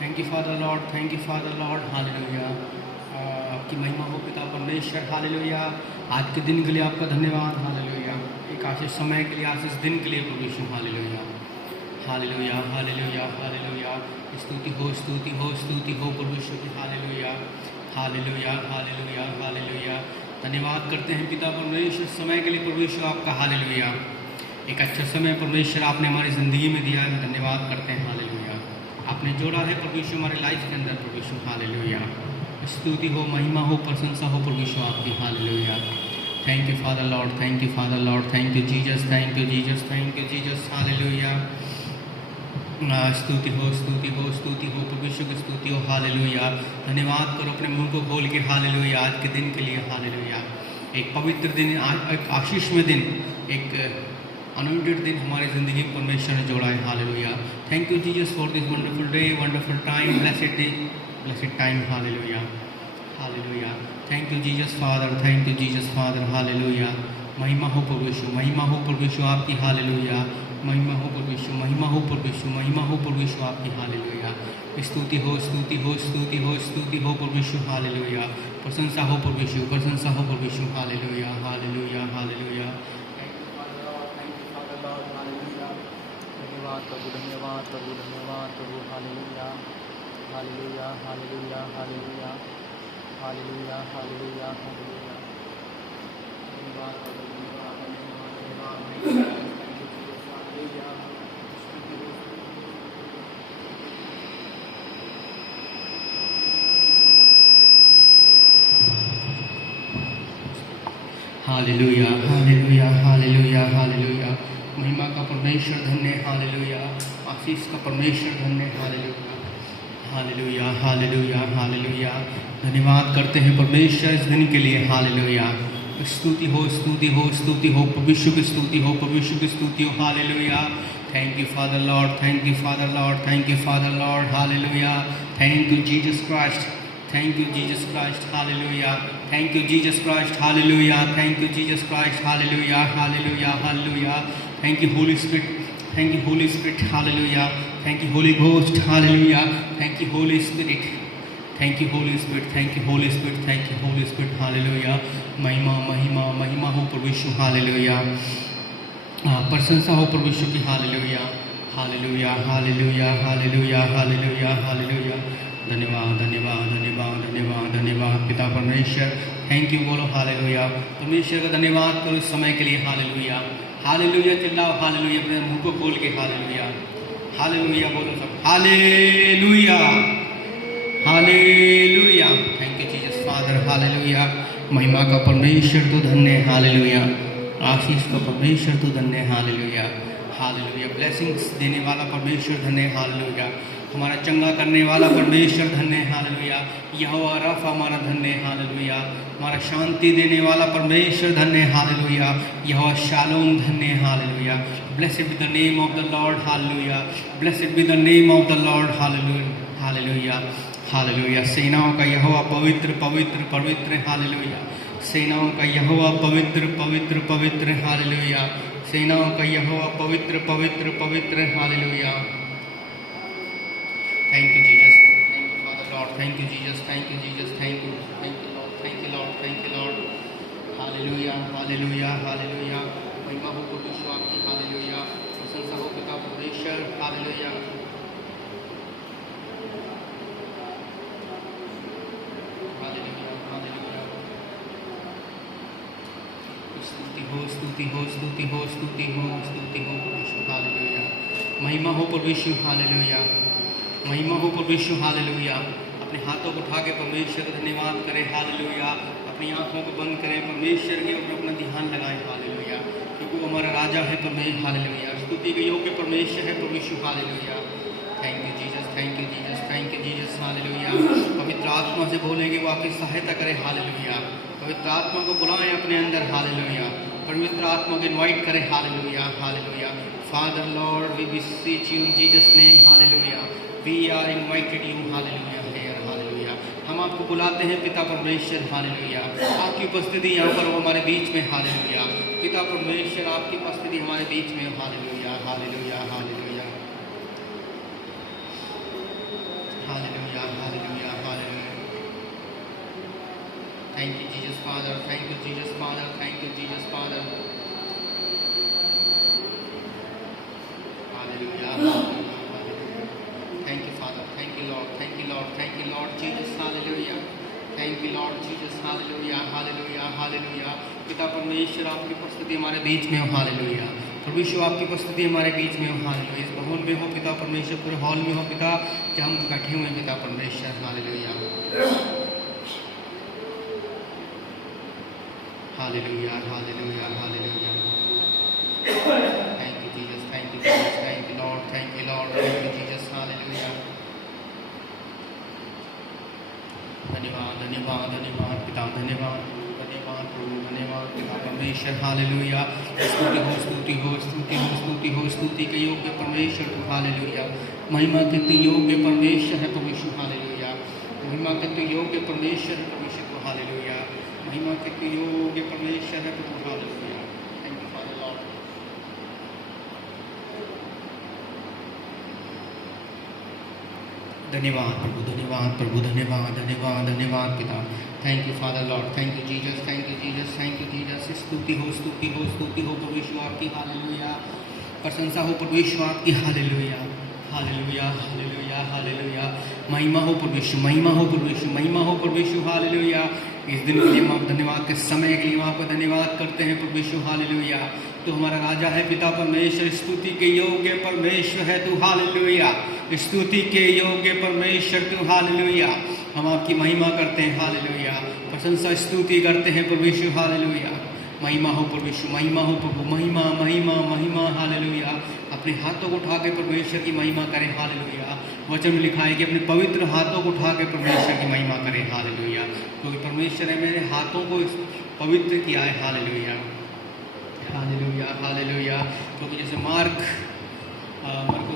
Thank you father Lord, thank you father Lord, hallelujah. आपकी महिमा हो पिता परमेश्वर, हालेलुया। आज के दिन के लिए आपका धन्यवाद, हालेलुया। एक आशीष समय के लिए, आशीष दिन के लिए प्रभु Yeshu, hallelujah, hallelujah, hallelujah, hallelujah. स्तुति हो, स्तुति हो, स्तुति हो प्रभु यीशु की, हालेलुया, हालेलुया, हालेलुया, हालेलुया। धन्यवाद करते हैं पिता परमेश्वर समय के लिए प्रभु यीशु आपका, हालेलुया। एक अच्छा समय परमेश्वर आपने हमारी ज़िंदगी में दिया है, धन्यवाद करते हैं, हालेलुया। आपने जोड़ा है प्रभु यीशु हमारे लाइफ के अंदर, प्रभु यीशु, हालेलुया। स्तुति हो, महिमा हो, प्रशंसा हो प्रभु यीशु आपकी, hallelujah. Thank you father Lord, thank you father Lord, thank you Jesus, thank you Jesus, thank you Jesus, hallelujah. स्तुति हो, स्तुति हो, स्तुति हो प्रभु यीशु की, स्तुति हो, हालेलुया। धन्यवाद करो अपने मुंह को खोल के, हालेलुया, आज के दिन के लिए, हालेलुया। एक पवित्र दिन, एक आशीषमय दिन, एक अनोइंटेड दिन हमारी ज़िंदगी में परमेश्वर ने जोड़ा है, hallelujah. Thank you Jesus for this wonderful day, wonderful time, blessed day, blessed time, hallelujah, hallelujah. Thank you Jesus father, thank you Jesus father, hallelujah. महिमा हो प्रभु यीशु, महिमा हो प्रभु यीशु आपकी, हालेलुया। महिमा हो प्रभु यीशु, महिमा हो प्रभु यीशु, महिमा हो प्रभु यीशु आपकी, हालेलुया। स्तुति हो, स्तुति हो, स्तुति हो, स्तुति हो प्रभु यीशु, हालेलुया। प्रशंसा हो प्रभु यीशु, प्रशंसा हो प्रभु यीशु, हालेलुया, हालेलुया, हालेलुया। धन्यवाद प्रभु, धन्यवाद प्रभु, धन्यवाद प्रभु, hallelujah, hallelujah, hallelujah, hallelujah, hallelujah, hallelujah, hallelujah. धन्यवाद प्रभु, धन्यवाद, धन्यवाद, धन्यवाद, हालेलुया, हालेलुया, हालेलुया, हालेलुया। महिमा का परमेश्वर धन्य, हालेलुया। आशीष का परमेश्वर धन्य, हालेलुया, हालेलुया, हालेलुया, हालेलुया। धन्यवाद करते हैं परमेश्वर इस दिन के लिए, हालेलुया। स्तुति हो, स्तुति हो, स्तुति हो प्रभु यीशु की, स्तुति हो प्रभु यीशु की, स्तुति हो, hallelujah. Thank you father Lord, thank you father Lord, thank you father Lord, hallelujah. Thank you Jesus Christ, thank you Jesus Christ, hallelujah. Thank you Jesus Christ, hallelujah. Thank you Jesus Christ, hallelujah, hallelujah, hallelujah. Thank you Holy spirit, thank you Holy Spirit, hallelujah. Thank you Holi ghost, hallelujah. Thank you Holy spirit, thank you Holy spirit, thank you Holy spirit, thank you Holy Spirit, hallelujah. महिमा, महिमा, महिमा हो प्रभु Yeshu, hallelujah. प्रशंसा हो प्रभु यीशु की, hallelujah, hallelujah, hallelujah, hallelujah, hallelujah, hallelujah. धन्यवाद, धन्यवाद, धन्यवाद, धन्यवाद, धन्यवाद पिता परमेश्वर, थैंक यू बोलो, हालेलुया। परमेश्वर का धन्यवाद करो इस समय के लिए, हालेलुया, हालेलुया। चिल्लाओ हालेलुया, अपने मुंह को खोल के, हालेलुया, हालेलुया बोलो सब, hallelujah, hallelujah. Thank you Jesus father, hallelujah. महिमा का परमेश्वर तो धन्य, हालेलुया। आशीष का परमेश्वर तो धन्य, हालेलुया, हालेलुया। ब्लेसिंग्स देने वाला परमेश्वर धन्य, हालेलुया। हमारा चंगा करने वाला परमेश्वर धन्य, हालेलुया। यहोवा रफ़ा हमारा धन्य, हालेलुया। हमारा शांति देने वाला परमेश्वर धन्य, हालेलुया। यहोवा शालोम धन्य, hallelujah. Blessed be the name of the Lord, hallelujah. Blessed be the name of the Lord, hallelujah, hallelujah, hallelujah. सेनाओं का यहोवा पवित्र, पवित्र, पवित्र, हालेलुया। सेनाओं का यहोवा पवित्र, पवित्र, पवित्र, हालेलुया। सेनाओं का यहोवा पवित्र, पवित्र, पवित्र, hallelujah. Thank you Jesus, thank you father Lord, thank you Jesus, thank you Jesus, thank you, thank you lord, thank you lord, thank you Lord, hallelujah, hallelujah, hallelujah. महिमा हो प्रभु यीशु आपकी, हालेलुया। प्रशंसा हो पिता परमेश्वर, हालेलुया। Hallelujah, hallelujah. स्तुति हो, स्तुति हो, स्तुति हो, स्तुति हो, स्तुति हो प्रभु यीशु, हालेलुया। महिमा हो प्रभु यीशु, हालेलुया। महिमा हो प्रभु यीशु, हालेलुया। अपने हाथों को उठा के परमेश्वर का धन्यवाद करें, हालेलुया। अपनी आंखों को बंद करें, परमेश्वर के ऊपर अपना ध्यान लगाएं, हालेलुया। क्योंकि वो हमारा राजा है परमेश्वर, हालेलुया। स्तुति के योग्य परमेश्वर है प्रभु Yeshu, hallelujah. Thank you Jesus, thank you Jesus, thank you Jesus, hallelujah. पवित्र आत्मा से बोलेंगे वो आपकी सहायता करे, हालेलुया। पवित्र आत्मा को बुलाएं अपने अंदर, हालेलुया। पवित्र आत्मा को इनवाइट करें, hallelujah, hallelujah. Father Lord we beseech you in Jesus name, hallelujah. We are invited you, hallelujah, here, hallelujah. हम आपको बुलाते हैं पिता परमेश्वर, हालेलुया। आपकी उपस्थिति यहाँ पर हो हमारे बीच में, हालेलुया। पिता परमेश्वर आपकी उपस्थिति हमारे बीच में, hallelujah, hallelujah, hallelujah, Father. Thank you, Jesus, Father. Thank you, Jesus, Father. Hallelujah. Hallelujah. Thank you, Father. Thank you, Lord. Thank you, Lord. Thank you, Lord Jesus. Hallelujah. Thank you, Lord Jesus. Hallelujah. Hallelujah. Hallelujah. पिता परमेश्वर आपकी उपस्थिति हमारे बीच में हो. Hallelujah. प्रभु यीशु आपकी उपस्थिति हमारे बीच में हो. हालेलुया. इस भवन में हो पिता परमेश्वर, पूरे हॉल में हो पिता, जहाँ हम बैठे हुए हैं पिता परमेश्वर. Hallelujah. Hallelujah. Hallelujah. Hallelujah. Thank you, Jesus. Thank you, Jesus. Thank you, Lord. Thank you, Lord. Thank you, Jesus. Hallelujah. धन्यवाद, धन्यवाद, धन्यवाद पिता, धन्यवाद, धन्यवाद प्रभु, धन्यवाद पिता परमेश्वर. हालेलुया. स्तुति हो, स्तुति हो, स्तुति हो, स्तुति हो, स्तुति के योग्य परमेश्वर तू. हालेलुया. महिमा के तू योग्य परमेश्वर है प्रभु यीशु. हालेलुया. महिमा के तू योग्य परमेश्वर है प्रभु यीशु. हालेलुया. महिमा के तू योग्य परमेश्वर है प्रभु. Hallelujah. Thank you father lord. धन्यवाद प्रभु, धन्यवाद प्रभु, धन्यवाद, धन्यवाद, धन्यवाद पिता. Thank you father Lord. Thank you Jesus, thank you Jesus, thank you Jesus. स्तुति हो, स्तुति हो, स्तुति हो प्रभु यीशु आपकी. हालेलुया. प्रशंसा हो प्रभु यीशु आपकी. हालेलुया. हालेलुया. हालेलुया. हालेलुया. महिमा हो प्रभु यीशु, महिमा हो प्रभु यीशु, महिमा हो प्रभु यीशु. हालेलुया. इस दिन के लिए हम आपका धन्यवाद के समय के लिए हम आपका धन्यवाद करते हैं प्रभु यीशु. हालेलुया. तो हमारा राजा है पिता परमेश्वर, स्तुति के योग्य परमेश्वर है तू. हालेलुया. स्तुति के योग्य परमेश्वर तू. हालेलुया. हम आपकी महिमा करते हैं. हालेलुया. प्रशंसा स्तुति करते हैं प्रभु यीशु. हालेलुया. महिमा हो प्रभु यीशु, महिमा हो प्रभु, महिमा महिमा महिमा. हालेलुया. अपने हाथों को उठा के परमेश्वर की महिमा करें. हालेलुया. वचन में लिखा है कि अपने पवित्र हाथों को उठा के परमेश्वर की महिमा करें. हालेलुया. क्योंकि परमेश्वर ने मेरे हाथों को पवित्र किया है. हालेलुया. हालेलुया. हालेलुया. क्योंकि जैसे मार्क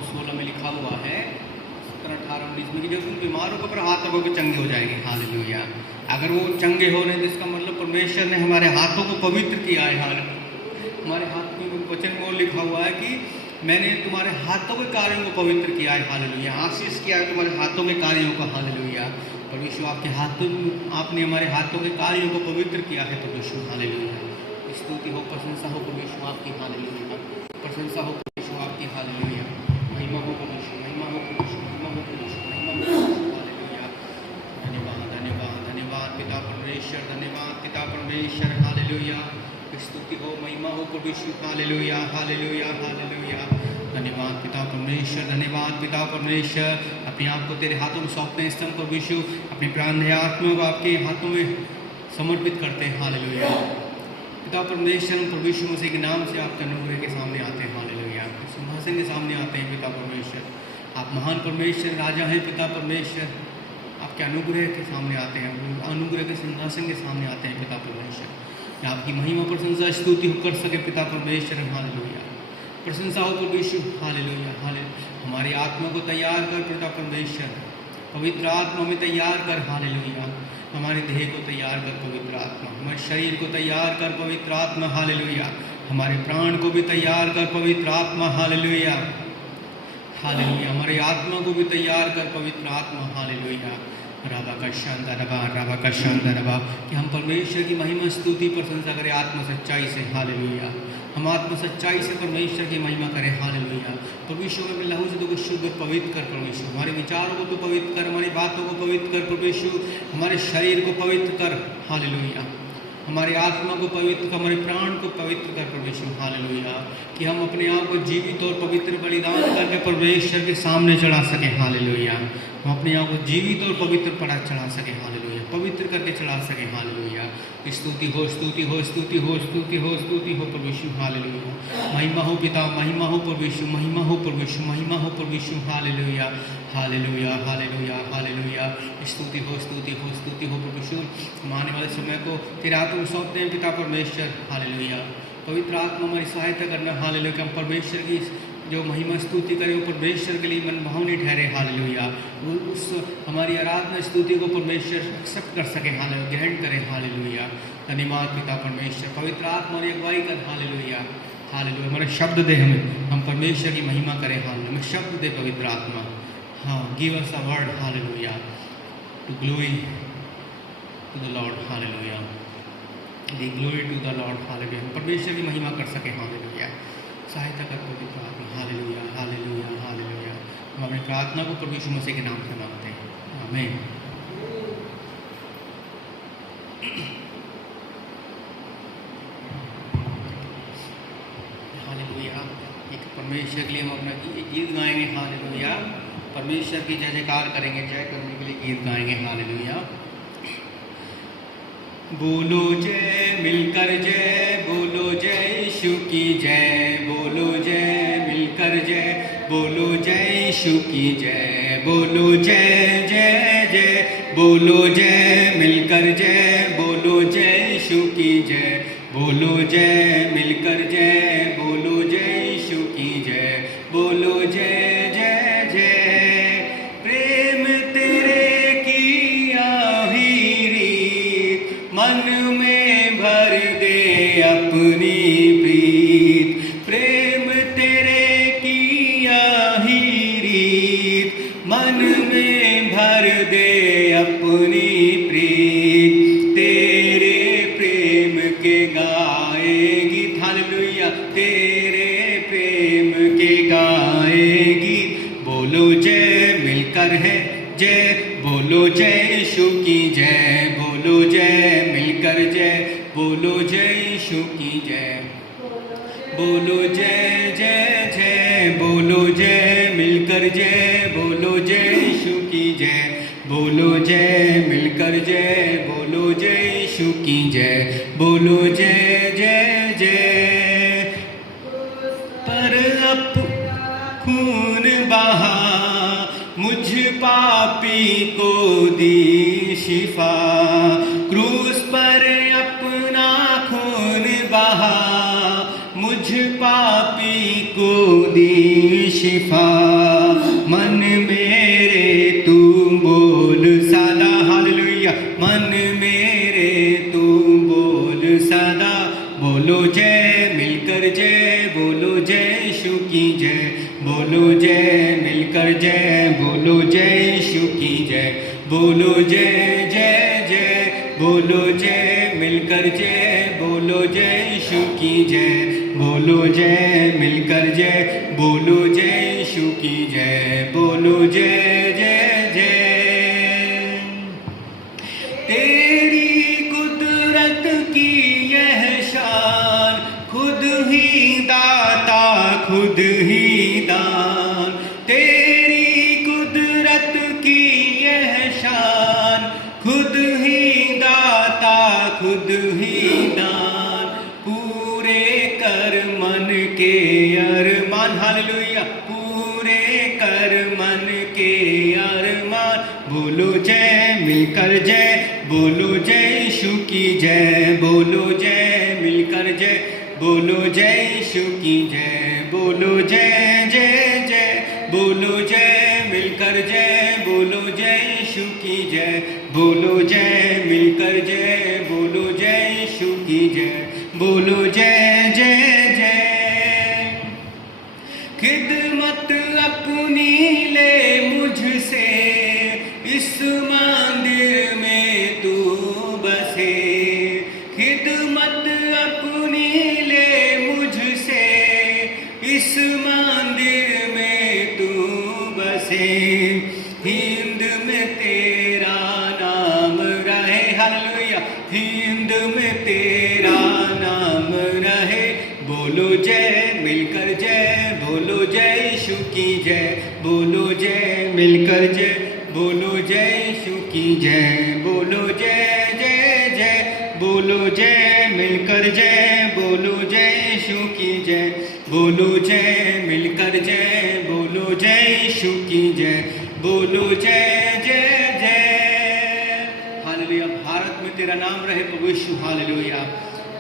16 में लिखा हुआ है 17-18-19 में कि जब उन बीमारों के ऊपर हाथ रखोगे चंगे हो जाएंगे. हालेलुया. अगर वो चंगे हो रहे हैं तो इसका मतलब परमेश्वर ने हमारे हाथों को पवित्र किया है. हालेलुया. हमारे हाथ में वचन में लिखा हुआ है कि मैंने तुम्हारे हाथों के कार्यों को पवित्र किया है. हालेलुया. आशीष किया है तुम्हारे हाथों के कार्यों को. हालेलुया. परमेश्वर आपके हाथों, आपने हमारे हाथों के कार्यों को पवित्र किया है परमेश्वर. हालेलुया. स्तुति हो, प्रशंसा हो परमेश्वर आपकी. हालेलुया. प्रशंसा हो परमेश्वर आपकी. हालेलुया. महिमा हो परमेश्वर, महिमा हो परमेश्वर, महिमा हो परमेश्वर, महिमा हो परमेश्वर. हालेलुया. धन्यवाद, धन्यवाद, धन्यवाद पिता परमेश्वर, धन्यवाद पिता परमेश्वर. हालेलुया. स्तुति हो, महिमा हो परमेश्वर. हालेलुया. हालेलुया. हालेलुया. धन्यवाद पिता परमेश्वर, धन्यवाद पिता परमेश्वर. अपने आप को तेरे हाथों में सौंपते हैं. स्तंभ परमेश्वर अपनी प्राण आत्मा को आपके हाथों में समर्पित करते हैं. हालेलुया. पिता परमेश्वर, हम प्रभु यीशु मसीह के नाम से आपके अनुग्रह के सामने आते हैं. हालेलुया. सिंहासन के सामने आते हैं पिता परमेश्वर. आप महान परमेश्वर राजा हैं पिता परमेश्वर. आपके अनुग्रह के सामने आते हैं, अनुग्रह के सिंहासन के सामने आते हैं पिता परमेश्वर. आपकी महिमा प्रशंसा स्तुति कर सके पिता परमेश्वर. हालेलुया. प्रशंसा हो प्रभु यीशु. हालेलुया. हालेलुया. हमारी आत्मा को तैयार कर पिता परमेश्वर, पवित्र आत्मा में तैयार कर. हालेलुया. हमारे देह को तैयार कर पवित्र आत्मा, हमारे शरीर को तैयार कर पवित्र आत्मा. हालेलुया. हमारे प्राण को भी तैयार कर पवित्र आत्मा. हालेलुया. हालेलुया. हमारी आत्मा को भी तैयार कर पवित्र आत्मा. हालेलुया. राबा का शानदारबा, राबा का शानदारबा. कि हम परमेश्वर की महिमा स्तुति प्रशंसा करें आत्मा सच्चाई से. हालेलुया. हम आत्मा सच्चाई से परमेश्वर की महिमा करें. हालेलुया. परमेश्वर में लहू से तो को शुद्ध और पवित्र कर परमेश्वर. हमारे विचारों को तो पवित्र कर, हमारी बातों को पवित्र कर परमेश्वर. हमारे शरीर को पवित्र कर. हालेलुया. हमारी आत्मा को पवित्र कर, हमारे प्राण को पवित्र कर परमेश्वर. हालेलुया. कि हम अपने आप को जीवित और पवित्र बलिदान करके परमेश्वर के सामने चढ़ा सकें. हालेलुया. हम अपने आप को जीवित और पवित्र पड़ा चढ़ा सकें. हालेलुया. पवित्र करके चढ़ा सकें. हालेलुया. स्तुति हो, स्तुति हो, स्तुति हो, स्तुति हो, स्तुति हो परमेश्वर. हालेलुया. महिमा हो पिता, महिमा हो परमेश्वर, महिमा हो परमेश्वर, महिमा हो परमेश्वर. हालेलुया. हालेलुया. हालेलुया. हालेलुया. स्तुति हो, स्तुति हो, स्तुति हो परमेश्वर. हम आने वाले समय को तेरे हाथों में सौंपते हैं पिता परमेश्वर. हालेलुया. पवित्र आत्मा हमारी सहायता करना. हालेलुया. हम परमेश्वर की जो महिमा स्तुति करें वो परमेश्वर के लिए मनभावनी ठहरे. हालेलुया. उस हमारी आराधना स्तुति को परमेश्वर एक्सेप्ट कर सके. हालेलुया. ग्रहण करें. हालेलुया. धन्यवाद पिता परमेश्वर. पवित्र आत्मा ने अगुवाई कर. हालेलुया. हालेलुया. हमारे शब्द दे हमें, हम परमेश्वर की महिमा करें. हालेलुया. हमें शब्द दे पवित्र आत्मा. हाँ, give us a word. Hallelujah. To glory to the Lord. Hallelujah. The glory to the Lord, hallelujah. हम परमेश्वर की महिमा कर सके, हालेलुया। सहायता कर पवित्र प्रार्थना, हालेलुया हालेलुया हालेलुया। हम अपनी प्रार्थना को प्रभु यीशु मसीह के नाम से मांगते हैं, आमीन। हालेलुया। एक परमेश्वर के लिए हम अपना गीत गाएंगे, हालेलुया। परमेश्वर की जय जयकार करेंगे, जय करने के लिए गीत गाएंगे, हालेलुया। बोलो जय मिलकर जय, बोलो जय यीशु की जय, बोलो जय मिलकर जय, बोलो जय यीशु की जय, बोलो जय जय जय, बोलो जय मिलकर जय, बोलो जय यीशु की जय, बोलो जय मिलकर जय, बोलो जय यीशु की जय, बोलो जय जय जय। प्रेम तेरे की आही रीत, मन में भर दे अपनी प्रीत, प्रेम तेरे की आही रीत, मन में भर दे अपनी प्रीत, तेरे प्रेम के गाएगी, हालेलुया, तेरे प्रेम के गाएगी। बोलो जय मिलकर है जय, बोलो जय यीशु की जय, बोलो जय मिलकर जय, बोलो जय यीशु की जय, बोलो जय जय जय, बोलो जय मिलकर जय, बोलो जय यीशु की जय, बोलो जय मिलकर जय, बोलो जय यीशु की जय, बोलो जय जय जय। पर अप खून बहा, मुझ पापी को दी शिफा, क्रूस पर अपना खून बहा, मुझ पापी को दी शिफा। मन मेरे तू बोल सदा, हालेलुया, मन मेरे तू बोल सदा, बोलो जय मिलकर जय, बोलो जय यीशु की जय, बोलो जय मिलकर जय, बोलो जय यीशु की जय, बोलो जय जय जय, बोलो जय मिलकर जय, बोलो जय यीशु की जय, बोलो जय मिलकर जय, बोलो जय यीशु की जय, बोलो जय जय जय। तेरी कुदरत की यह शान, खुद ही दाता खुद ही दान, तेरी कुदरत की यह शान, खुद ही दाता खुद ही दान, पूरे कर मन के अरमान, हालेलुया, पूरे कर मन के अरमान। बोलो जय मिलकर जय, बोलो जय यीशु की जय, बोलो जय मिलकर जय, बोलो जय यीशु की जय, बोलो जय जय जय, बोलो जय मिलकर जय, बोलो जय यीशु की जय, बोलो जय मिलकर जय, बोलो जय यीशु की जय, बोलो जय जय जय। खिदमत अपनी ले मुझसे, इस मंदिर में तू बसे, खिदमत अपनी ले मुझसे, इस मंदिर में तू बसे। हिंद में तेरा नाम रहे, हालेलुया, हिंद में तेरा नाम रहे। बोलो जय मिलकर जय, बोलो जय यीशु की जय, बोलो जय मिलकर जय, बोलो जय यीशु की जय, बोलो जय जय जय, बोलो जय मिलकर जय, बोलो जय यीशु की जय, बोलो जय मिलकर जय, बोलो जय यीशु की जय, बोलो जय जय जय। हालेलुया। भारत में तेरा नाम रहे प्रभु यीशु, हालेलुया।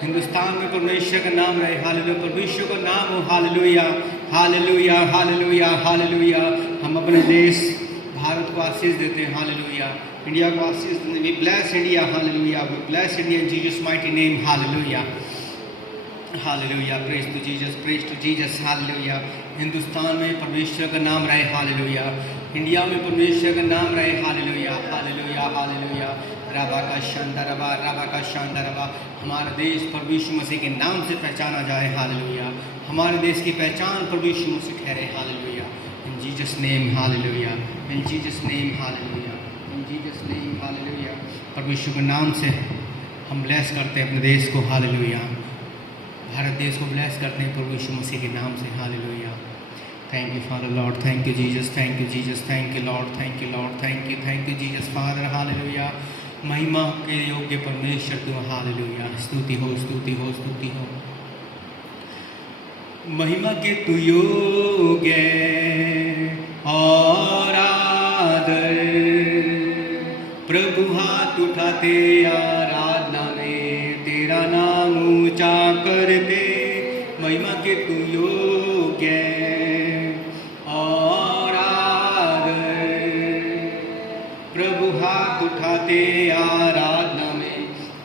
हिंदुस्तान में परमेश्वर का नाम रहे, हालेलुया, परमेश्वर का नाम हो, हालेलुया हालेलुया हालेलुया हालेलुया। हम अपने देश भारत को आशीष देते हैं, हालेलुया, इंडिया को आशीष देते हैं। We bless India, hallelujah, we bless India in Jesus mighty name, hallelujah hallelujah. Praise to Jesus, praise to Jesus, hallelujah. Hindustan में परमेश्वर का नाम रहे, हालेलुया, इंडिया में परमेश्वर का नाम रहे, हालेलुया हालेलुया हालेलुया। रबा का शांदरबा। हमारा देश प्रभु यीशु मसीह के नाम से पहचाना जाए, हालेलुया। हमारे देश की पहचान प्रभु यीशु मसीह ठहरे, hallelujah. In Jesus name, hallelujah. In Jesus name, hallelujah. In Jesus name, hallelujah. प्रभु यीशु के नाम से हम ब्लेस करते हैं अपने देश को, हालेलुया। भारत देश को ब्लेस करते हैं प्रभु यीशु मसीह के नाम से, hallelujah. Thank you father Lord, thank you Jesus, thank you Jesus, thank you lord, thank you lord, thank you Jesus father, hallelujah. महिमा के योग्य परमेश्वर तू, हालेलुया। स्तुति हो, स्तुति हो, स्तुति हो। महिमा के तू योग्य और आदर, प्रभु हाथ उठाते आराधना में तेरा नाम ऊंचा करते। महिमा के तू योग्य और आदर, प्रभु हाथ उठाते आराधना में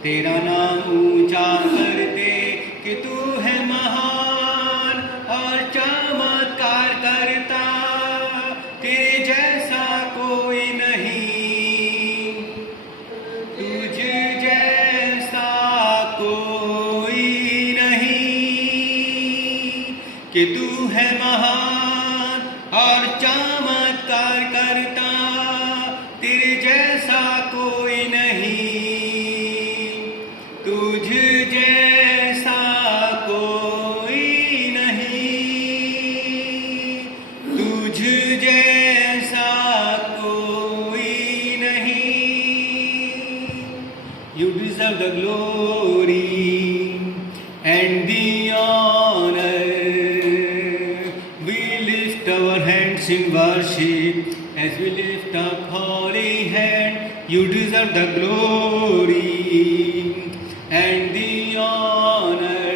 तेरा नाम ऊंचा करते कि तू है महान और चमत्कार करता, तेरे जैसा कोई नहीं, तुझ जैसा कोई नहीं, कि तू है महान और चमत्कार करता, तेरे जैसा कोई नहीं, तुझ जैसा कोई नहीं, तुझ जैसा कोई नहीं। You deserve the glory and the honor. We lift our hands in worship as we lift up holy hand. You deserve the glory and the honor.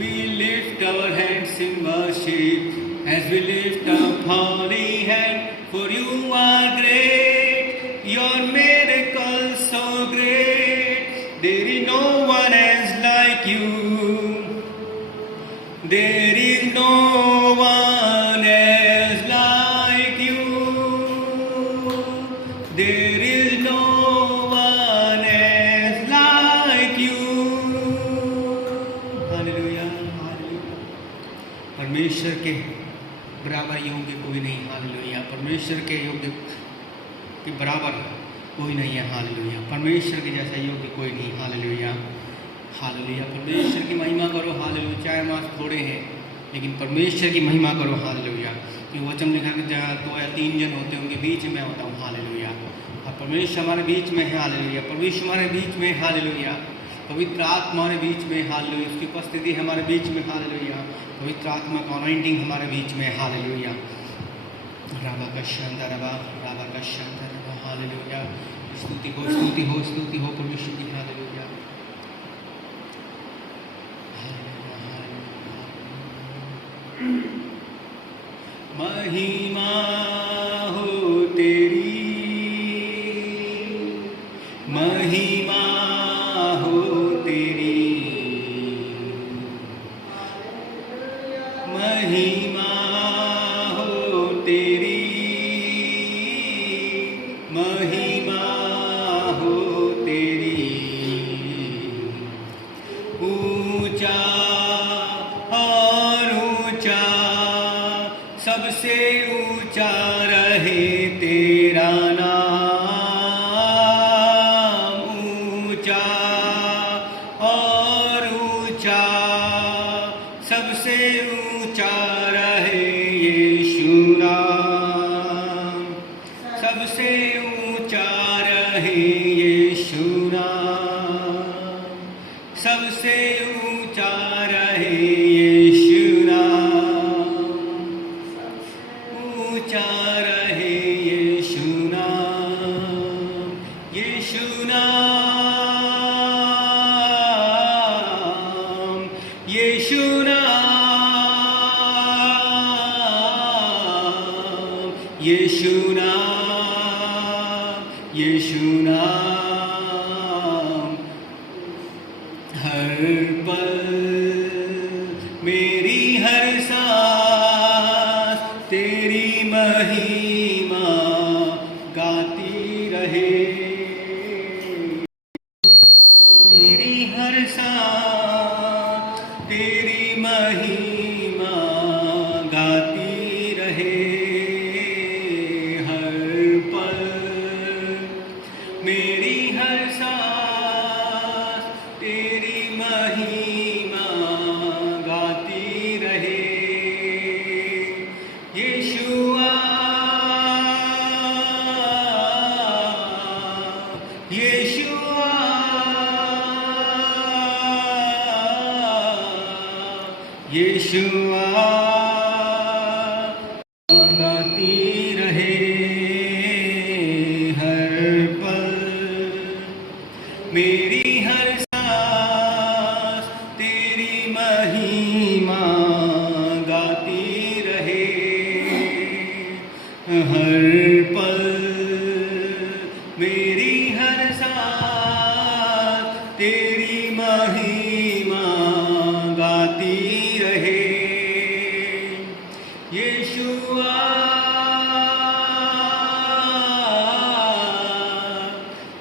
We lift our hands in worship as we lift up holy hand. For you are great, your miracles so great. There is no one else like you. There is no one else like you. There is no one else like you. Hallelujah, hallelujah. परमेश्वर के बराबर योग्य कोई नहीं, hallelujah. परमेश्वर के योग्य के बराबर कोई नहीं है, हालेलुया। परमेश्वर के जैसा योग्य कोई नहीं, हालेलुया, हालेलुया। परमेश्वर की महिमा करो, हालेलुया। चाहे मास थोड़े हैं लेकिन परमेश्वर की महिमा करो, हालेलुया। क्योंकि वचन लिखा कि जहाँ 2 या 3 जन होते हैं उनके बीच में होता हूँ, हालेलुया। और परमेश्वर हमारे बीच में है, हालेलुया। परमेश्वर हमारे बीच में, हालेलुया। पवित्र आत्मा हमारे बीच में, हालेलुया। उसकी उपस्थिति हमारे बीच में, हालेलुया। पवित्र आत्मा का अनॉइंटिंग हमारे बीच में, हालेलुया। राबा का शांदरबा, राबा का शांदरबा, हालेलुया। स्तुति हो, स्तुति हो, स्तुति हो परमेश्वर की, हालेलुया। महिमा हो तेरी, महिमा हो तेरी, महिमा हो तेरी, महिमा हो तेरी। ऊंचा और ऊंचा, सबसे ऊंचा रहे तेरा नाम। ऊंचा और ऊंचा, सबसे ऊंचा रहे यीशु नाम। सबसे ऊंचा रहे यीशु नाम। सबसे ऊंचा रहे यीशु नाम। ऊंचा रहे यीशु नाम। यीशु नाम, यीशु नाम, यीशु नाम, यीशु नाम। हर पल मेरी हर सांस तेरी महिमा गाती रहे। यीशुआ गाती रहे हर पल, मेरी हर सांस तेरी महिमा गाती रहे हर पल, मेरी हर सांस तेरी महिमा गाती रहे। यीशुआ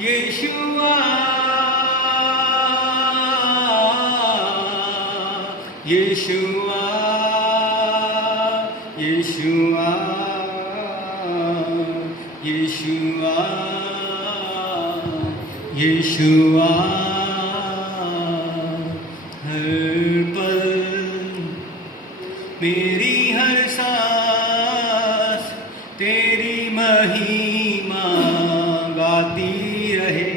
यीशुआ यीशुआ यीशुआ यीशुआ यीशुआ हर पल, मेरी हर सांस तेरी महिमा गाती रहे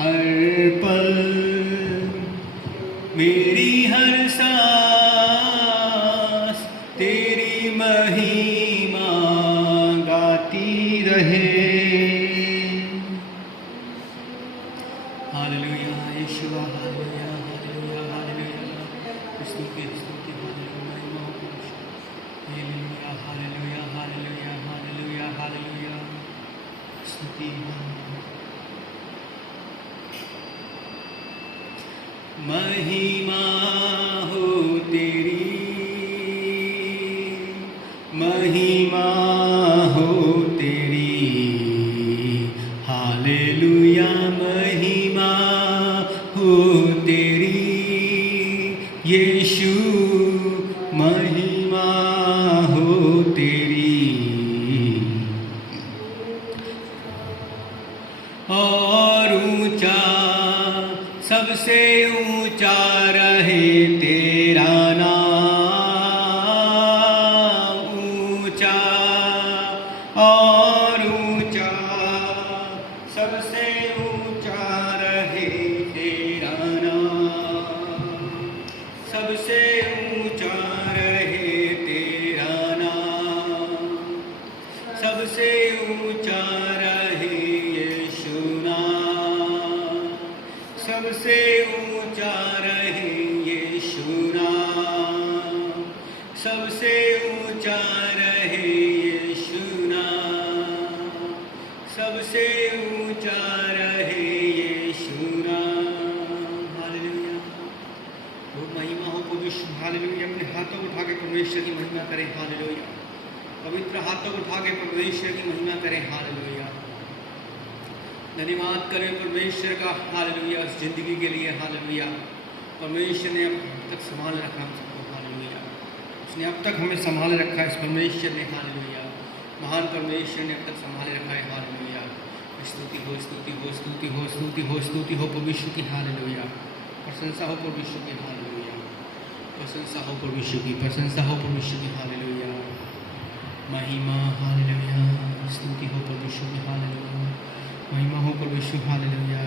हर पल, मेरी हर सांस तेरी महिमा गाती रहे। हालेलुया यीशुआ हालेलुया हालेलुया हालेलुया स्तुति स्तुति hallelujah hallelujah hallelujah hallelujah hallelujah स्तुति। महिमा हो तेरी, महिमा हो तेरी, हालेलुया महिमा हो तेरी यीशु, महिमा हो तेरी। और ऊंचा सबसे ऊंचा रहे तेरा नाम, ऊंचा और ऊंचा सबसे ऊंचा रहे तेरा नाम, सबसे ऊंचा रहे तेरा नाम, सबसे ऊंचा रहे यीशु नाम, सबसे ऊंचा रहे यीशु नाम, सबसे ऊंचा रहे यीशु नाम, सबसे ऊंचा रहे यीशु नाम। हालेलुया वो महिमा हो पवित्र। हालेलुया अपने हाथों को उठा के परमेश्वर की महिमा करें। हालेलुया पवित्र हाथों को उठा के परमेश्वर की महिमा करें। हालेलुया धन्यवाद करें परमेश्वर का। हालेलुया उस जिंदगी के लिए। हालेलुया परमेश्वर ने अब तक संभाल रखा हम सबको। हालेलुया उसने अब तक हमें संभाल रखा है इस परमेश्वर ने। हालेलुया महान परमेश्वर ने अब तक संभाले रखा है। हालेलुया स्तुति हो स्तुति हो स्तुति हो स्तुति हो स्तुति हो परमेश्वर की। हालेलुया प्रशंसा हो परमेश्वर की। हालेलुया प्रशंसा हो परमेश्वर की, प्रशंसा हो परमेश्वर की। हालेलुया महिमा। हालेलुया स्तुति हो परमेश्वर की। हालेलुया महिमा हो परमेश्वर। हालेलुया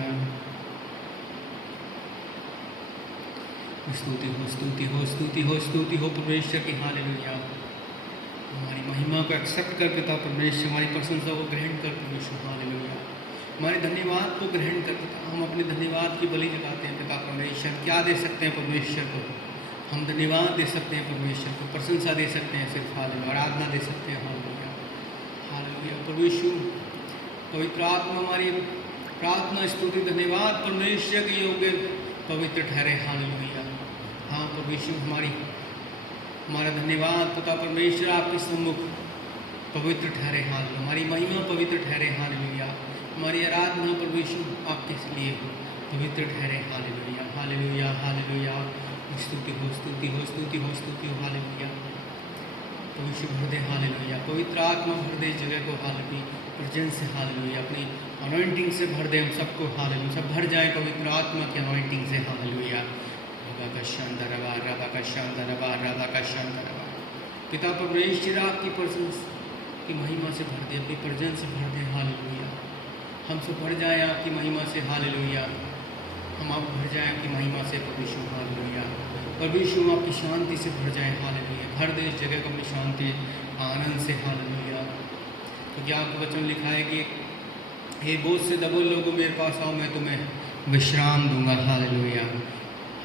स्तुति हो स्तुति हो स्तुति हो स्तुति हो परमेश्वर की। हालेलुया हमारी महिमा को एक्सेप्ट कर पिता परमेश्वर, हमारी प्रशंसा को ग्रहण कर परमेश्वर। हालेलुया हमारे धन्यवाद को ग्रहण कर पिता। हम अपने धन्यवाद की बलि जगाते हैं पिता परमेश्वर। क्या दे सकते हैं परमेश्वर को? हम धन्यवाद दे सकते हैं परमेश्वर को, प्रशंसा दे सकते हैं सिर्फ। हालेलुया आराधना दे सकते हैं। हालेलुया हालेलुया परमेश्वर पवित्र आत्मा हमारी प्रार्थना स्तुति धन्यवाद परमेश्वर के योग्य पवित्र ठहरे। हालेलुया हाँ परमेश्वर हमारा धन्यवाद पिता परमेश्वर आपके सम्मुख पवित्र ठहरे। हालेलुया हमारी महिमा पवित्र ठहरे। हालेलुया हमारी आराधना परमेश्वर आपके लिए पवित्र ठहरे। हालेलुया हालेलुया हालेलुया स्तुति हो स्तुति हो स्तुति हो स्तुति हो। हालेलुया परमेश्वर भर दे। हालेलुया पवित्र आत्मा भर दे जगह को। हालेलुया प्रेजेंस से। हालेलुया अपनी अनॉइंटिंग से भर दे हम सबको। हालेलुया सब भर जाए पवित्र आत्मा की अनॉइंटिंग से। हालेलुया रबा का शांदरवा रबा का शांदरवा रबा का शांदरवा पिता परमेश्वर आपकी प्रेजेंस की महिमा से भर दे, अपनी प्रेजेंस से भर दे। हालेलुया हम सब भर जाए आपकी महिमा से। हालेलुया हम आप भर जाए आपकी महिमा से परमेश्वर। हालेलुया प्रभु यीशु आपकी शांति से भर जाए। हालेलुया। भर दे इस जगह को अपनी शांति आनंद से। हालेलुया। तो क्या आपका वचन लिखा है कि हे बोझ से दबो लोगों मेरे पास आओ, मैं तुम्हें विश्राम दूंगा। Hallelujah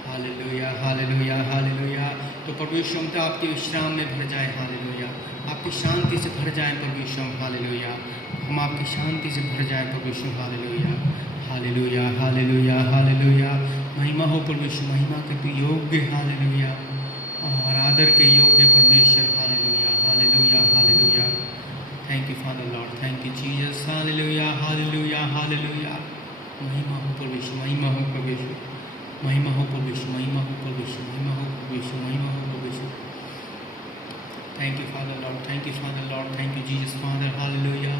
hallelujah hallelujah hallelujah. तो प्रभु यीशु हम तो आपके विश्राम में भर जाए। हालेलुया। आपकी शांति से भर जाए प्रभु यीशु। हालेलुया। हम आपकी शांति से भर जाए प्रभु Yeshu. Hallelujah hallelujah hallelujah hallelujah. महिमा हो प्रभु यीशु, महिमा के तू योग्य। हालेलुया। और आदर के योग्य परमेश्वर। Hallelujah hallelujah hallelujah. Thank you father Lord, thank you Jesus. Hallelujah hallelujah hallelujah. महिमा हो प्रभु यीशु, महिमा हो प्रभु यीशु, महिमा हो प्रभु यीशु, महिमा हो प्रभु यीशु, महिमा हो प्रभु यीशु, महिमा हो प्रभु Yeshu. Thank you father Lord, thank you father Lord, thank you Jesus father. Hallelujah.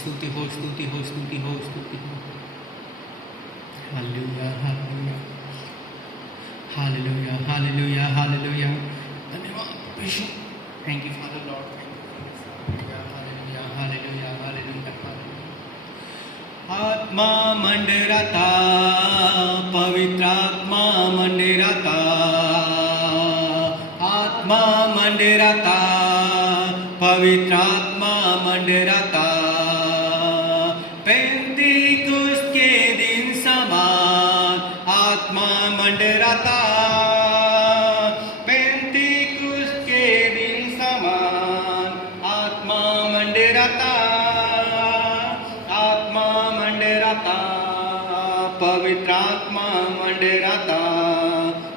स्तुति हो स्तुति हो स्तुति हो स्तुति हो। Hallelujah hallelujah hallelujah hallelujah hallelujah. धन्यवाद Yeshu. Thank you father Lord, thank you hallelujah hallelujah hallelujah hallelujah. आत्मा मंडराता, पवित्र आत्मा मंडराता, आत्मा मंडराता, पवित्र आत्मा मंडराता। पेंतीकुस्त के दिन समान आत्मा मंडराता, पेंतीकुस्त के दिन समान आत्मा मंडराता, आत्मा मंडराता, पवित्र आत्मा मंडराता।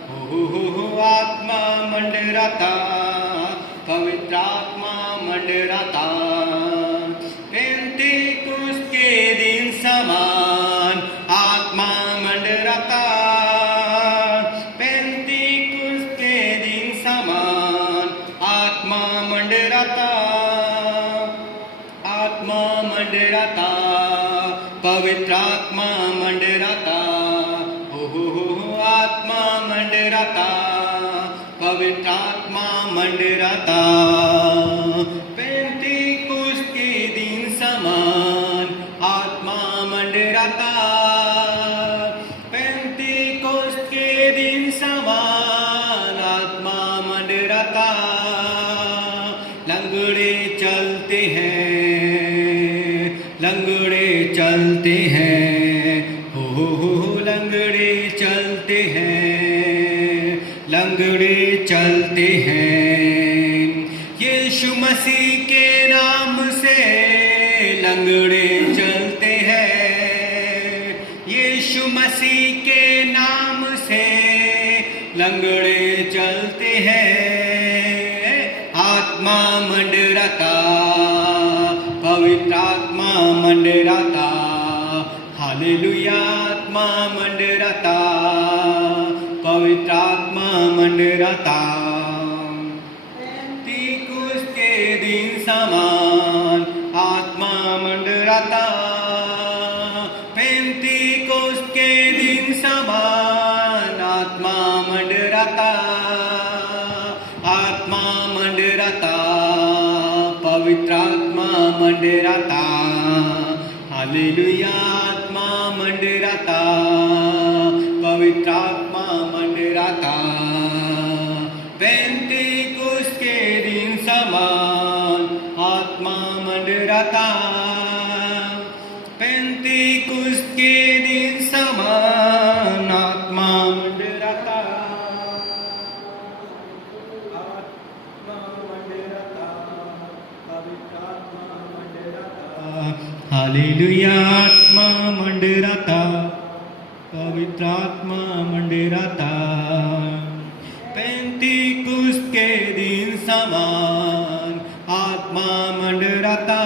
हो आत्मा मंडराता, पवित्र आत्मा मंडराता। पेंतीकुस्त के दिन समान आत्मा मंडराता, पेंतीकुस्त के दिन समान आत्मा मंडराता, आत्मा मंडराता, पवित्र आत्मा मंडराता। हो आत्मा मंडराता, पवित्र आत्मा मंडराता। पेंतीकुस्त के दिन समान आत्मा मंडराता, पेंतीकुस्त के दिन समान आत्मा मंडराता। लंगड़े चलते हैं, लंगड़े चलते हैं, हो लंगड़े चलते हैं, लंगड़े चलते हैं। यीशु मसीह के नाम से लंगड़े चलते हैं, यीशु मसीह के नाम से लंगड़े चलते हैं। आत्मा मंडराता, पवित्र आत्मा मंडराता। हालेलुया। आत्मा मंडराता, पवित्र आत्मा मंडराता। पेंतीकुस्त के दिन समान आत्मा मंडराता, पेंतीकुस्त के दिन समान आत्मा मंडराता, आत्मा मंडराता, पवित्र आत्मा मंडराता। हालेलुया। आत्मा मंडराता, पवित्र आत्मा मंडराता। पेंतीकुस्त के दिन समान आत्मा मंडराता, पेंतीकुस्त के दिन समान आत्मा मंडराता, आत्मा मंडराता, पवित्र आत्मा मंडराता। हालेलुया। आत्मा मंडराता, पवित्र आत्मा मंडराता। पेंतीकुस्त के दिन समान आत्मा मंडराता,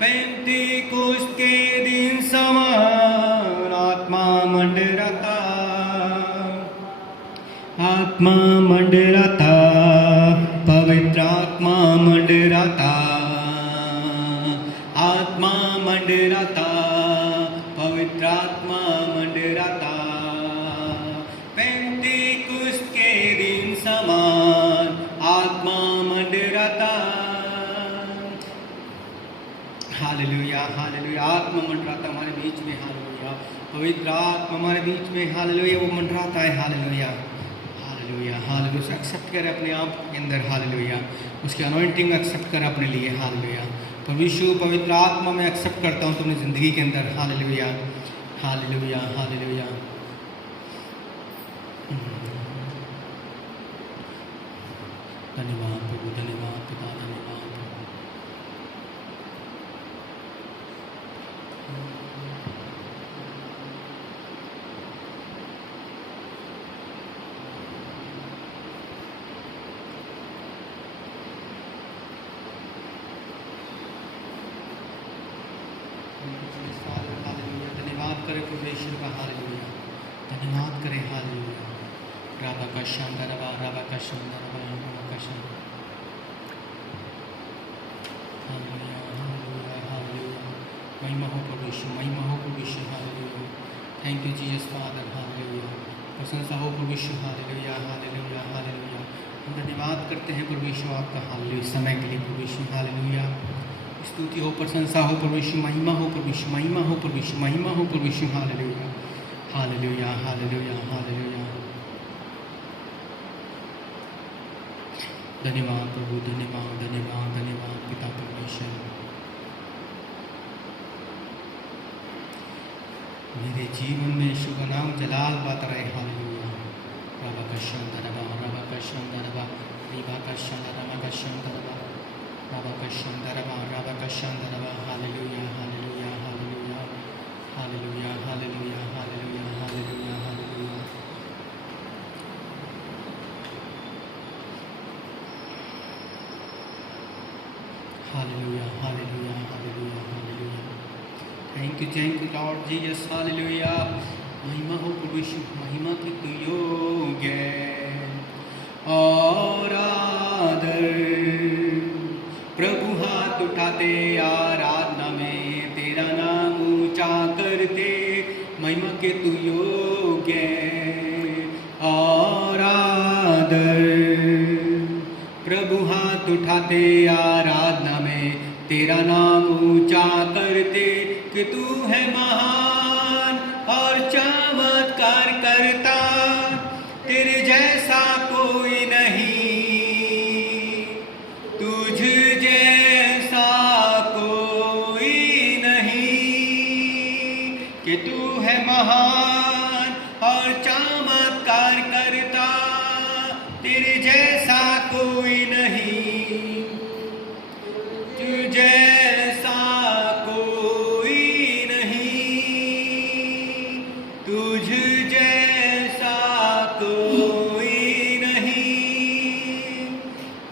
पेंतीकुस्त के दिन समान आत्मा मंडराता, आत्मा मंडराता, पवित्र आत्मा मंडराता, आत्मा मंडराता, पवित्र आत्मा मंडराता। पेंतीकुस्त के दिन समान आत्मा मंडराता। Hallelujah hallelujah. आत्मा मंडराता हमारे बीच में। हालेलुया। पवित्र आत्मा हमारे बीच में। हालेलुया। वो मंडराता है। Hallelujah hallelujah hallelujah. उसे एक्सेप्ट करें अपने आप के अंदर, हालेलुया। उसकी अनॉइंटिंग एक्सेप्ट करें अपने लिए, हालेलुया। तो विशु पवित्र आत्मा में एक्सेप्ट करता हूँ तुम्हें ज़िंदगी के अंदर, हालेलुया हालेलुया हालेलुया। धन्यवाद प्रभु, धन्यवाद पिता, धन्यवाद प्रभु। धन्यवाद करें परमेश्वर का, हालेलुया। धन्यवाद करें, हालेलुया। राबा का शांदरबा, राबा का शांदरबा, राबा का शांदरबा, हालेलुया हालेलुया हालेलुया। महिमा हो परमेश्वर, महिमा हो परमेश्वर, hallelujah. Thank you Jesus father, hallelujah. प्रशंसा हो परमेश्वर, हालेलुया हालेलुया हालेलुया। हम धन्यवाद करते हैं परमेश्वर आपका, हालेलुया, समय के लिए परमेश्वर, हालेलुया। स्तुति हो, प्रशंसा हो परमेश्वर, महिमा हो परमेश्वर, महिमा हो परमेश्वर, महिमा हो परमेश्वर, हालेलुया हालेलुया हालेलुया हालेलुया। धन्यवाद प्रभु, धन्यवाद धन्यवाद धन्यवाद पिता परमेश्वर। मेरे जीवन में शुभ नाम जलाल बात रहे, हालेलुया। रबा का शंदरबा, रबा का शंदरबा, रिबा का शंदरबा का शंदरबा, रबा का शंदरबा, रबा का शंदरबा, hallelujah hallelujah hallelujah hallelujah hallelujah hallelujah hallelujah hallelujah. Hallelujah hallelujah hallelujah hallelujah. Thank you lord Jesus, hallelujah. महिमा हो परमेश्वर, महिमा की तू योग्य और आदर। प्रभु हाथ उठाते आराधना में तेरा नाम ऊंचा करते, महिमा के तू योग्य और आदर। प्रभु हाथ उठाते आराधना में तेरा नाम ऊंचा करते, कि तू है महान और चमत्कार करता, तेरे जैसा कोई नहीं, तुझ जैसा कोई नहीं, कि तू है महान और चमत्कार करता, तेरे जैसा कोई नहीं, तुझ जैसा कोई नहीं, तुझ जैसा कोई नहीं,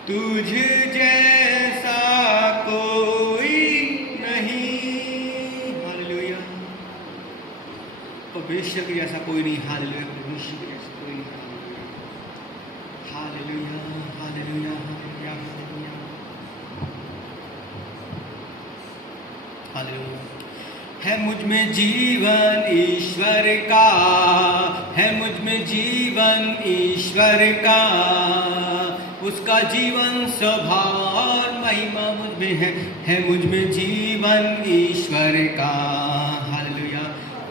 तुझ जैसा कोई नहीं, हालेलुया। परमेश्वर के जैसा कोई नहीं, हालेलुया। परमेश्वर के जैसा कोई नहीं, hallelujah hallelujah hallelujah hallelujah hallelujah. है मुझ में जीवन ईश्वर का, है मुझ में जीवन ईश्वर का, उसका जीवन स्वभाव और महिमा मुझ में है मुझ में जीवन ईश्वर का, हालेलुया।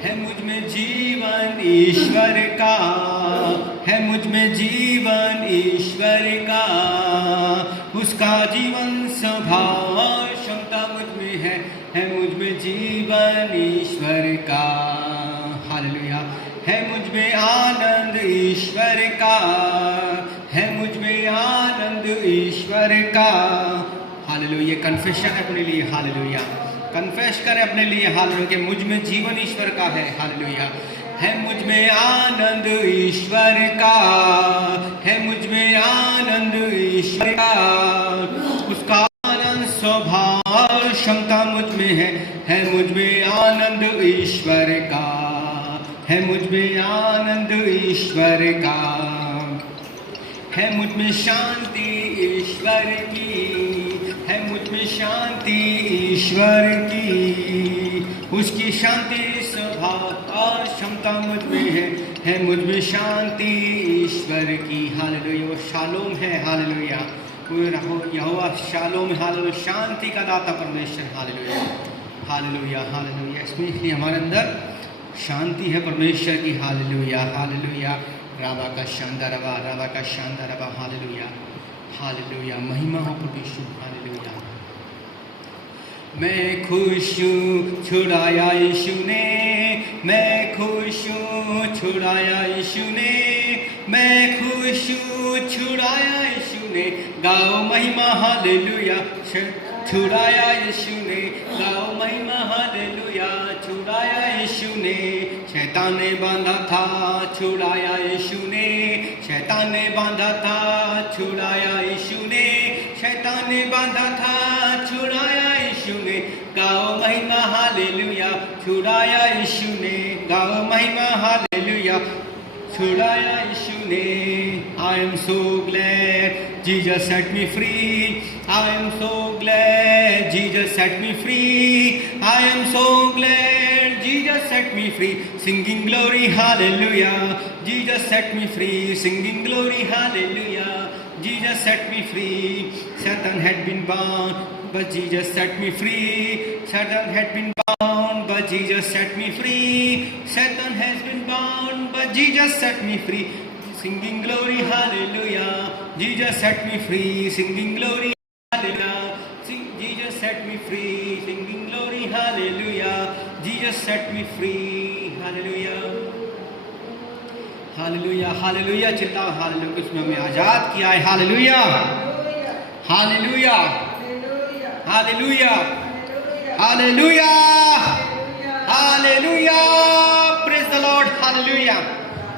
है मुझ में जीवन ईश्वर का, है मुझ में जीवन ईश्वर का, उसका जीवन स्वभाव और क्षमता मुझ में है मुझ में जीवन ईश्वर का, हालेलुया। है मुझ में आनंद ईश्वर का, है मुझ में आनंद ईश्वर का, हालेलुया। कन्फेशन है अपने लिए, हालेलुया। कन्फेस करें अपने लिए, हालेलुया, कि मुझ में जीवन ईश्वर का है, हालेलुया। है मुझ में आनंद ईश्वर का, है मुझ में आनंद ईश्वर का, उसका आनंद स्वभाव क्षमता मुझ में है मुझ में आनंद ईश्वर का, है मुझ में आनंद ईश्वर का। है मुझ में शांति ईश्वर की, है मुझ में शांति ईश्वर की, उसकी शांति स्वभाव और क्षमता मुझ में है मुझ में शांति ईश्वर की, हालेलुया। वो शालोम है, हालेलुया। यहोवा शालोम, हालेलुया, शांति का दाता परमेश्वर, हालेलुया हालेलुया हालेलुया। इसमें इसलिए हमारे अंदर शांति है परमेश्वर की, हालेलुया हालेलुया। राबा का शानदारवा, राबा का शानदारवा। हालेलुया, हालेलुया, महिमा हो प्रभु यीशु। हालेलुया। मैं खुश हूँ छुड़ाया यीशु ने, मैं खुश हूँ छुड़ाया यीशु ने, मैं खुश हूँ छुड़ाया यीशु ने। गाओ महिमा हालेलुया, छुड़ाया यीशु ने। गाओ महिमा हालेलुया, छुड़ाया यीशु ने। शैतान ने बांधा था, छुड़ाया यीशु ने। शैतान ने बांधा था, छुड़ाया यीशु ने। शैतान ने बांधा था, छुड़ाया यीशु ने। गाओ महिमा हालेलुया, छुड़ाया यीशु ने। गाओ महिमा हालेलुया, छुड़ाया यीशु ने। I am so glad Jesus set me free. I am so glad Jesus set me free. I am so glad Jesus set me free. Singing glory hallelujah, Jesus set me free. Singing glory hallelujah, Jesus set me free. Satan had been bound, but Jesus set me free. Satan had been bound, but Jesus set me free. Satan has been bound, but Jesus set me free. Singing glory hallelujah, Jesus set me free. Singing glory hallelujah, Jesus set me free. Singing glory hallelujah, Jesus set me free. Hallelujah, hallelujah, hallelujah. चिल्लाओ hallelujah, उसमें हमें आजाद किया है। Hallelujah, hallelujah, hallelujah, hallelujah, hallelujah. Praise the Lord. Hallelujah.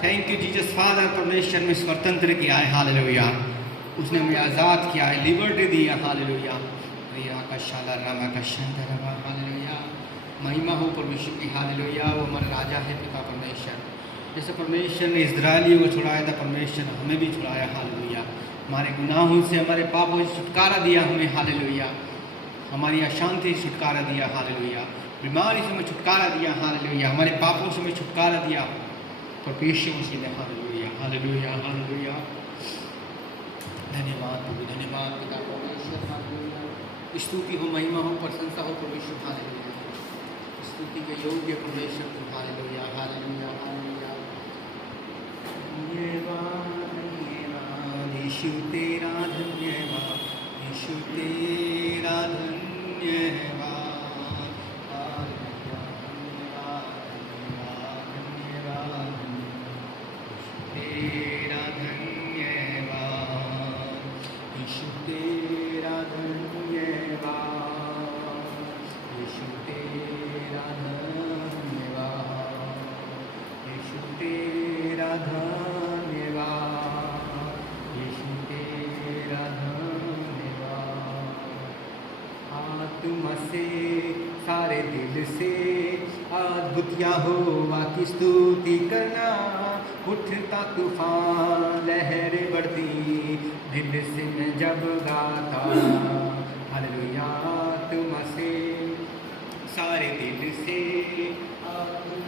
Thank you Jesus father. परमेश्वर में स्वतंत्र किया है। हालेलुया, उसने हमें आज़ाद किया है, लिबर्टी दी है। हालेलुया, रिया का शाला रामा का शंकर। हालेलुया, महिमा हो परमेश्वर की। हालेलुया, वो हमारा राजा है, पिता परमेश्वर। जैसे परमेश्वर ने इस्राएलियों को छुड़ाया था, परमेश्वर हमें भी छुड़ाया। हालेलुया, हमारे गुनाहों से, हमारे पापों से छुटकारा दिया हमें। हालेलुया, हमारी अशांति से छुटकारा दिया। हालेलुया, बीमारी से हमें छुटकारा दिया। हालेलुया, हमारे पापों से हमें छुटकारा दिया परमेश्वर मसीह ने। Hallelujah, hallelujah, hallelujah. धन्यवाद प्रभु, धन्यवाद पिता परमेश्वर। हालेलुया, स्तुति हो, महिमा हो, प्रशंसा हो परमेश्वर। हालेलुया, स्तुति के योग्य परमेश्वर को। Hallelujah, hallelujah, hallelujah. धन्यवाद, धन्यवाद यीशु तेरा, धन्यवाद यीशु तेरा, धन्यवाद। तेरा धन्यवाद यीशु तेरा, धन्यवाद यीशु तेरा, धन्यवाद यीशु तेरा, धन्यवाद यीशु तेरा, धन्यवाद। आत्मा से, सारे दिल से अद्भुत यहोवा की स्तुति करना। उठता तूफान, लहर बढ़ती, दिल से मैं जब गाता। हालेलुया, आत्मा से, सारे दिल से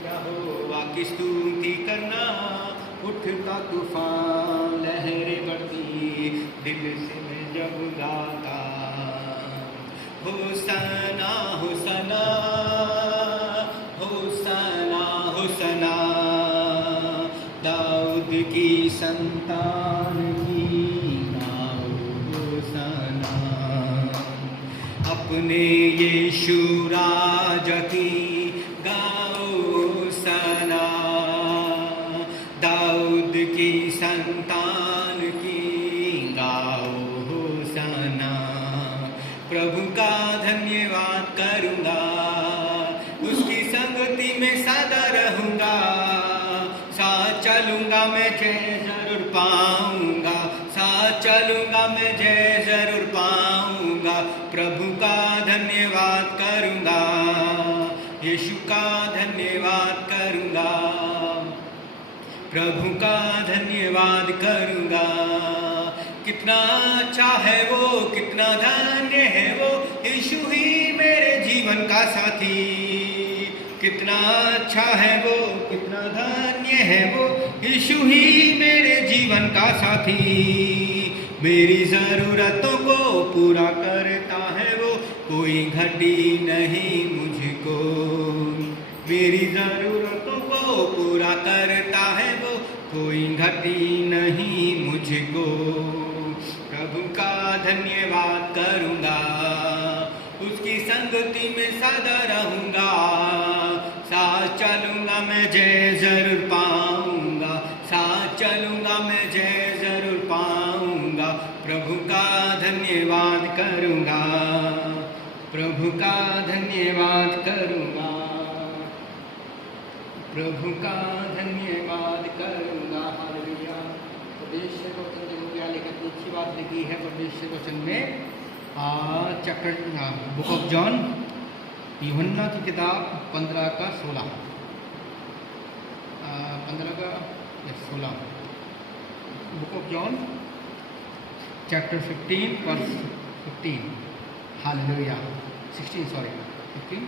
यहोवा की स्तुति करना। उठता तूफान, लहर बढ़ती, दिल से मैं जब गाता। होसना होसना, होसना होसना, दाऊद की संतान की गाओ होसना। अपने यीशु राजा की गाओ होसना। दाऊद की संतान की गाओ होसना। प्रभु का धन्यवाद करूँगा, उसकी संगति में सदा रहूँगा। साथ चलूँगा मैं, जय जरूर पाऊँगा। साथ चलूँगा मैं, जय जरूर पाऊँगा। प्रभु का धन्यवाद करूँगा, यीशु का धन्यवाद करूँगा। प्रभु का धन्यवाद करूँगा। कितना अच्छा है वो, कितना धन्य है वो, यीशु ही मेरे जीवन का साथी। कितना अच्छा है वो, कितना धन्य है वो, यीशु ही मेरे जीवन का साथी। मेरी ज़रूरतों को पूरा करता है वो, कोई घटी नहीं मुझको। मेरी ज़रूरतों को पूरा करता है वो, कोई घटी नहीं मुझको। प्रभु का धन्यवाद करूँगा, उसकी संगति में सदा रहूँगा। साथ चलूँगा मैं जय जरूर पाऊँगा, साथ चलूँगा मैं जय जरूर पाऊँगा। प्रभु का धन्यवाद करूँगा, प्रभु का धन्यवाद करूँगा, प्रभु का धन्यवाद करूँगा। हालेलुया। परमेश्वर को वचन हो गया, लेकिन अच्छी बात लिखी है परमेश्वर वचन में चैप्टर बुक ऑफ जॉन, यूहन्ना की किताब 15 का 16, 15 का 16, book of John chapter 15 verse 15। Hallelujah. 16 sorry 15।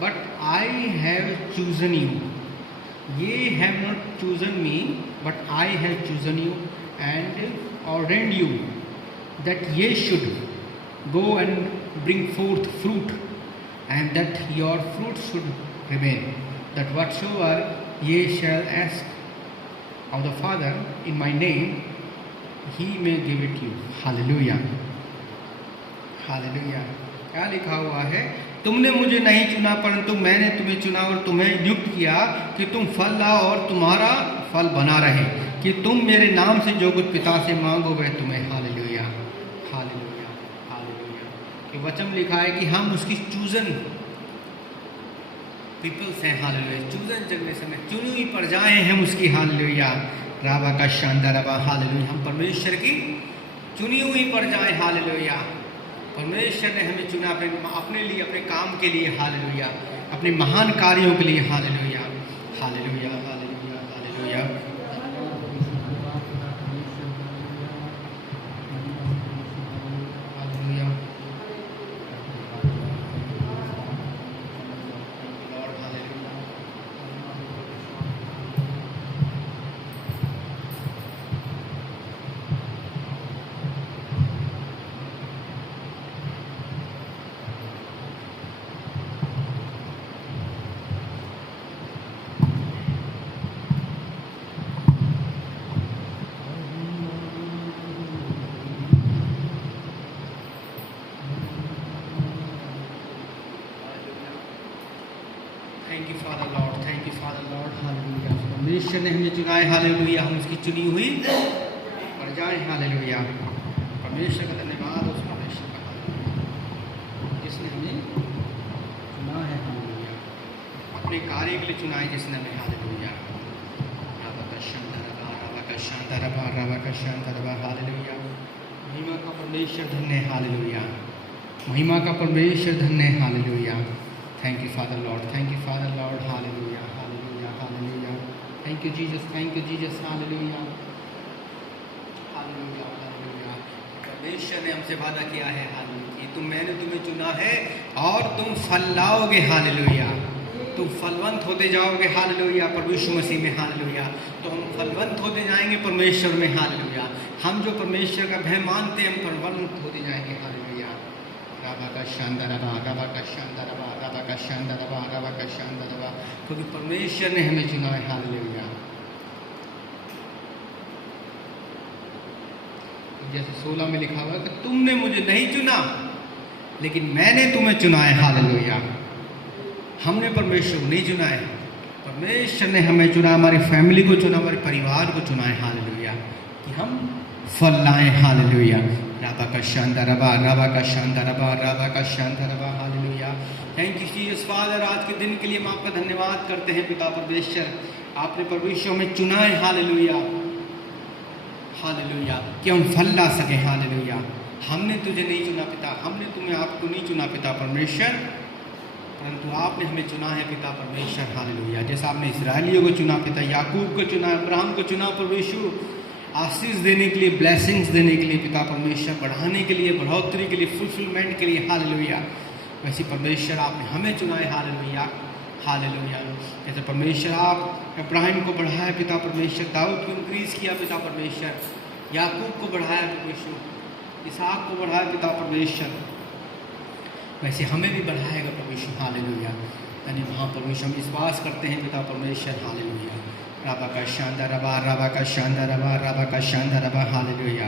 But I have chosen you. Ye have not chosen me, but I have chosen you and ordained you that ye should go and bring forth fruit, and that your fruit should remain, that whatsoever ye shall ask of the Father in my name, he may give it you. Hallelujah. Hallelujah. क्या लिखा हुआ है? तुमने मुझे नहीं चुना, परंतु मैंने तुम्हें चुना और तुम्हें नियुक्त किया कि तुम फल लाओ और तुम्हारा फल बना रहे, कि तुम मेरे नाम से जो कुछ पिता से मांगो वह तुम्हें। Hallelujah, hallelujah, hallelujah. कि वचन लिखा है कि हम उसकी चूजन पीपल्स हैं। हालेलुया। चूजन जगने समय चुनी हुई प्रजाएं हम उसकी। हालेलुया। राबा का शानदार रबा। हालेलुया। हम परमेश्वर की चुनी हुई प्रजाएं। हालेलुया। परमेश्वर ने हमें चुना अपने लिए, अपने काम के लिए। हालेलुया। अपने महान कार्यों के लिए। Hallelujah, hallelujah, hallelujah, hallelujah. Thank you father Lord, thank you father Lord. Hallelujah. परमेश्वर ने हमें चुना है। हालेलुया। हम उसकी चुनी हुई प्रजाएं। हालेलुया। परमेश्वर का धन्यवाद, उस परमेश्वर का जिसने हमें चुना है। हालेलुया। अपने कार्य के लिए चुना है जिसने हमें। हालेलुया। राबा का शानदारबा, राबा का शानदारबा, राबा का शानदारबा। हालेलुया। महिमा का परमेश्वर धन्य है। हालेलुया। महिमा का परमेश्वर धन्य है। Hallelujah. Thank you, Father Lord. Thank you, Father Lord. Hallelujah. Hallelujah. Hallelujah. Thank you, Jesus. Thank you, Jesus. Hallelujah. Hallelujah. Hallelujah. परमेश्वर ने हमसे वादा किया है। हालेलुया। मैंने तुम्हें चुना है और तुम फल लाओगे। हालेलुया। तुम फलवंत होते जाओगे। हालेलुया। प्रभु यीशु मसीह में। हालेलुया। तो हम फलवंत होते जाएंगे परमेश्वर में। हालेलुया। हम जो परमेश्वर का भय मानते हैं, हम फलवंत होते जाएंगे। हालेलुया। राबा का शानदारबा, राबा का शानदारबा, राबा का शानदारबा, राबा का शानदारबा। क्योंकि परमेश्वर ने हमें चुना है। हालेलुया। जैसे 16 में लिखा हुआ है कि तुमने मुझे नहीं चुना, लेकिन मैंने तुम्हें चुना है। हालेलुया। हमने परमेश्वर को नहीं चुना है, परमेश्वर ने हमें चुना, हमारी फैमिली को चुना, हमारे परिवार को चुना है। हालेलुया। कि हम फल लाएं। हालेलुया। राबा का शानदारबा, राबा का शानदारबा, राबा का शानदारबा। Hallelujah. Thank you Jesus father. आज के दिन के लिए हम आपका धन्यवाद करते हैं पिता परमेश्वर। आपने परमेश्वर में चुना है। हालेलुया। हालेलुया। कि हम फल ला सकें। हालेलुया। हमने तुझे नहीं चुना पिता, हमने तुम्हें आपको नहीं चुना पिता परमेश्वर, परंतु आपने हमें चुना है पिता परमेश्वर। हालेलुया। जैसा आपने इस्राएलियों को चुना पिता, याकूब को चुना, अब्राहम को चुना परमेश्वर, आशीष देने के लिए, ब्लेसिंग्स देने के लिए पिता परमेश्वर, बढ़ाने के लिए, बढ़ोतरी के लिए, फुलफिलमेंट के लिए। हालेलुया। वैसे परमेश्वर आपने हमें चुना है। हालेलुया। हालेलुया। जैसे परमेश्वर आप अब्राहम को बढ़ाया पिता परमेश्वर, दाऊद को इंक्रीज किया पिता परमेश्वर, याकूब को बढ़ाया परमेश्वर, इसहाक को बढ़ाया पिता परमेश्वर, वैसे हमें भी बढ़ाएगा परमेश्वर। हालेलुया। यानी वहाँ परमेश्वर हम विश्वास करते हैं पिता परमेश्वर। हालेलुया। राबा का शानदार रबा, राबा का शानदार रबा, राबा का शानदार रबा। हालेलुया।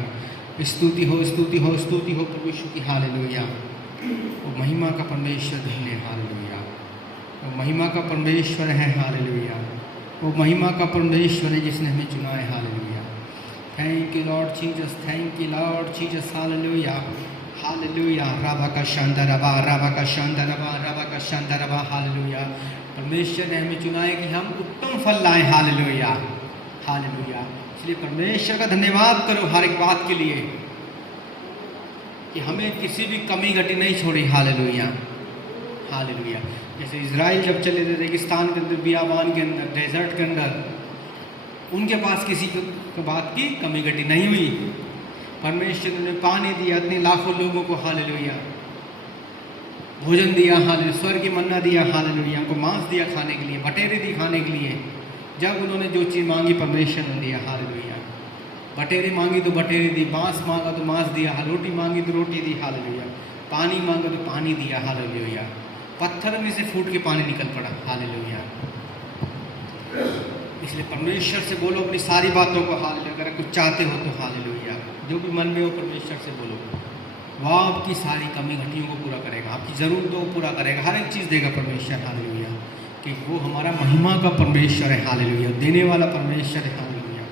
स्तुति हो, स्तुति हो, स्तुति हो प्रभु यीशु की। हालेलुया। वो महिमा का परमेश्वर धन्य। हालेलुया। वो महिमा का परमेश्वर है। हालेलुया। वो महिमा का परमेश्वर है जिसने हमें चुना है। Hallelujah. Thank you lord Jesus, thank you lord Jesus. Hallelujah, hallelujah. राबा का शानदार रबा, राबा का शानदार रबा, राबा का शानदार रबा। हालेलुया। परमेश्वर ने हमें चुना है कि हम उत्तम फल लाएं। Hallelujah, hallelujah. इसलिए परमेश्वर का धन्यवाद करो हर एक बात के लिए कि हमें किसी भी कमी घटी नहीं छोड़ी। Hallelujah, hallelujah. जैसे इज़राइल जब चले थे रेगिस्तान के अंदर, बियाबान के अंदर, डेजर्ट के अंदर, उनके पास किसी बात की कमी घटी नहीं हुई। परमेश्वर ने पानी दिया इतने लाखों लोगों को। हालेलुया। भोजन दिया। हालेलुया। स्वर्ग की मन्ना दिया। हालेलुया। उनको मांस दिया खाने के लिए, बटेरे दी खाने के लिए। जब उन्होंने जो चीज़ मांगी परमेश्वर ने दिया। हालेलुया। बटेरे मांगी तो बटेरे दी, मांस मांगा तो मांस दिया, रोटी मांगी तो रोटी दी। हालेलुया। पानी मांगा तो पानी दिया। हालेलुया। पत्थर में से फूट के पानी निकल पड़ा। हालेलुया। इसलिए परमेश्वर से बोलो अपनी सारी बातों को। हालेलुया। अगर कुछ चाहते हो तो हालेलुया, जो भी मन में हो परमेश्वर से बोलो। वह आपकी सारी कमी घटियों को पूरा करेगा, आपकी ज़रूरतों को पूरा करेगा, हर एक चीज़ देगा परमेश्वर। हालेलुया। कि वो हमारा महिमा का परमेश्वर है। हालेलुया। देने वाला परमेश्वर है। हालेलुया।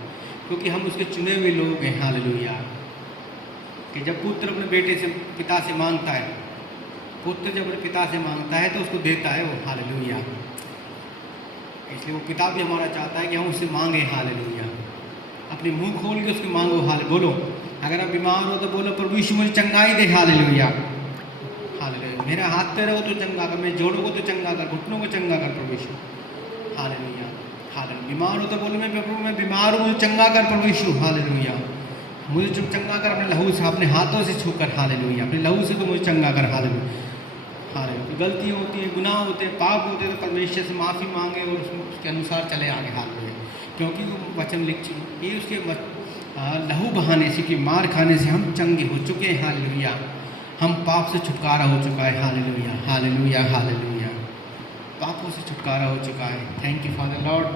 क्योंकि हम उसके चुने हुए लोग हैं। हालेलुया। कि जब पुत्र अपने बेटे से, पिता से मांगता है, पुत्र जब अपने पिता से मांगता है तो उसको देता है वो। हालेलुया। इसलिए वो पिता भी हमारा चाहता है कि हम उससे मांगे। हालेलुया। अपने मुंह खोल के उसके मांगो। हाल बोलो, अगर आप बीमार हो तो बोलो प्रभु यीशु मुझे चंगाई दे। Hallelujah, hallelujah. मेरा हाथ पे रहो तो चंगा कर, मेरे जोड़ों को तो चंगा कर, घुटनों को चंगा कर प्रभु यीशु। Hallelujah, hallelujah. बीमार हो तो बोलो मैं प्रभु मैं बीमार हूँ, मुझे चंगा कर प्रभु यीशु। हालेलुया। मुझे चंगा कर अपने लहू से, अपने हाथों से छूकर। हालेलुया। अपने लहू से तो मुझे चंगा कर। Hallelujah, hallelujah. गलतियाँ होती हैं, गुनाह होते हैं, पाप होते हैं, तो परमेश्वर से माफ़ी मांगे और उसके अनुसार चले आगे। हालेलुया। क्योंकि वो वचन लिख चुके ये उसके लहू बहाने से, कि मार खाने से हम चंगे हो चुके हैं। हालेलुया। हम पाप से छुटकारा हो चुका है। Hallelujah, hallelujah, hallelujah. पापों से छुटकारा हो चुका है। Thank you father Lord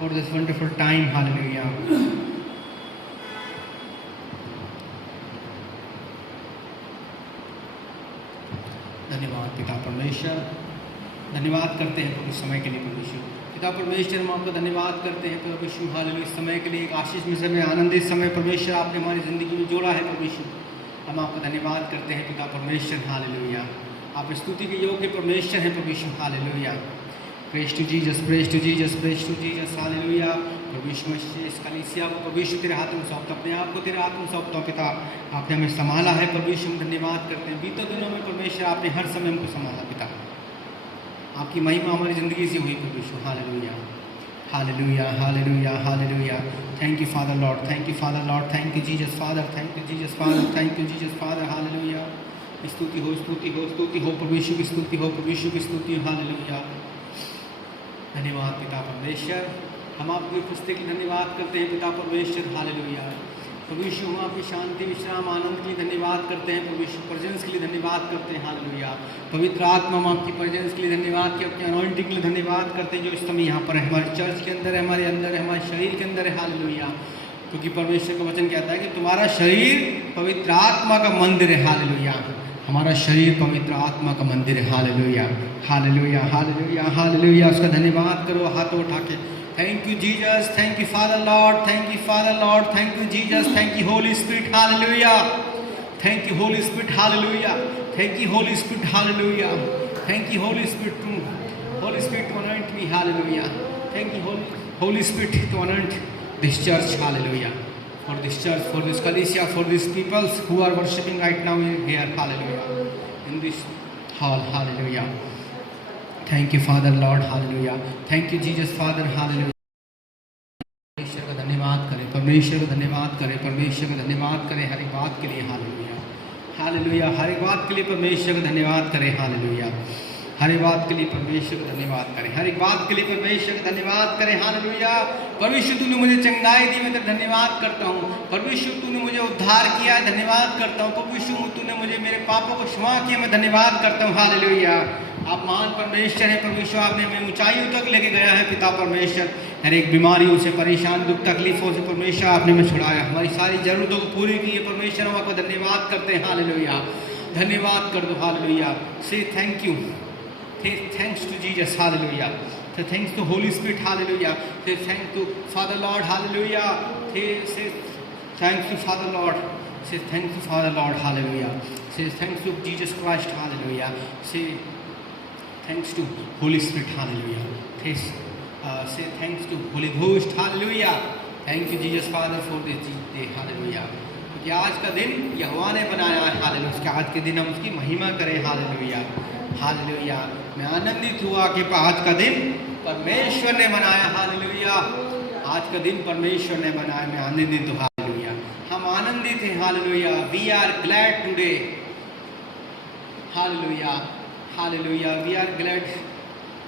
for this wonderful time. Hallelujah. धन्यवाद पिता परमेश्वर, धन्यवाद करते हैं प्रभु समय के लिए। परमेश्वर पिता परमेश्वर हम आपका धन्यवाद करते हैं प्रभु यीशु। हालेलुया। इस समय के लिए एक आशीष में समय, आनंदित समय परमेश्वर आपने हमारी ज़िंदगी में जोड़ा है। परमेश्वर हम आपका धन्यवाद करते हैं पिता परमेश्वर। हालेलुया। आप स्तुति के योग्य परमेश्वर हैं प्रभु Yeshu. Hallelujah. Praise to Jesus, praise to Jesus, praise to Jesus. Hallelujah. प्रभु यीशु मसीह इस कलीसिया को प्रभु यीशु तेरे हाथ में सौंपता, अपने आप को तेरे हाथ में सौंपता हूं पिता। आपने हमें संभाला है प्रभु यीशु, हम धन्यवाद करते हैं। बीते दिनों में परमेश्वर आपने हर समय हमको संभाला पिता। आपकी महिमा हमारी ज़िंदगी से हुई प्रभु Yeshu. Hallelujah, hallelujah, hallelujah, hallelujah. Thank you father Lord, thank you father Lord, thank you Jesus father, thank you Jesus father, thank you Jesus father. Hallelujah. स्तुति हो, स्तुति हो, स्तुति हो प्रभु यीशु की स्तुति हो, प्रभु यीशु की स्तुति हो। हालेलुया। धन्यवाद पिता परमेश्वर, हम आपकी उपस्थिति के लिए धन्यवाद करते हैं पिता परमेश्वर। हालेलुया। प्रभु यीशु हम आपकी शांति, विश्राम, आनंद के लिए धन्यवाद करते हैं। प्रभु यीशु प्रेजेंस के लिए धन्यवाद करते हैं। हालेलुया। पवित्र आत्मा हम आपकी प्रेजेंस के लिए धन्यवाद के, अपनी अनॉइंटिंग के लिए धन्यवाद करते हैं जो इस समय यहाँ पर है, हमारे चर्च के अंदर है, हमारे अंदर है, हमारे शरीर के अंदर है। हालेलुया। क्योंकि परमेश्वर का वचन कहता है कि तुम्हारा शरीर पवित्र आत्मा का मंदिर है। हालेलुया। हमारा शरीर पवित्र आत्मा का मंदिर है। Hallelujah, hallelujah, hallelujah, hallelujah. उसका धन्यवाद करो हाथों उठा के। Thank you Jesus, thank you father Lord, thank you father Lord, thank you Jesus, thank you Holy Spirit. Hallelujah. Thank you Holy Spirit. Hallelujah. Thank you Holy Spirit. Hallelujah. Thank you Holy Spirit to anoint me. Hallelujah. Thank you Holy Spirit to anoint this church. Hallelujah. For this church, for this Ecclesia, for these peoples who are worshiping right now here. Hallelujah. In this hall. Hallelujah. Thank you Father Lord. Hallelujah. Thank you Jesus Father. Hallelujah. परमेश्वर का धन्यवाद करें, परमेश्वर का धन्यवाद करें, परमेश्वर का धन्यवाद करें हर एक बात के लिए। Hallelujah, hallelujah. हर एक बात के लिए परमेश्वर का धन्यवाद करें। हालेलुया। हर एक बात के लिए परमेश्वर का धन्यवाद करें, हर एक बात के लिए परमेश्वर का धन्यवाद करें। हालेलुया। परमेश्वर तूने मुझे चंगाई दी, मैं तेरा धन्यवाद करता हूँ। परमेश्वर तूने मुझे उद्धार किया है, धन्यवाद करता हूँ। परमेश्वर तूने मुझे मेरे पापों को क्षमा किया, मैं धन्यवाद करता हूँ। हालेलुया। आप महान परमेश्वर हैं परमेश्वर, आपने हमें ऊंचाइयों तक लेके गया है पिता परमेश्वर। हर एक बीमारियों से परेशान, दुख तकलीफों से परमेश्वर आपने हमें छुड़ाया, हमारी सारी ज़रूरतों को पूरी की है परमेश्वर। हम आपका धन्यवाद करते हैं, हालेलुया। धन्यवाद कर दो, हालेलुया। से thank you, thanks to Jesus, hallelujah. So thanks to Holy Spirit, hallelujah. Say thanks to Father Lord, hallelujah. Say thanks to Father Lord. Say thanks to Father Lord, hallelujah. Say thanks to Jesus Christ, hallelujah. Say thanks to Holy Spirit, hallelujah. Say thanks to Holy Ghost, hallelujah. Thank you Jesus Father for this day, hallelujah. क्योंकि आज का दिन यहोवा ने बनाया है, hallelujah. उसके आज के दिन हम उसकी महिमा करें, हालेलुया, हालेलुया। मैं आनंदित हुआ कि आज का दिन परमेश्वर ने बनाया, हालेलुया। आज का दिन परमेश्वर ने बनाया, मैं आनंदित हूँ, हालेलुया। हम आनंदित हैं, hallelujah. We are glad today, hallelujah, hallelujah. We are glad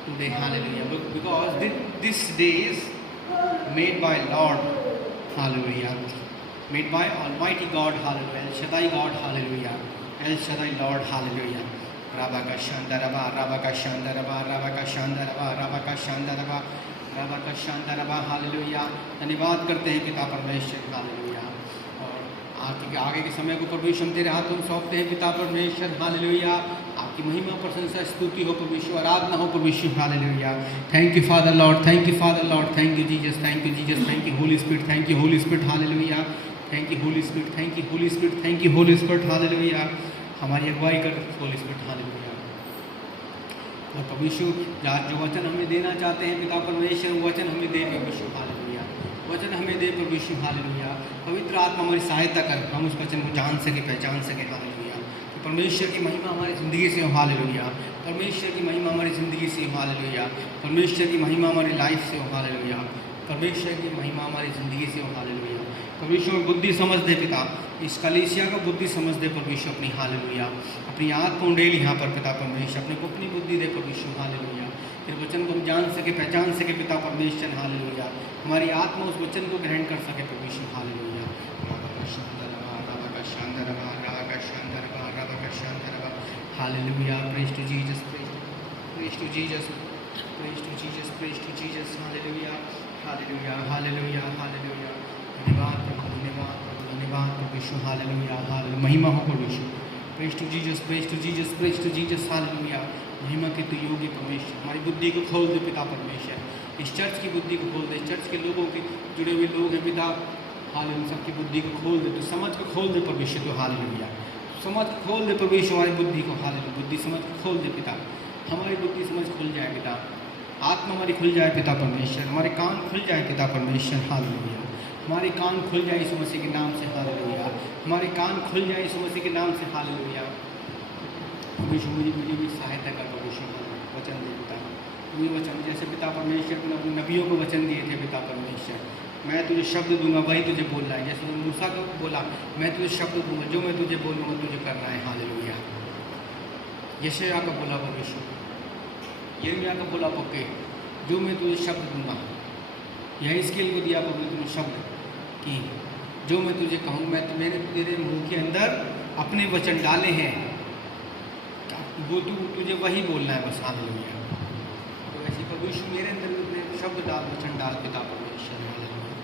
today, hallelujah, because this day is made by lord, hallelujah, made by almighty God, hallelujah, El Shaddai God, hallelujah, El Shaddai lord, hallelujah. राबा का शांदारबा, राबा का शांदारबा, राबा का शांदारबा, राबा का शांदारबा, राबा का शांदारबा, हालेलुया। धन्यवाद करते हैं पिता परमेश्वर, हालेलुया। और आगे के समय को परमेश्वर हम तेरे हाथों में सौंपते हैं पिता परमेश्वर, हालेलुया। आपकी महिमा प्रशंसा स्तुति हो परमेश्वर, आराधना हो परमेश्वर, hallelujah. Thank you father Lord, thank you father Lord, thank you Jesus, thank you Jesus, thank you Holy spirit, thank you Holy Spirit, hallelujah. Thank you Holy spirit, thank you Holy spirit, thank you Holy Spirit, hallelujah. हमारी अगुवाई कर Holi Spirit, hallelujah. और परमेश्वर जो वचन हमें देना चाहते हैं पिता परमेश्वर, वचन हमें दे परमेश्वर, हालेलुया। वचन हमें दे परमेश्वर, हालेलुया। पवित्र आत्मा हमारी सहायता कर, हम उस वचन को जान सके, पहचान सके, हालेलुया। तो परमेश्वर की महिमा हमारी ज़िंदगी से हो, हालेलुया। परमेश्वर की महिमा हमारी ज़िंदगी से हो, हालेलुया। परमेश्वर की महिमा हमारी लाइफ से हो, हालेलुया। परमेश्वर की महिमा हमारी ज़िंदगी से हो, हालेलुया। परमेश्वर बुद्धि समझ दे पिता, इस कलीसिया को बुद्धि समझ दे परमेश्वर अपनी, हालेलुया। अपनी आत्मा उंडेल यहाँ पर पिता परमेश्वर, अपने को अपनी बुद्धि दे परमेश्वर, हालेलुया। तेरे वचन को हम जान सके, पहचान सके पिता परमेश्वर, हालेलुया। हमारी आत्मा उस वचन को ग्रहण कर सके परमेश्वर, हालेलुया। राबा का शांदारबा, राबा का शांदारबा, राबा का शांदारबा, राबा का शांदारबा, hallelujah. Praise to Jesus, praise to Jesus, praise to Jesus, praise to Jesus, hallelujah, hallelujah, hallelujah, hallelujah. धन्यवाद प्रभु, धन्यवाद प्रभु, धन्यवाद परमेश्वर, हालेलुया, हालेलुया। महिमा हो परमेश्वर, praise to Jesus, praise to Jesus, praise to Jesus, hallelujah. महिमा के तू योग्य परमेश्वर, हमारी बुद्धि को खोल दे पिता परमेश्वर, इस चर्च की बुद्धि को खोल दे, चर्च के लोगों के जुड़े हुए लोग हैं पिता, हालेलुया, सबकी बुद्धि को खोल दे, तो समझ को खोल दे परमेश्वर को, हालेलुया। समझ को खोल दे परमेश्वर हमारी बुद्धि को, हालेलुया। बुद्धि समझ को खोल दे पिता, हमारी बुद्धि समझ खुल जाए पिता, आत्मा हमारी खुल जाए पिता परमेश्वर, हमारे कान खुल जाए पिता परमेश्वर, हालेलुया। हमारे कान खुल जाए यीशु मसीह के नाम से, हालेलुया। हमारे कान खुल जाए यीशु मसीह के नाम से, हालेलुया। परमेश्वर मुझे भी सहायता कर परमेश्वर, वचन दे पिता, तुम्हें वचन जैसे पिता परमेश्वर ने अपने नबियों को वचन दिए थे पिता परमेश्वर, मैं तुझे शब्द दूंगा वही तुझे बोलना है। जैसे मूसा को बोला मैं तुझे शब्द दूंगा, जो मैं तुझे बोलूँगा तुझे करना है, हालेलुया। यशायाह का बोला परमेश्वर, यिर्मयाह का बोला पक्के, जो मैं तुझे शब्द दूंगा, यह स्केल को दिया पकड़े तुमने शब्द कि जो मैं तुझे कहूँ, मैंने तेरे मुंह के अंदर अपने वचन डाले हैं, वो तुझे वही बोलना है बस, हालेलुया। तो ऐसे परमेश्वर मेरे अंदर अपने शब्द डाल, वचन डाल पिता परमेश्वर, हालेलुया,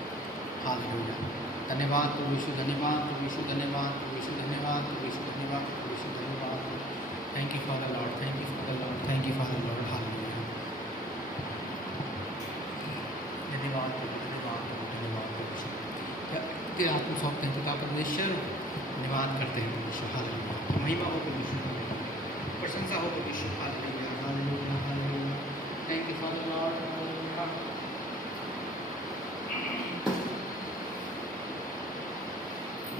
हालेलुया। धन्यवाद परमेश्वर, धन्यवाद परमेश्वर, धन्यवाद परमेश्वर, धन्यवाद परमेश्वर, धन्यवाद परमेश्वर, धन्यवाद। Thank you for the Lord, thank you for the Lord, thank you for the Lord, hallelujah. धन्यवाद, धन्यवाद, धन्यवाद परमेश्वर। तेरे हाथ में सौंपते हैं पिता परमेश्वर, धन्यवाद करते हैं परमेश्वर, हालेलुया। महिमा हो परमेश्वर, प्रशंसा हो परमेश्वर, hallelujah, hallelujah, hallelujah. Thank you for the Lord, hallelujah.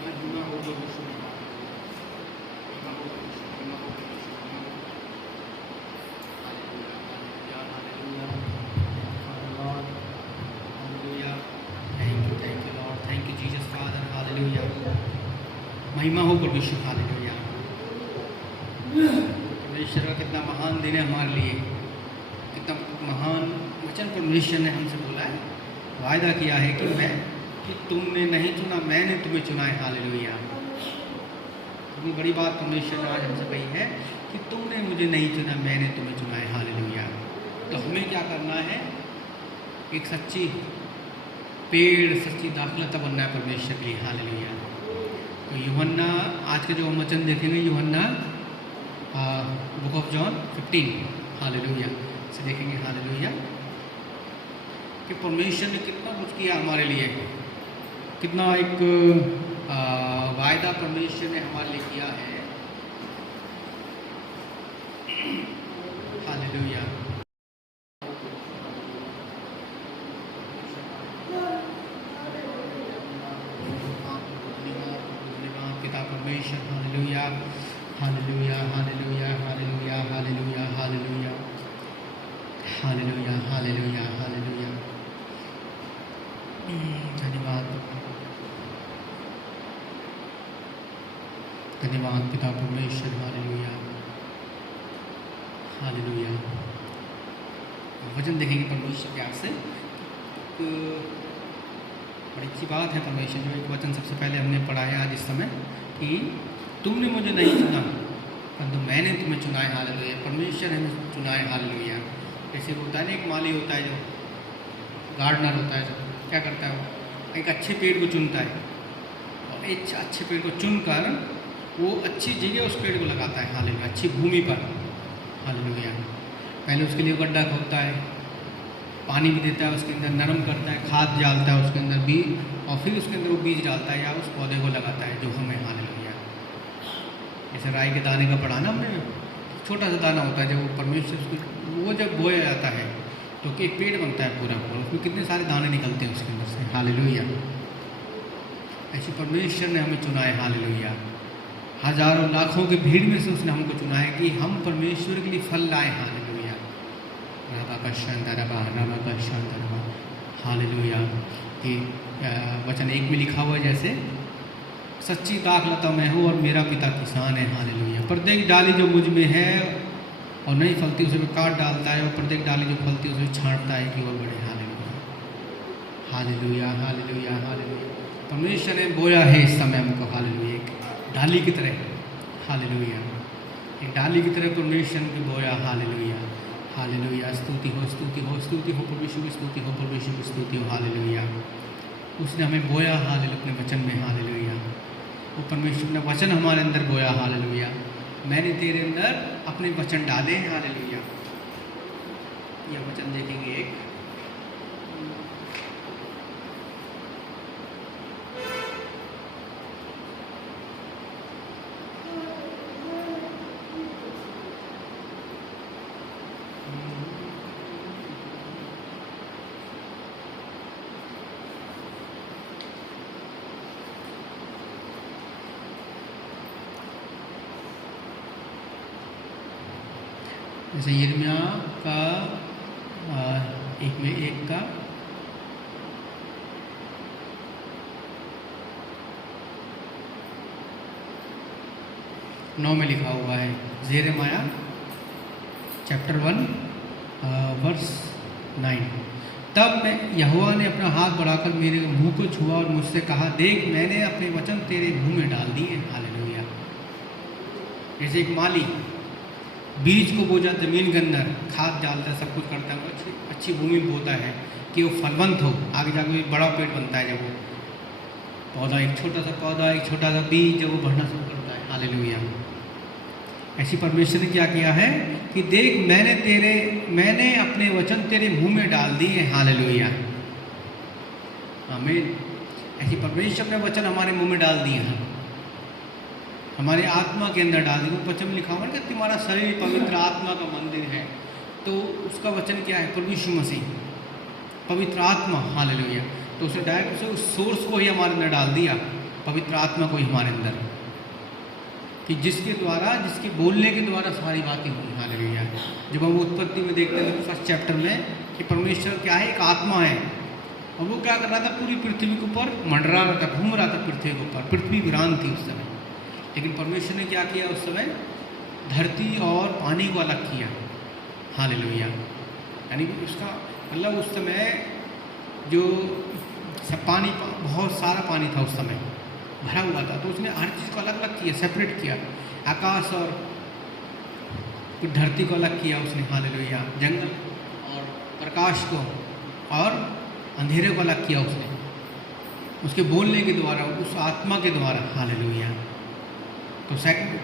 महिमा हो परमेश्वर, महिमा हो परमेश्वर, महिमा हो परमेश्वर, hallelujah, hallelujah, Lord, hallelujah. Thank you lord, thank you Jesus father, hallelujah. महिमा हो परमेश्वर, हालेलुया। परमेश्वर का कितना महान दिन है हमारे लिए, कितना महान वचन परमेश्वर ने हमसे बोला है, वायदा किया है कि तुमने नहीं चुना, मैंने तुम्हें चुना है, हालेलुया। इतनी बड़ी बात परमेश्वर ने आज हमसे कही है कि तुमने मुझे नहीं चुना, मैंने तुम्हें चुना है। हालेलुया। तो हमें क्या करना है? एक सच्ची पेड़, सच्ची दाखलता बनना है परमेश्वर के लिए। हालेलुया। तो यूहन्ना, आज के जो हम वचन देखेंगे यूहन्ना बुक ऑफ जॉन 15, हालेलुया से देखेंगे। हालेलुया कि परमेश्वर ने कितना कुछ किया हमारे लिए, कितना एक वायदा परमेश्वर ने हमारे लिए किया है। हालेलुया। पिता परमेश्वर, hallelujah hallelujah hallelujah hallelujah hallelujah hallelujah hallelujah hallelujah hallelujah. धन्यवाद, धन्यवाद पिता परमेश्वर। Hallelujah hallelujah. वचन देखेंगे परमेश्वर के आपसे। बड़ी अच्छी बात है परमेश्वर जो एक वचन सबसे पहले हमने पढ़ा है आज इस समय कि तुमने मुझे नहीं चुना परंतु मैंने तुम्हें चुना है। हालेलुया। परमेश्वर ने हमें चुना है। हालेलुया। जैसे होता है ना, एक माली होता है जो गार्डनर होता है, जो क्या करता है, वो एक अच्छे पेड़ को चुनता है और एक अच्छे पेड़ को चुनकर वो अच्छी जगह उस पेड़ को लगाता है। हालेलुया। अच्छी भूमि पर। हालेलुया। पहले उसके लिए गड्ढा खोदता है, पानी भी देता है, उसके अंदर नरम करता है, खाद डालता है उसके अंदर बीज, और फिर उसके अंदर वो बीज डालता है या उस पौधे को लगाता है जो हमें। हालेलुया। जैसे राई के दाने का पढ़ा ना हमने, छोटा सा दाना होता है, जब वो परमेश्वर उसको वो जब बोया जाता है तो एक पेड़ बनता है पूरा पूरा, उसमें कितने सारे दाने निकलते हैं उसके अंदर से। हालेलुया। ऐसे परमेश्वर ने हमें चुना है। हालेलुया। हजारों लाखों की भीड़ में से उसने हमको चुना है कि हम परमेश्वर के लिए फल लाए। हालेलुया। रबा का शांतरबा, रबा का शांतरबा। हालेलुया। कि वचन 1 में लिखा हुआ है, जैसे सच्ची दाखलता मैं हूँ और मेरा पिता किसान है। हालेलुया। प्रत्येक डाली जो मुझ में है और नहीं फलती उसे मैं काट डालता है, और प्रत्येक डाली जो फलती है उसे छांटता है कि वो बढ़े। Hallelujah hallelujah hallelujah hallelujah. परमेश्वर ने बोया है इस समय हमको। हालेलुया। एक डाली की तरह। हालेलुया। एक डाली की तरह परमेश्वर ने बोया। Hallelujah hallelujah. स्तुति हो, स्तुति हो, स्तुति हो परमेश्वर की, स्तुति हो परमेश्वर की, स्तुति हो। हालेलुया। उसने हमें बोया। हालेलुया। अपने वचन में। हालेलुया। वो परमेश्वर ने वचन हमारे अंदर बोया। हालेलुया। मैंने तेरे अंदर अपने वचन डाले हैं। हालेलुया। यह वचन देखेंगे एक, जैसे यिर्मयाह का 1 का 9 में लिखा हुआ है। यिर्मयाह चैप्टर 1 वर्स 9। तब मैं यहोवा ने अपना हाथ बढ़ाकर मेरे मुंह को छुआ और मुझसे कहा, देख मैंने अपने वचन तेरे मुंह में डाल दिए। हालेलुया। जैसे एक माली बीज को बोझा ज़मीन के अंदर, खाद डालता है, सब कुछ करता है, वो अच्छी भूमि में बोता है कि वो फलवंत हो, आगे जाकर एक बड़ा पेड़ बनता है। जब वो पौधा, एक छोटा सा पौधा, एक छोटा सा बीज जब वो बढ़ना शुरू करता है। हालेलुया। ऐसी परमेश्वर ने क्या किया है कि देख मैंने अपने वचन तेरे मुंह में डाल दिए। हालेलुया। आमीन। ऐसी परमेश्वर ने वचन हमारे मुंह में डाल दिए हैं, हमारे आत्मा के अंदर डाल दिए। वो वचन में लिखा हुआ है कि तुम्हारा शरीर पवित्र आत्मा का मंदिर है। तो उसका वचन क्या है? प्रभु यीशु मसीह, पवित्र आत्मा। हालेलुया। तो उसे डायरेक्ट उस सोर्स को ही हमारे अंदर डाल दिया, पवित्र आत्मा को ही हमारे अंदर, कि जिसके द्वारा, जिसके बोलने के द्वारा सारी बातें हुई। हालेलुया। जब हम उत्पत्ति में देखते हैं 1 चैप्टर में कि परमेश्वर क्या है? एक आत्मा है, और वो क्या कर रहा था? पूरी पृथ्वी के ऊपर मंडरा रहा था, घूम रहा था पृथ्वी के ऊपर। पृथ्वी वीरान थी उस समय, लेकिन परमेश्वर ने क्या किया उस समय? धरती और पानी को अलग किया। हालेलुया। यानी कि उसका मतलब उस समय जो सब पानी, बहुत सारा पानी था उस समय, भरा हुआ था, तो उसने हर चीज़ को अलग अलग किया, सेपरेट किया। आकाश और फिर धरती को अलग किया उसने, हालेलुया। जंगल और प्रकाश को और अंधेरे को अलग किया उसने, उसके बोलने के द्वारा, उस आत्मा के द्वारा, हालेलुया।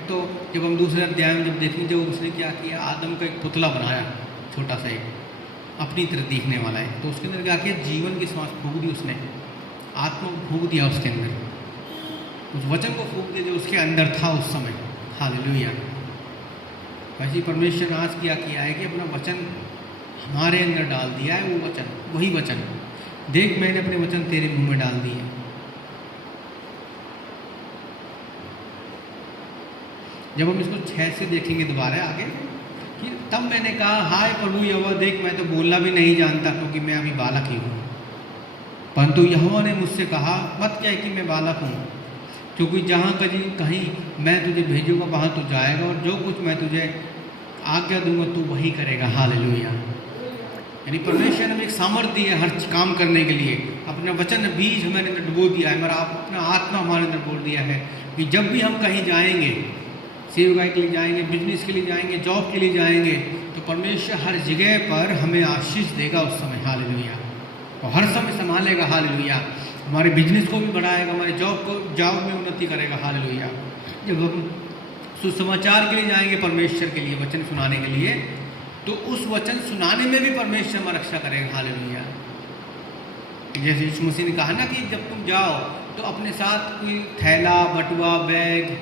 तो जब हम दूसरे अध्याय में जब देखेंगे, जब उसने क्या किया, आदम का एक पुतला बनाया छोटा सा, एक अपनी तरह दिखने वाला है, तो उसके अंदर क्या किया, जीवन की सांस फूंक दी उसने, आत्मा को फूंक दिया उसके अंदर, उस वचन को फूंक दिया जो उसके अंदर था उस समय, हालेलुया। वैसे परमेश्वर ने आज क्या किया है कि अपना वचन हमारे अंदर डाल दिया है, वो वचन, वही वचन, देख मैंने अपने वचन तेरे मुंह में डाल दिए। जब हम इसको 6 से देखेंगे दोबारा आगे, कि तब मैंने कहा, हाय प्रभु यहोवा, देख मैं तो बोलना भी नहीं जानता, क्योंकि मैं अभी बालक ही हूँ। परंतु यहोवा ने मुझसे कहा, मत कह कि मैं बालक हूँ, क्योंकि जहाँ कहीं मैं तुझे भेजूंगा वहाँ तू जाएगा, और जो कुछ मैं तुझे आज्ञा दूंगा तू वही करेगा, हालेलुया। यानी परमेश्वर ने एक सामर्थ्य दी है हर काम करने के लिए, अपना वचन बीज हमारे अंदर डुबो दिया है, मेरा अपना आत्मा हमारे अंदर बोल दिया है कि जब भी हम कहीं जाएंगे, सेवकाई के लिए जाएंगे, बिजनेस के लिए जाएंगे, जॉब के लिए जाएंगे, तो परमेश्वर हर जगह पर हमें आशीष देगा उस समय, हालेलुया, और हर समय संभालेगा, हालेलुया। हमारे बिजनेस को भी बढ़ाएगा, हमारे जॉब में उन्नति करेगा, हालेलुया। जब हम सुसमाचार के लिए जाएंगे परमेश्वर के लिए, वचन सुनाने के लिए, तो उस वचन सुनाने में भी परमेश्वर हमारी रक्षा करेगा, हालेलुया। जैसे यीशु मसीह ने कहा ना कि जब तुम जाओ तो अपने साथ कोई थैला, बटुआ, बैग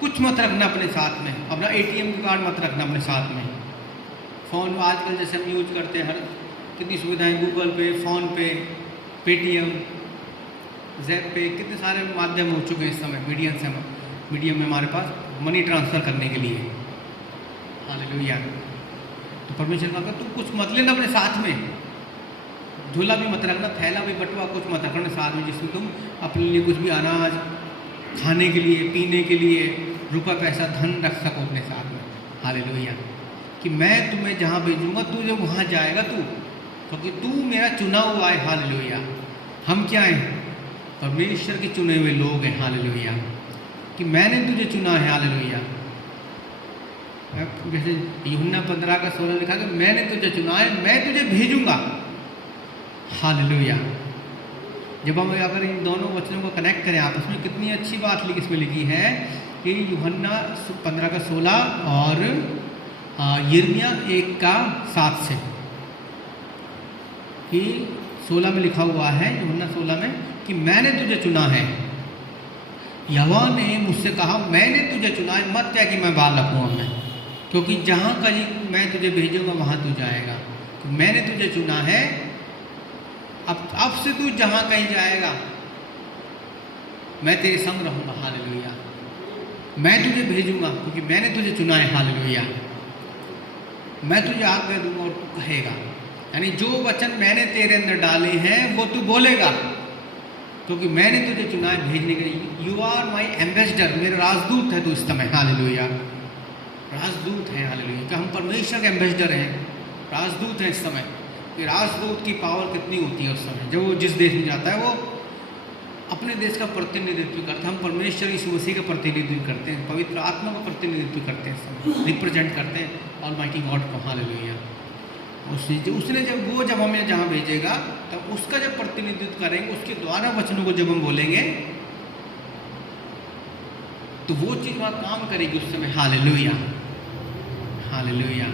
कुछ मत रखना अपने साथ में, अपना ATM कार्ड मत रखना अपने साथ में। फ़ोन आजकल जैसे हम यूज करते हैं, हर कितनी सुविधाएं, गूगल पे, फ़ोन पे, पेटीएम, ज़ैप पे, कितने सारे माध्यम हो चुके हैं इस समय, मीडियम में हमारे पास मनी ट्रांसफ़र करने के लिए, हालेलुया। तो परमेश्वर का तुम कुछ मत लेना अपने साथ में, झोला भी मत रखना, थैला भी, बटुआ कुछ मत रखना साथ में, जिसमें तुम अपने लिए कुछ भी अनाज, खाने के लिए, पीने के लिए, रुपया पैसा, धन रख सको अपने साथ में, हालेलुया। कि मैं तुम्हें जहाँ भेजूँगा तू जब वहाँ जाएगा तू, क्योंकि तू मेरा चुना हुआ है, हालेलुया। हम क्या हैं? परमेश्वर के चुने हुए लोग हैं, हालेलुया। कि मैंने तुझे चुना है, हालेलुया। जैसे यूहन्ना 15:16 लिखा कि मैंने तुझे चुना है, मैं तुझे भेजूँगा, हालेलुया। जब हम अगर इन दोनों वचनों को कनेक्ट करें आपस में, कितनी अच्छी बात इसमें लिखी है कि यूहन्ना 15:16 और यिर्मयाह 1:7 से, कि 16 में लिखा हुआ है, यूहन्ना 16 में, कि मैंने तुझे चुना है। यहोवा ने मुझसे कहा, मैंने तुझे चुना है, मत क्या कि मैं बालक हूँ अब मैं, क्योंकि जहाँ कहीं मैं तुझे भेजूँगा वहाँ तू जाएगा। तो मैंने तुझे चुना है, अब से तू जहाँ कहीं जाएगा मैं तेरे संग रहूँगा, हालेलुया। मैं तुझे भेजूँगा क्योंकि मैंने तुझे चुना है, हालेलुया। मैं तुझे आज्ञा दूँगा और तू कहेगा, यानी जो वचन मैंने तेरे अंदर डाले हैं वो तू बोलेगा, क्योंकि मैंने तुझे चुना है भेजने के लिए। यू आर माई एम्बेसडर, मेरा राजदूत है तू इस समय, हालेलुया। राजदूत है, हालेलुया। कि हम परमेश्वर के एम्बेसडर हैं, राजदूत हैं इस समय। कि राजदूत की पावर कितनी होती है उस समय, जब वो जिस देश में जाता है वो अपने देश का प्रतिनिधित्व करता है। हम परमेश्वर यीशु मसीह का प्रतिनिधित्व करते हैं, पवित्र आत्मा का प्रतिनिधित्व करते हैं, समय रिप्रेजेंट करते हैं ऑलमाइटी गॉड को, हालेलुया। उसने जब हमें जहाँ भेजेगा तब उसका जब प्रतिनिधित्व करेंगे, उसके द्वारा वचनों को जब हम बोलेंगे तो वो चीज़ वहाँ काम करेगी उस समय, हालेलुया, हालेलुया।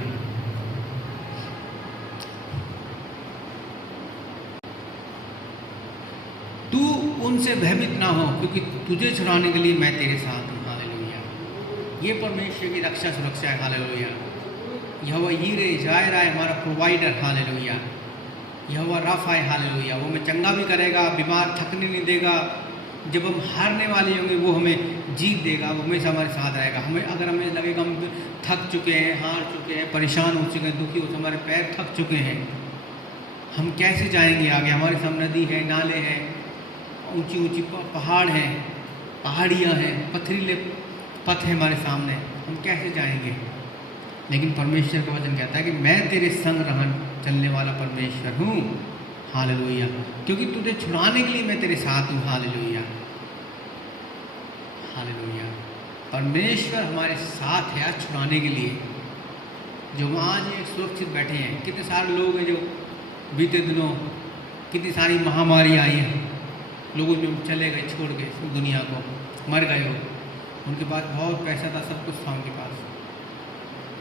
तू उनसे भयभीत ना हो, क्योंकि तुझे छुड़ाने के लिए मैं तेरे साथ हूँ, हालेलुया। ये परमेश्वर की रक्षा सुरक्षा है, हालेलुया। यहोवा यीरे जायरा है, हमारा प्रोवाइडर, हालेलुया। यहोवा राफा है, हालेलुया। वो हमें चंगा भी करेगा, बीमार थकने नहीं देगा। जब हम हारने वाले होंगे वो हमें जीत देगा, वो हमेशा हमारे साथ रहेगा। अगर हमें लगेगा हम थक चुके हैं, हार चुके हैं, परेशान हो चुके हैं, दुखी हो चुके, हमारे पैर थक चुके हैं, हम कैसे जाएंगे आगे? हमारे सामने नदी है, नाले हैं, ऊंची ऊंची पहाड़ हैं, पहाड़ियाँ हैं, पथरीले पथ हैं हमारे सामने, हम कैसे जाएंगे? लेकिन परमेश्वर का वचन कहता है कि मैं तेरे संग चलने वाला परमेश्वर हूँ, हालेलुया। क्योंकि तुझे छुड़ाने के लिए मैं तेरे साथ हूँ, हालेलुया, हालेलुया। परमेश्वर हमारे साथ है छुड़ाने के लिए, जो आज एक सुरक्षित बैठे हैं। कितने सारे लोग हैं जो बीते दिनों कितनी सारी महामारी आई हैं, लोगों जो चले गए छोड़ के इस दुनिया को, मर गए हो, उनके पास बहुत पैसा था, सब कुछ था उनके पास।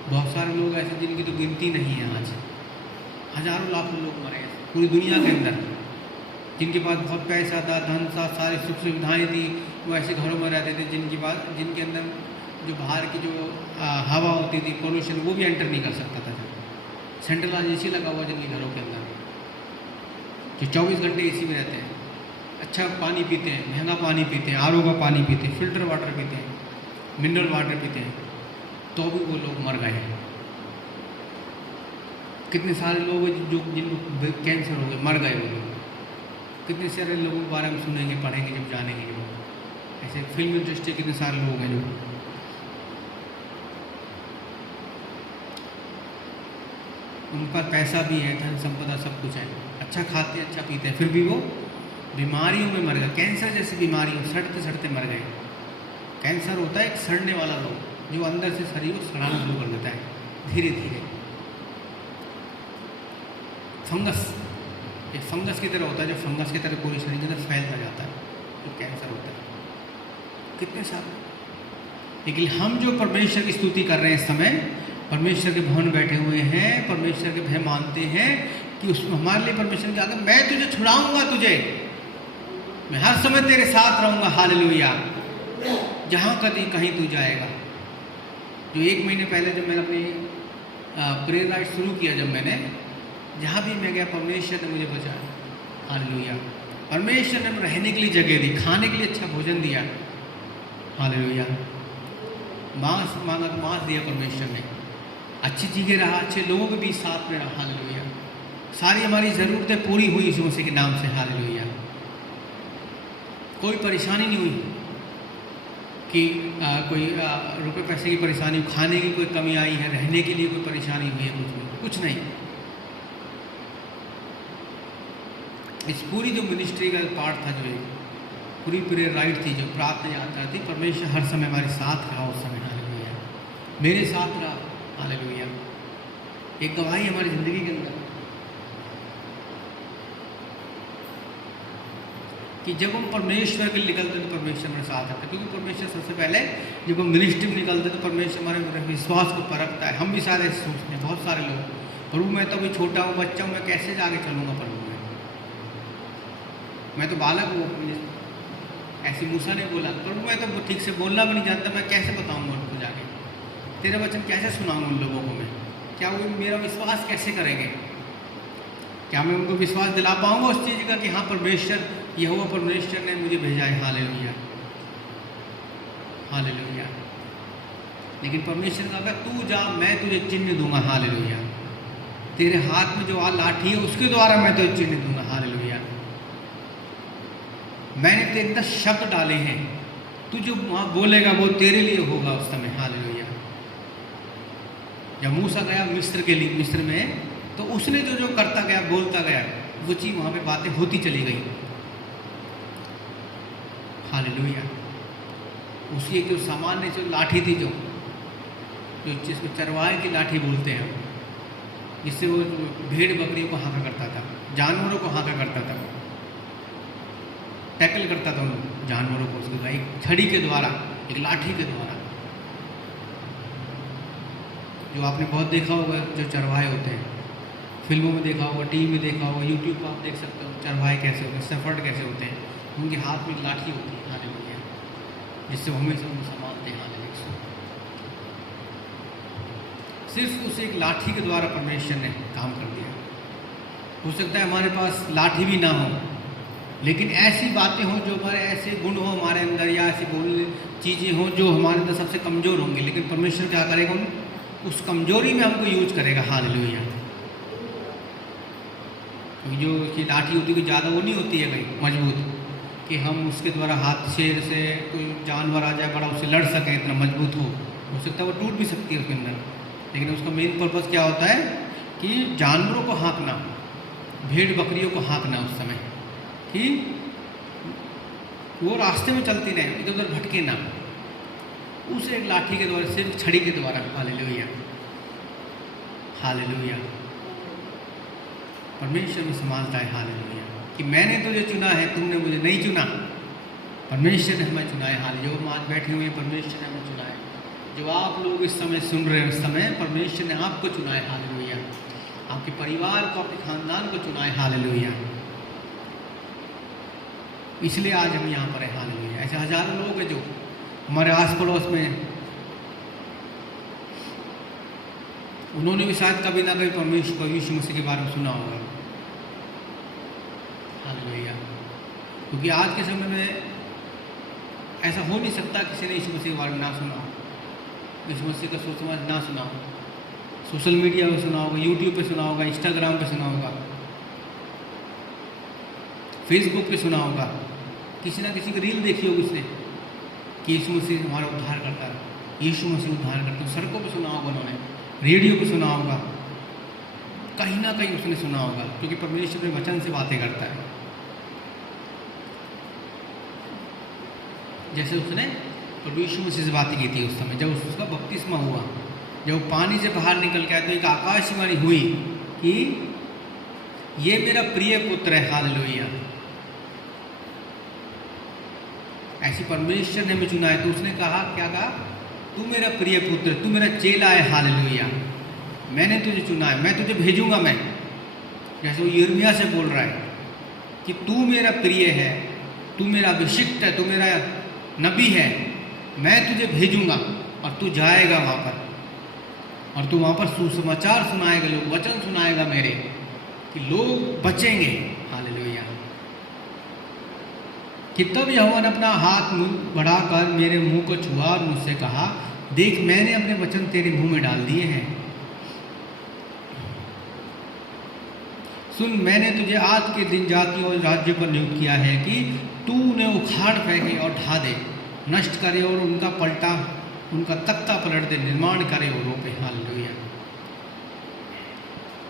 बहुत सारे लोग ऐसे जिनकी तो गिनती नहीं है, आज हज़ारों लाखों लोग मरे हैं पूरी दुनिया के अंदर, जिनके पास बहुत पैसा था, धन था, सारी सुख सुविधाएँ थी, वो ऐसे घरों में रहते थे जिनके अंदर जो बाहर की जो हवा होती थी, पोल्यूशन, वो भी एंटर नहीं कर सकता था। सेंट्रल एसी लगा हुआ जिनके घरों के अंदर, जो 24 घंटे एसी में रहते हैं, अच्छा पानी पीते हैं, महंगा पानी पीते हैं, आरओ का पानी पीते हैं, फिल्टर वाटर पीते हैं, मिनरल वाटर पीते हैं, तो भी वो लोग मर गए हैं। कितने सारे लोग हैं जो जिनको कैंसर हो गए, मर गए वो लोग। कितने सारे लोगों के बारे में सुनेंगे, पढ़ेंगे, जब जानेंगे, जब ऐसे फिल्म इंडस्ट्री कितने सारे लोग हैं जो उनके पास पैसा भी है, धन संपदा सब कुछ है, अच्छा खाते हैं, अच्छा पीते हैं, फिर भी वो बीमारियों में मर गए। कैंसर जैसी बीमारियों, सड़ते सड़ते मर गए। कैंसर होता है एक सड़ने वाला रोग, जो अंदर से शरीर को सड़ाना शुरू कर देता है धीरे धीरे। फंगस, एक फंगस की तरह होता है, जो फंगस की तरह पूरे शरीर के अंदर फैलता जाता है, तो कैंसर होता है। कितने सारे, लेकिन हम जो परमेश्वर की स्तुति कर रहे हैं इस समय, परमेश्वर के भवन बैठे हुए हैं, परमेश्वर के भय मानते हैं कि उस हमारे लिए परमेश्वर के आगे, मैं तुझे छुड़ाऊंगा, तुझे मैं हर समय तेरे साथ रहूंगा, हालेलुया, जहाँ कहीं तू जाएगा। जो 1 महीने पहले जब मैंने अपनी प्रेयर लाइफ शुरू किया, जब मैंने जहाँ भी मैं गया, परमेश्वर ने मुझे बचाया, हालेलुया। परमेश्वर ने रहने के लिए जगह दी, खाने के लिए अच्छा भोजन दिया, हालेलुया। मांस मांगा तो मांस दिया परमेश्वर ने, अच्छी चीज़ें रहा, अच्छे लोगों के बीच साथ में रहा, हालेलुया। सारी हमारी ज़रूरतें पूरी हुई यीशु मसीह के नाम से, हालेलुया। कोई परेशानी नहीं हुई कि कोई रुपए पैसे की परेशानी, खाने की कोई कमी आई है, रहने के लिए कोई परेशानी हुई है, कुछ नहीं। इस पूरी जो मिनिस्ट्री का पार्ट था, जो पूरी प्रेयर राइट थी, जो प्रार्थना यात्रा थी, परमेश्वर हर समय हमारे साथ रहा उस समय, हालेलुया, मेरे साथ रहा, हालेलुया। एक गवाही हमारी ज़िंदगी के अंदर कि जब हम परमेश्वर के लिए निकलते तो परमेश्वर हमारे साथ आता है, क्योंकि परमेश्वर सबसे पहले जब हम मिनिस्ट्री में निकलते तो परमेश्वर हमारे विश्वास को परखता है। हम भी सारे ऐसे सोचते हैं, बहुत सारे लोग, प्रभु मैं तो अभी छोटा हूँ, बच्चा हूँ, मैं कैसे आगे चलूँगा प्रभु, मैं तो बालक हूँ। ऐसे मूसा ने बोला, प्रभु मैं तो ठीक से बोलना भी नहीं जानता, मैं कैसे बताऊँगा उनको जाके, तेरा वचन कैसे सुनाऊँगा उन लोगों को मैं, क्या वो मेरा विश्वास कैसे करेंगे, क्या मैं उनको विश्वास दिला पाऊँगा उस चीज़ का कि हाँ परमेश्वर, यहोवा परमेश्वर ने मुझे भेजा है, हालेलुया, हालेलुया। लेकिन परमेश्वर ने कहा तू जा, मैं तुझे चिन्ह दूंगा, हालेलुया, तेरे हाथ में जो लाठी है उसके द्वारा मैं तुझे चिन्ह दूंगा, हालेलुया। मैंने तेरे अंदर शब्द डाले हैं, तू जो वहाँ बोलेगा वो तेरे लिए होगा उस समय, हालेलुया। जब मूसा गया मिस्र में, तो उसने जो करता गया, बोलता गया, वो चीज़ वहाँ पे बातें होती चली गई, हालेलुया। उसी एक जो सामान्य जो लाठी थी, जो जिसको चरवाहे की लाठी बोलते हैं, जिससे वो भेड़ बकरियों को हाँका करता था, जानवरों को हाँका करता था, टैकल करता था उन जानवरों को, उसको एक छड़ी के द्वारा, एक लाठी के द्वारा। जो आपने बहुत देखा होगा, जो चरवाहे होते हैं, फिल्मों में देखा होगा, टीवी में देखा होगा, यूट्यूब पर आप देख सकते हो चरवाहे कैसे होते हैं, शेफर्ड कैसे होते हैं, उनके हाथ में लाठी होती है, हालेलुया, जिससे हमेशा उनको संभालते हैं, हालेलुया। सिर्फ उस एक लाठी के द्वारा परमेश्वर ने काम कर दिया। हो सकता है हमारे पास लाठी भी ना हो, लेकिन ऐसी बातें हों, जो हमारे ऐसे गुण हो हमारे अंदर, या ऐसी बोलने चीज़ें हों जो हमारे अंदर सबसे कमज़ोर होंगी, लेकिन परमेश्वर क्या करेगा, उस कमज़ोरी में हमको यूज करेगा, हालेलुया। जो कि लाठी होती है, ज़्यादा वो नहीं होती है कहीं मजबूत कि हम उसके द्वारा हाथ शेर से कोई जानवर आ जाए बड़ा, उससे लड़ सकें, इतना मजबूत हो सकता है वो टूट भी सकती है उसके अंदर, लेकिन उसका मेन पर्पज़ क्या होता है कि जानवरों को हाँकना, भेड़ बकरियों को हाँकना उस समय, कि वो रास्ते में चलती रहे, इधर उधर भटके ना, उस एक लाठी के द्वारा, सिर्फ छड़ी के द्वारा, हालेलुया। हालेलुया। परमेश्वर में संभालता है, हालेलुया, कि मैंने तुझे चुना है, तुमने मुझे नहीं चुना, परमेश्वर ने हमें चुना है। हाल जो हम आज बैठे हुए हैं, परमेश्वर ने हमें चुना है। जो आप लोग इस समय सुन रहे हैं, उस समय परमेश्वर ने आपको चुना है, हालेलुया। आपके परिवार को, आपके खानदान को चुना है, हालेलुया। इसलिए आज हम यहाँ पर हैं, हालेलुया। ऐसे हजारों लोग हैं जो हमारे आस पड़ोस में, उन्होंने भी शायद कभी ना कभी परमेश्वर को, यीशु मसीह के बारे में सुना होगा, हालेलुया। क्योंकि आज के समय में ऐसा हो नहीं सकता किसी ने यीशु मसीह के बारे में ना सुना हो, यीशु मसीह का सुसमाचार ना सुना हो। सोशल मीडिया पे सुना होगा, यूट्यूब पे सुना होगा, इंस्टाग्राम पे सुना होगा, फेसबुक पे सुना होगा, किसी ना किसी की रील देखी होगी उसने कि यीशु मसीह हमारा उद्धार करता है, यीशु मसीह उद्धार करता है। सड़कों पे सुना होगा, उन्होंने रेडियो पे सुना होगा, कहीं ना कहीं उसने सुना होगा, क्योंकि परमेश्वर अपने वचन से बातें करता है। जैसे उसने प्रभु यीशु मसीह से बातें की थी उस समय जब उसका बपतिस्मा हुआ, जब वो पानी से बाहर निकल के आया तो एक आकाशवाणी हुई कि ये मेरा प्रिय पुत्र है, हालेलुया। ऐसी परमेश्वर ने हमें चुना है, तो उसने कहा, क्या कहा, तू मेरा प्रिय पुत्र, तू मेरा चेला है, हालेलुया। मैंने तुझे चुना है, मैं तुझे भेजूंगा। मैं जैसे वो यिर्मयाह से बोल रहा है कि तू मेरा प्रिय है, तू मेरा अभिषिक्त है, तू मेरा नबी है, मैं तुझे भेजूंगा और तू जाएगा वहाँ पर, और तू वहाँ पर सुसमाचार सुनाएगा, लोग वचन सुनाएगा मेरे, कि लोग बचेंगे, हालेलुया। कि तब यहोवा ने अपना हाथ बढ़ाकर मेरे मुंह को छुआ और मुझसे कहा, देख मैंने अपने वचन तेरे मुंह में डाल दिए हैं। सुन, मैंने तुझे आज के दिन जातियों और राज्यों पर नियुक्त किया है कि तू उन्हें उखाड़ फेंके और ढा दे, नष्ट करे और उनका पलटा, उनका तख्ता पलट दे, निर्माण करे और रोपे, हालेलुया।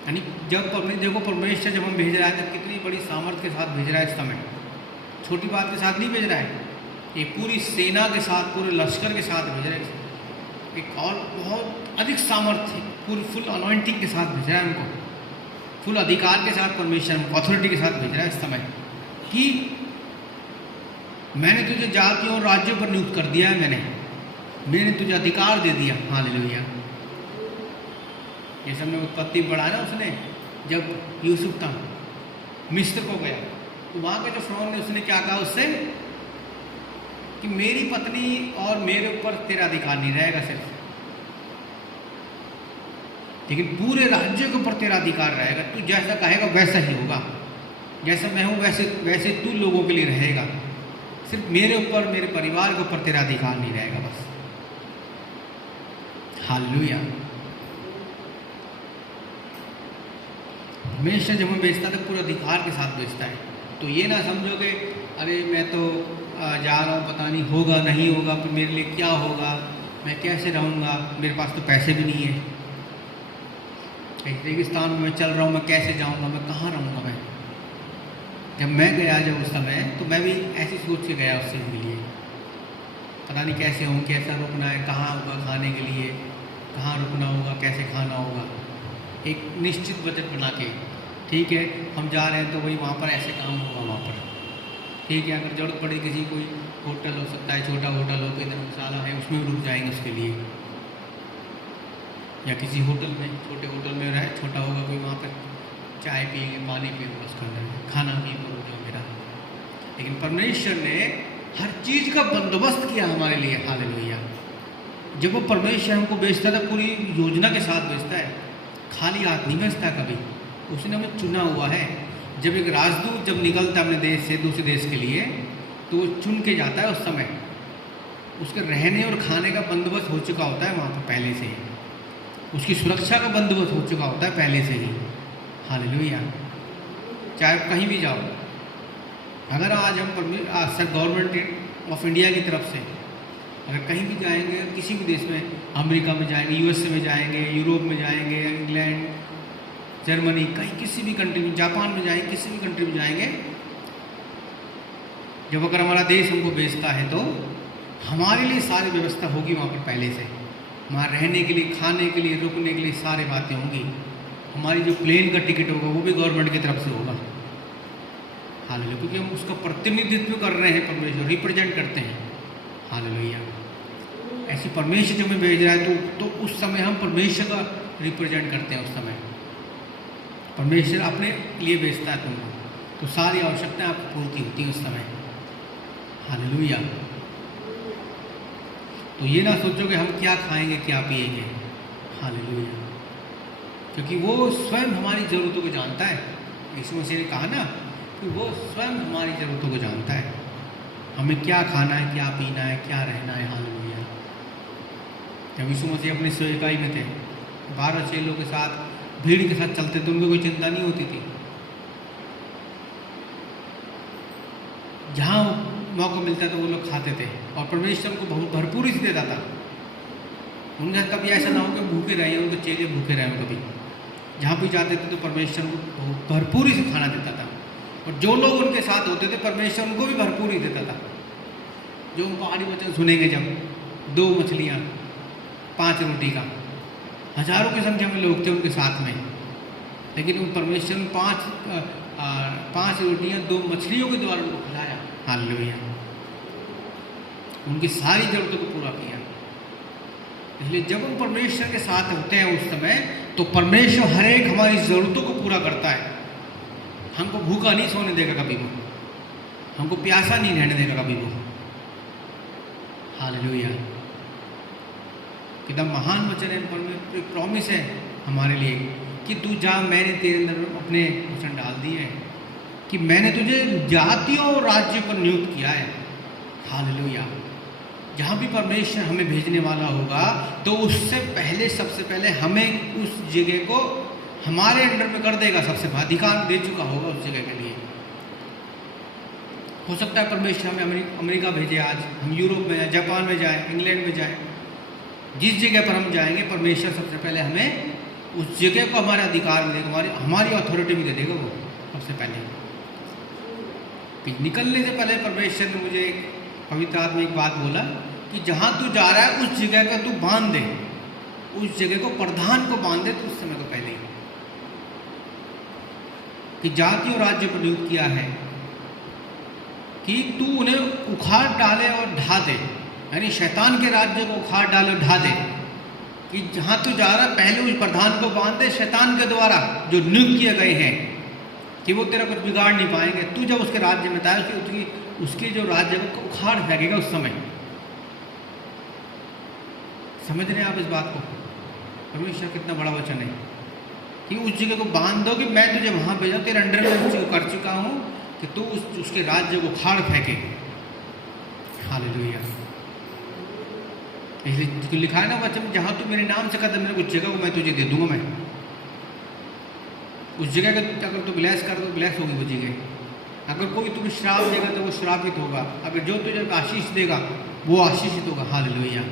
यानी जब देखो परमेश्वर जब हम भेज रहा है, तब कितनी बड़ी सामर्थ्य के साथ भेज रहा है। इस समय छोटी बात के साथ नहीं भेज रहा है, एक पूरी सेना के साथ, पूरे लश्कर के साथ भेज रहा है, एक और बहुत अधिक सामर्थ्य, पूरी फुल अनॉइंटिंग के साथ भेज रहा है उनको, फुल अधिकार के साथ परमेश्वर अथॉरिटी के साथ भेज रहा है इस समय, कि मैंने तुझे जातियों और राज्यों पर नियुक्त कर दिया है, मैंने तुझे अधिकार दे दिया, हालेलुया। ये सबने उत्पत्ति बढ़ा ना उसने, जब यूसुफ था मिस्र को गया, तो वहाँ के जो फ़िरौन ने, उसने क्या कहा उससे कि मेरी पत्नी और मेरे ऊपर तेरा अधिकार नहीं रहेगा सिर्फ, लेकिन पूरे राज्य के ऊपर तेरा अधिकार रहेगा, तू जैसा कहेगा वैसा ही होगा, जैसा मैं हूँ वैसे तू लोगों के लिए रहेगा, सिर्फ मेरे ऊपर, मेरे परिवार के ऊपर तेरा अधिकार नहीं रहेगा बस, हालेलुया। हमेशा जब हम बेचता है तो पूरे अधिकार के साथ बेचता है। तो ये ना समझो कि अरे मैं तो जा रहा हूँ, पता नहीं होगा नहीं होगा, फिर मेरे लिए क्या होगा, मैं कैसे रहूँगा, मेरे पास तो पैसे भी नहीं है, एक रेगिस्तान में मैं चल रहा हूँ, मैं कैसे जाऊँगा, मैं कहाँ रहूँगा। मैं जब मैं गया जब उस समय, तो मैं भी ऐसी सोच के गया उस चीज़ के लिए, पता नहीं कैसे हूँ, कैसा रुकना है, कहाँ होगा खाने के लिए, कहाँ रुकना होगा, कैसे खाना होगा, एक निश्चित बजट बना के, ठीक है हम जा रहे हैं तो वही वहाँ पर ऐसे काम होगा वहाँ पर, ठीक है। अगर ज़रूरत पड़े किसी कोई होटल हो सकता है, छोटा होटल हो, कोई धर्मशाला है, उसमें रुक जाएंगे उसके लिए, या किसी होटल में, छोटे होटल में रहे, छोटा होगा कोई, वहाँ पर चाय पिएंगे, पानी पिएंगे, उसके अंदर खाना भी हो जाए मेरा। लेकिन परमेश्वर ने हर चीज़ का बंदोबस्त किया हमारे लिए, हालेलुया। जब वो परमेश्वर हमको बेचता था, पूरी योजना के साथ बेचता है, खाली हाथ नहीं बेचता कभी, उसने हमें चुना हुआ है। जब एक राजदूत जब निकलता है अपने देश से दूसरे देश के लिए, तो वो चुन के जाता है, उस समय उसके रहने और खाने का बंदोबस्त हो चुका होता है वहाँ पर पहले से ही, उसकी सुरक्षा का बंदोबस्त हो चुका होता है पहले से ही, हालेलुया। चाहे कहीं भी जाओ, अगर आज हम गवर्नमेंट ऑफ इंडिया की तरफ से अगर कहीं भी जाएंगे, किसी भी देश में, अमेरिका में जाएंगे, यूएसए में जाएंगे, यूरोप में जाएंगे, इंग्लैंड, जर्मनी, कहीं किसी भी कंट्री में, जापान में जाएंगे, किसी भी कंट्री में जाएंगे, जब अगर हमारा देश हमको बेचता है तो हमारे लिए सारी व्यवस्था होगी वहाँ पर पहले से, वहाँ रहने के लिए, खाने के लिए, रुकने के लिए सारी बातें होंगी। हमारी जो प्लेन का टिकट होगा वो भी गवर्नमेंट की तरफ से होगा। हालेलुया, क्योंकि हम उसका प्रतिनिधित्व कर रहे हैं, परमेश्वर रिप्रेजेंट करते हैं। हालेलुया, ऐसी परमेश्वर जो हमें भेज रहा है तो उस समय हम परमेश्वर का रिप्रेजेंट करते हैं। उस समय परमेश्वर अपने लिए भेजता है तुमको, तो सारी आवश्यकताएं आपको पूर्ति होती हैं उस समय। हालेलुया, तो ये ना सोचो कि हम क्या खाएंगे क्या पिएंगे। हालेलुया, क्योंकि वो स्वयं हमारी ज़रूरतों को जानता है। यीशु मसीह ने कहा ना कि वो स्वयं हमारी ज़रूरतों को जानता है, हमें क्या खाना है, क्या पीना है, क्या रहना है। हालेलुया, जब यीशु मसीह अपनी सेवकाई में थे, 12 चेलों के साथ, भीड़ के साथ चलते थे, उनको कोई चिंता नहीं होती थी। जहाँ मौका मिलता था वो लोग खाते थे और परमेश्वर उनको बहुत भरपूरी से देता था। उनका कभी ऐसा ना हो कि भूखे रहे, उनके चेले भूखे रहे कभी। जहाँ भी जाते थे तो परमेश्वर उनको भरपूरी से खाना देता था, और जो लोग उनके साथ होते थे परमेश्वर उनको भी भरपूरी देता था। जो उनको पहाड़ी वचन सुनेंगे, जब 2 मछलियाँ 5 रोटी का, हजारों की संख्या में लोग थे उनके साथ में, लेकिन उन परमेश्वर ने 5 रोटियाँ 2 मछलियों के द्वारा उनको खिलाया। हालेलुया, उनकी सारी ज़रूरतों को पूरा किया। इसलिए जब हम परमेश्वर के साथ होते हैं उस समय, तो परमेश्वर हर एक हमारी ज़रूरतों को पूरा करता है। हमको भूखा नहीं सोने देगा कभी वो, हमको प्यासा नहीं रहने देगा कभी वो। हालेलुया, कितना महान वचन है, एक प्रॉमिस है हमारे लिए कि तू जा, मैंने तेरे अंदर अपने वचन डाल दिए हैं कि मैंने तुझे जातियों और राज्यों पर नियुक्त किया है। हालेलुया, जहाँ भी परमेश्वर हमें भेजने वाला होगा तो उससे पहले, सबसे पहले हमें उस जगह को हमारे अंडर में कर देगा, सबसे अधिकार दे चुका होगा उस जगह के लिए। हो सकता है परमेश्वर हमें अमेरिका भेजे, आज हम यूरोप में जाए, जापान में जाए, इंग्लैंड में जाए, जिस जगह पर हम जाएंगे परमेश्वर सबसे पहले हमें उस जगह को हमारे अधिकार में देगा, हमारी अथॉरिटी में दे देगा वो सबसे पहले। निकलने से पहले परमेश्वर ने मुझे पवित्र आत्मा एक बात बोला कि जहाँ तू जा रहा है उस जगह का तू बांध दे, उस जगह को, प्रधान को बांध दे। तो उस समय को पहले ही कि जाति और राज्य पर नियुक्त किया है कि तू उन्हें उखाड़ डाले और ढा दे, यानी शैतान के राज्य को उखाड़ डाले और ढा दे। कि जहाँ तू जा रहा है पहले उस प्रधान को बांध दे, शैतान के द्वारा जो नियुक्त किए गए हैं, कि वो तेरा कुछ बिगाड़ नहीं पाएंगे। तू जब उसके राज्य में था, उसकी जो राज्य को उखाड़ फेंकेगा उस समय। समझ रहे हैं आप इस बात को? परमेश्वर कितना बड़ा वचन है कि उस जगह को बांध दो कि मैं तुझे वहाँ भेजा, तेरे अंडर में उस जगह कर चुका हूँ कि तू उसके राज्य को उखाड़ फेंके। हालेलुया, इसलिए लिखा है ना वचन, जहाँ तू मेरे नाम से कदम रखे उस जगह को मैं तुझे दे दूंगा। मैं उस जगह का अगर तू ब्लेस कर दो, ब्लेस होगी वो जगह। अगर कोई तुम्हें श्राप देगा तो वो श्रापित होगा, अगर जो तुझे आशीष देगा वो आशीषित होगा। हालेलुया,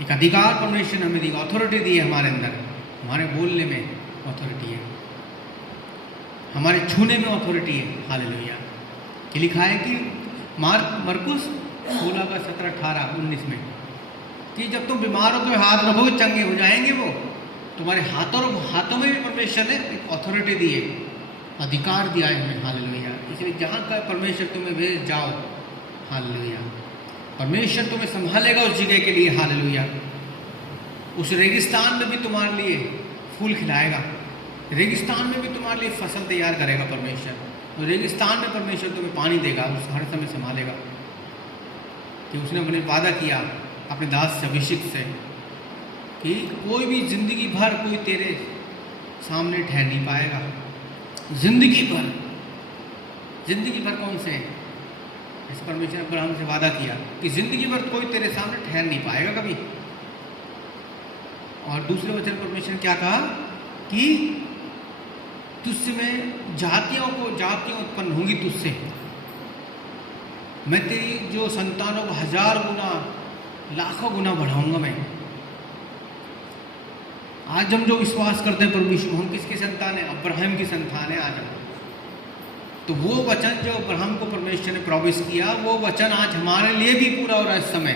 एक अधिकार परमेश्वर ने हमें दी, अथॉरिटी दी है हमारे अंदर। हमारे बोलने में अथॉरिटी है, हमारे छूने में अथॉरिटी है। हालेलुया, कि लिखा है कि मरकुस 16:17-18-19 में कि जब तुम बीमारों के हाथ रखोगे चंगे हो जाएंगे। वो तुम्हारे हाथों में भी परमेश्वर ने एक अथॉरिटी दी है, अधिकार दिया है हमें। हालेलुया, इसलिए जहाँ का परमेश्वर तुम्हें भेज जाओ, हालेलुया, परमेश्वर तुम्हें संभालेगा उस जगह के लिए। हालेलुया, उस रेगिस्तान में भी तुम्हारे लिए फूल खिलाएगा, रेगिस्तान में भी तुम्हारे लिए फसल तैयार करेगा परमेश्वर, और रेगिस्तान में परमेश्वर तुम्हें पानी देगा, उस हर समय संभालेगा। कि उसने अपने वादा किया अपने दास से, अभिषेक से, कि कोई भी जिंदगी भर कोई तेरे सामने ठहर नहीं पाएगा। जिंदगी भर कौन से? इस परमेश्वर ने अब्राहम से वादा किया कि जिंदगी भर कोई तेरे सामने ठहर नहीं पाएगा कभी। और दूसरे वचन परमेश्वर ने क्या कहा कि तुझसे मैं जातियां उत्पन्न होंगी तुझसे, मैं तेरी जो संतानों को 1000 गुना, लाखों गुना बढ़ाऊंगा मैं। आज हम जो विश्वास करते हैं परमेश्वर, हम किसकी संतान है? अब्राहम की संतान है आज हम। तो वो वचन जो अब्राहम को परमेश्वर ने प्रॉमिस किया, वो वचन आज हमारे लिए भी पूरा हो रहा है इस समय।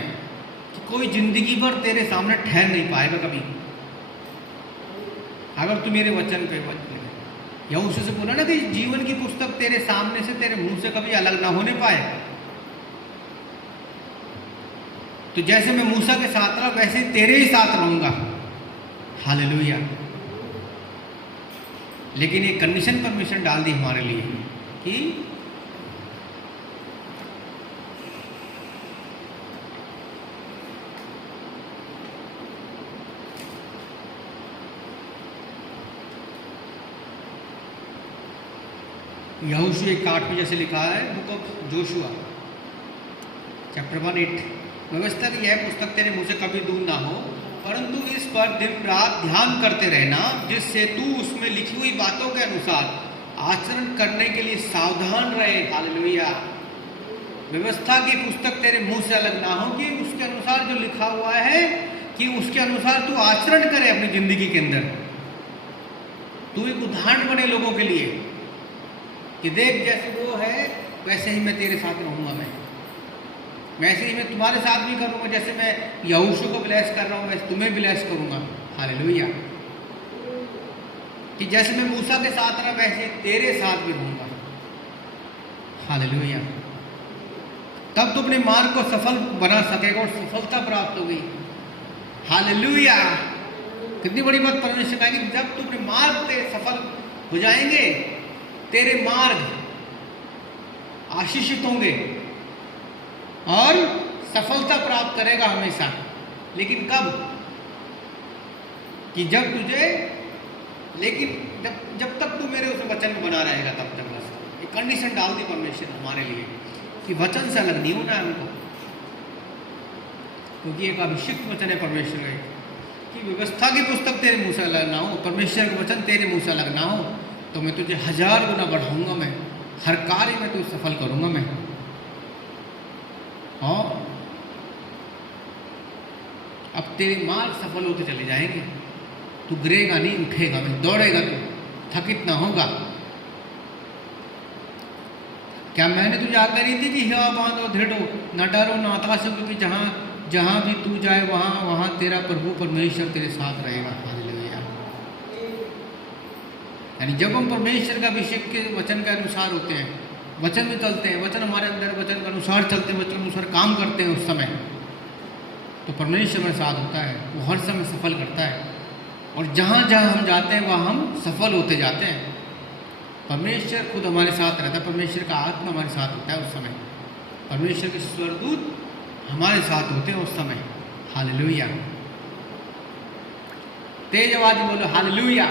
कोई जिंदगी भर तेरे सामने ठहर नहीं पाएगा कभी, अगर तू मेरे वचन पे या उससे बोला ना कि जीवन की पुस्तक तेरे सामने से, तेरे मुंह से कभी अलग ना होने पाए। तो जैसे मैं मूसा के साथ रहा वैसे तेरे ही साथ रहूंगा। हालेलुया। लेकिन एक कंडीशन परमिशन डाल दी हमारे लिए कि यहोशू 1:8 में जैसे लिखा है, बुक ऑफ जोशुआ चैप्टर 1:8, व्यवस्था की यह पुस्तक तेरे मुंह से कभी दूर ना हो, परंतु इस पर दिन रात ध्यान करते रहना, जिससे तू उसमें लिखी हुई बातों के अनुसार आचरण करने के लिए सावधान रहे। हालेलुया। व्यवस्था की पुस्तक तेरे मुंह से अलग ना हो, कि उसके अनुसार जो लिखा हुआ है कि उसके अनुसार तू आचरण करे अपनी जिंदगी के अंदर। तू एक उदाहरण बने लोगों के लिए कि देख जैसे वो है वैसे ही मैं तेरे साथ रहूंगा, मैं वैसे ही मैं तुम्हारे साथ भी करूंगा। जैसे मैं यहोशू को ब्लेस कर रहा हूं वैसे तुम्हें ब्लेस करूंगा। हालेलुया। कि जैसे मैं मूसा के साथ रहा वैसे तेरे साथ भी रहूंगा। हालेलुया। तब तो अपने मार्ग को सफल बना सकेगा और सफलता प्राप्त होगी। हालेलुया। कितनी बड़ी बात परमेश्वर का, कि जब तू अपने मार्ग पे सफल हो जाएंगे, तेरे मार्ग आशीषित होंगे और सफलता प्राप्त करेगा हमेशा। लेकिन कब? कि जब तुझे, लेकिन जब तक तू मेरे उस वचन में बना रहेगा तब तक। बस एक कंडीशन डाल दी परमेश्वर हमारे लिए कि वचन से अलग नहीं होना है हमको, क्योंकि एक अभिषिक्त वचन है परमेश्वर का कि व्यवस्था की पुस्तक तेरे मुंह से अलग ना हो, परमेश्वर का वचन तेरे मुंह से अलग ना हो, तो मैं तुझे 1000 गुना बढ़ाऊंगा, मैं हर कार्य में तुझे सफल करूंगा मैं। और अब तेरे मार्ग सफल होते चले जाएंगे, तू गिरेगा नहीं, उठेगा नहीं, दौड़ेगा तू, थकित ना होगा। क्या मैंने तुझे आज्ञा नहीं दी कि हिया बांधो दृढ़ हो, न डरो न हताश हो, क्योंकि जहाँ जहाँ भी तू जाए वहाँ तेरा प्रभु परमेश्वर तेरे साथ रहेगा। हालेलुया। यानी जब हम परमेश्वर का अभिषेक के वचन के अनुसार होते हैं, वचन में चलते हैं, वचन हमारे अंदर वचन के अनुसार चलते हैं, वचन के अनुसार काम करते हैं, उस समय तो परमेश्वर हमारे साथ होता है, वो हर समय सफल करता है। और जहाँ जहाँ हम जाते हैं वहाँ हम सफल होते जाते हैं। परमेश्वर खुद हमारे साथ रहता है, परमेश्वर का आत्मा हमारे साथ होता है उस समय, परमेश्वर के स्वर्गदूत हमारे साथ होते हैं उस समय। हालेलुया। तेज आवाज बोलो हालेलुया,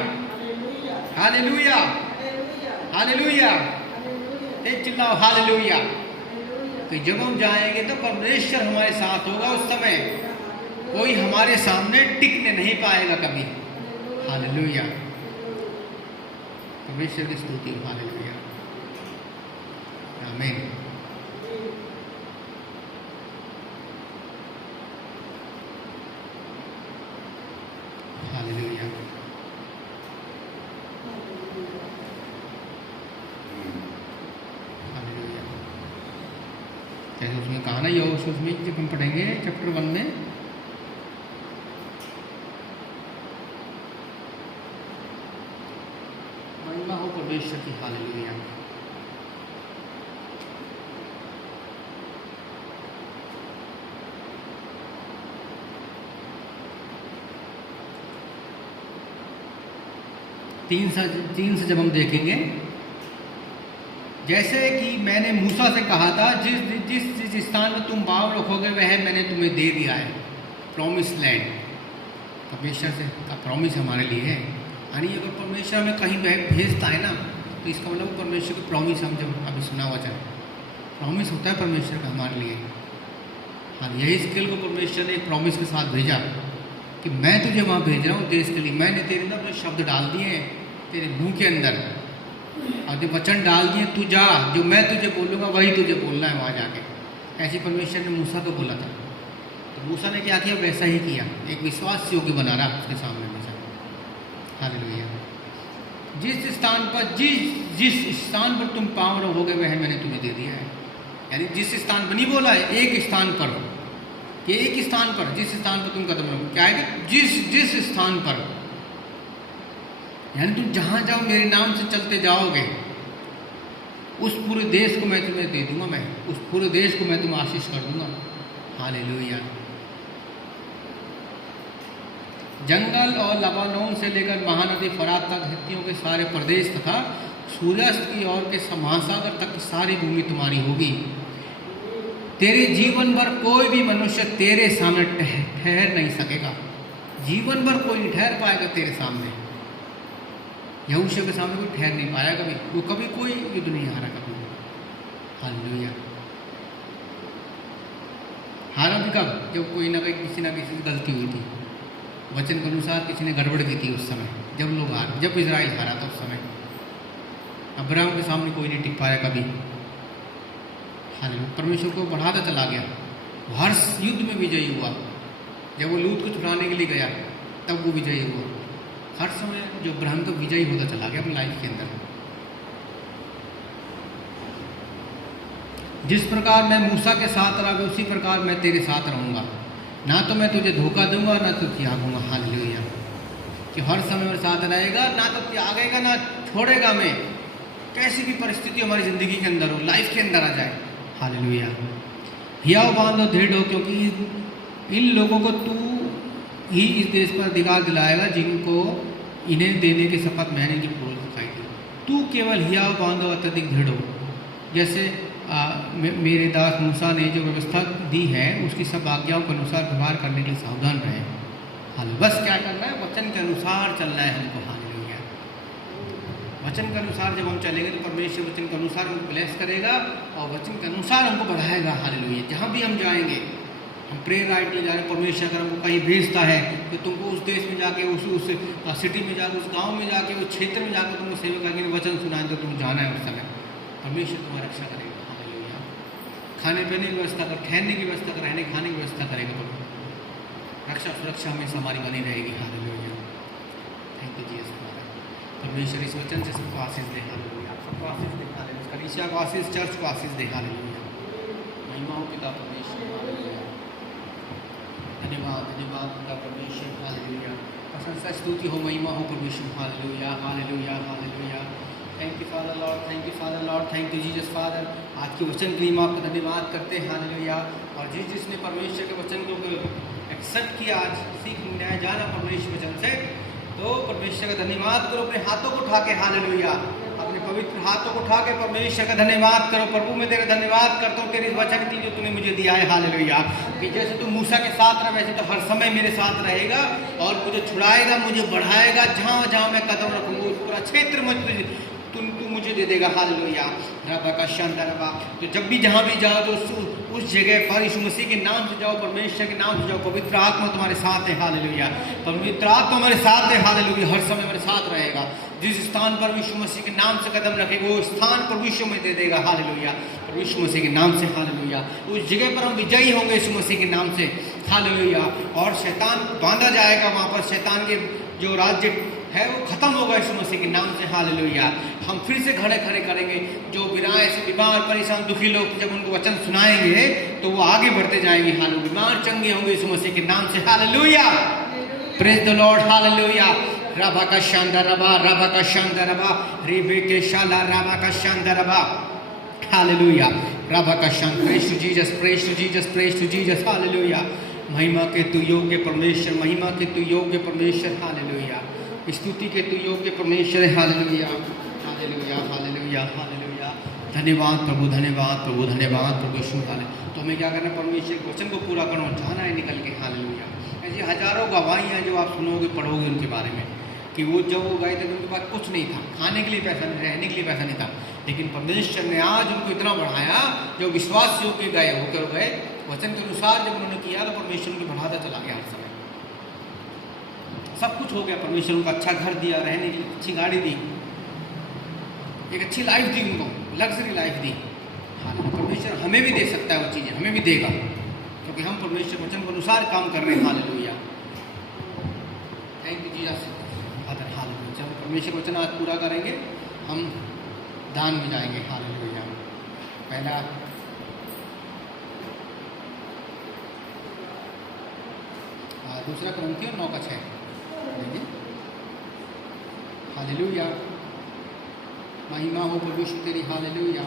हालेलुया, हालेलुया। तेज चिल्लाओ हालेलुया। तो जब हम जाएंगे तो परमेश्वर हमारे साथ होगा, उस समय कोई हमारे सामने टिकने नहीं पाएगा कभी। हालेलुया। परमेश्वर की स्तुति। हालेलुया। आमीन। हालेलुया। हालेलुया। जैसे उसमें कहा ना, यहोशू में जब हम पढ़ेंगे चैप्टर 1 में, महिमा हो परमेश्वर की। हालेलुया। तीन से जब हम देखेंगे, जैसे कि मैंने मूसा से कहा था, जिस स्थान में तुम पाँव रखोगे वह मैंने तुम्हें दे दिया है। प्रॉमिस लैंड परमेश्वर से का प्रॉमिस हमारे लिए है। यानी अगर परमेश्वर हमें कहीं भेजता है ना, तो इसका मतलब परमेश्वर की प्रॉमिस, हम जब अभी सुना वचन प्रॉमिस होता है परमेश्वर का हमारे लिए। हाँ, यही स्किल को परमेश्वर ने एक प्रॉमिस के साथ भेजा कि मैं तुझे वहाँ भेज रहा हूँ देश के लिए। मैंने तेरे अंदर अपने शब्द डाल दिए हैं तेरे मुंह के अंदर, और जो वचन डाल दिए, तू जा, जो मैं तुझे बोलूँगा वही तुझे बोलना है वहाँ जाके। ऐसी परमेश्वर ने मूसा को बोला था, तो मूसा ने क्या किया? वैसा ही किया, एक विश्वास योग्य बना रहा उसके सामने मूसा। हालेलुया। जिस स्थान पर जिस स्थान पर तुम पाँव रहोगे वह मैंने तुम्हें दे दिया है। यानी जिस स्थान पर नहीं बोला है, एक स्थान पर कि एक स्थान पर, जिस स्थान पर तुम कदम रखो, क्या है कि जिस स्थान पर, यानी तुम जहाँ जाओ मेरे नाम से चलते जाओगे, उस पूरे देश को मैं तुम्हें दे दूंगा, मैं उस पूरे देश को मैं तुम्हें आशीष कर दूंगा। हालेलुया। जंगल और लबानोन से लेकर महानदी फरात तक, हित्तियों के सारे प्रदेश तथा सूर्यास्त की ओर के महासागर तक की सारी भूमि तुम्हारी होगी। तेरे जीवन भर कोई भी मनुष्य तेरे सामने ठहर नहीं सकेगा। जीवन भर कोई नहीं ठहर पाएगा तेरे सामने। यहोशू के सामने कोई ठहर नहीं पाया कभी, वो कभी कोई युद्ध नहीं हारा कभी। हालेलुया। हारा भी कब? जब कोई ना कोई किसी ना किसी से गलती हुई थी, वचन के अनुसार किसी ने गड़बड़ की थी उस समय, जब इजराइल हारा था उस समय। अब्राहम के सामने कोई नहीं टिक पाया कभी। हालेलुया। परमेश्वर को बढ़ाता चला गया, हर युद्ध में विजयी हुआ। जब वो लूत को छुड़ाने के लिए गया तब वो विजयी हुआ। हर समय जो अब्राहम तो विजयी होता चला गया अपनी लाइफ के अंदर। जिस प्रकार मैं मूसा के साथ रहा उसी प्रकार मैं तेरे साथ रहूँगा। ना तो मैं तुझे धोखा दूंगा ना तो त्यागूंगा। हालेलुया। कि हर समय मेरे साथ रहेगा, ना तो त्यागेगा ना छोड़ेगा। मैं कैसी भी परिस्थिति हमारी ज़िंदगी के अंदर हो, लाइफ के अंदर आ जाए। हालेलुया। हियाव बांधो, दृढ़ हो, क्योंकि इन लोगों को तू ही इस देश पर अधिकार दिलाएगा जिनको इन्हें देने की शपथ मैंने इनकी पूर्व दिखाई दी। तू केवल हियाव बांधो, अत्यधिक दृढ़ हो। जैसे मेरे दास मूसा ने जो व्यवस्था दी है उसकी सब आज्ञाओं के अनुसार व्यवहार करने के लिए सावधान रहे। हालेलुया। बस क्या करना है? वचन के अनुसार चलना है हमको। हालेलुया। वचन के अनुसार जब हम चलेंगे तो परमेश्वर वचन के अनुसार हमको ब्लेस करेगा और वचन के अनुसार हमको बढ़ाएगा। हालेलुया। जहाँ भी हम जाएंगे, हम प्रेयर राइट ले जा रहे हैं, परमेश्वर अगर हमको कहीं भेजता है कि तुमको उस देश में जाके उस सिटी में जाकर, उस गाँव में जाके, उस क्षेत्र में जाकर तुमको सेवा करके वचन सुनाए तो तुम जाना है उस समय। परमेश्वर तुम्हारी रक्षा करेगा। खाने पीने की व्यवस्था कर, ठहरने की व्यवस्था कर, रहने खाने की व्यवस्था करेगा। तो रक्षा सुरक्षा हमेशा हमारी बनी रहेगी। हालेलुया। Thank you Jesus. परमेश्वर इस वचन से सबको आशीष दे। हालेलुया। सबको आशीष दे। हालेलुया। कलीसिया को आशीष, चर्च को आशीष दे। हालेलुया। महिमा हो पिता परमेश्वर। हालेलुया। धन्यवाद, धन्यवाद पिता परमेश्वर। हालेलुया। प्रशंसा स्तुति हो, महिमा हो परमेश्वर। Hallelujah, hallelujah, hallelujah. Thank you father Lord, thank you father Lord, thank you Jesus father. आज के वचन के लिए हम आपका धन्यवाद करते हैं। हालेलुया। और जिसने परमेश्वर के वचन को एक्सेप्ट किया, आज सीख न्याय जाना परमेश्वर वचन से, तो परमेश्वर का धन्यवाद करो। अपने हाथों को उठा के, हालेलुया, अपने पवित्र हाथों को उठा के परमेश्वर का धन्यवाद करो। प्रभु मैं तेरा धन्यवाद करता हूँ तेरे वचन की जो तूने मुझे दिया है। हालेलुया। कि जैसे तू मूसा के साथ रहा वैसे तो हर समय मेरे साथ रहेगा और मुझे छुड़ाएगा, मुझे बढ़ाएगा। जहाँ जहाँ मैं कदम रखूँगा उस पूरा क्षेत्र में तू मुझे दे देगा। हालेलुया। रबा का शानदार रबा। तो जब भी जहाँ भी जाओ तो उस जगह पर यीशु मसीह के नाम से जाओ, परमेश्वर के नाम से जाओ। पवित्र आत्मा तुम्हारे साथ है। हालेलुया। पवित्र आत्मा हमारे साथ है। हालेलुया। हर समय मेरे साथ रहेगा। जिस स्थान पर यीशु मसीह के नाम से कदम रखेगा वो स्थान पर विश्व में दे देगा। हालेलुया। यीशु मसीह के नाम से। हालेलुया। उस जगह पर हम विजयी होंगे यीशु मसीह के नाम से। हालेलुया। और शैतान बांधा जाएगा वहाँ पर। शैतान के जो राज्य है वो खत्म होगा यीशु मसीह के नाम से। हालेलुया। हम फिर से खड़े करेंगे। जो बिराए से बीमार परेशान दुखी लोग जब उनको वचन सुनाएंगे तो वो आगे बढ़ते जाएंगे। हालेलुया। बीमार चंगे होंगे यीशु मसीह के नाम से। Hallelujah. Praise the Lord. Hallelujah. रबा का शानदार रबा, रबा का शानदार रबा, रेबे के शाला रबा का शानदार रबा। हालेलुया। रबा का शान। Praise to Jesus, praise to Jesus, praise to Jesus. Hallelujah. महिमा के तू योग्य परमेश्वर, महिमा के तू योग्य परमेश्वर। हालेलुया। स्तुति के तू योग्य परमेश्वर। Hallelujah, hallelujah, hallelujah, hallelujah. धन्यवाद प्रभु, धन्यवाद प्रभु, धन्यवाद प्रभु यीशु। तो हमें क्या करना है? परमेश्वर के वचन को पूरा करना, जाना है निकल के। हालेलुया। ऐसी हजारों गवाहियाँ जो आप सुनोगे, पढ़ोगे उनके बारे में कि वो जब वो गए थे तो उनके पास कुछ नहीं था, खाने के लिए पैसा नहीं, रहने के लिए पैसा नहीं था, लेकिन परमेश्वर ने आज उनको इतना बढ़ाया। जो विश्वास योग्य गए होकर गए, वचन के अनुसार जब उन्होंने किया तो परमेश्वर उनको बढ़ाता चला गया। हर समय सब कुछ हो गया। परमेश्वर उनको अच्छा घर दिया, रहने के लिए अच्छी गाड़ी दी, एक अच्छी लाइफ दी, उनको लग्जरी लाइफ दी। हाँ, परमेश्वर हमें भी दे सकता है वो चीज़ें, हमें भी देगा, क्योंकि हम परमेश्वर वचन के अनुसार काम कर रहे हैं। Hallelujah. Thank you Jesus father. Hallelujah. जब परमेश्वर वचन आज पूरा करेंगे हम दान में जाएंगे। हालेलुया। पहला दूसरा कुरिन्थियों 9:6 देखिए। हालेलुया, महिमा हो प्रभु यीशु तेरी, हालेलुया,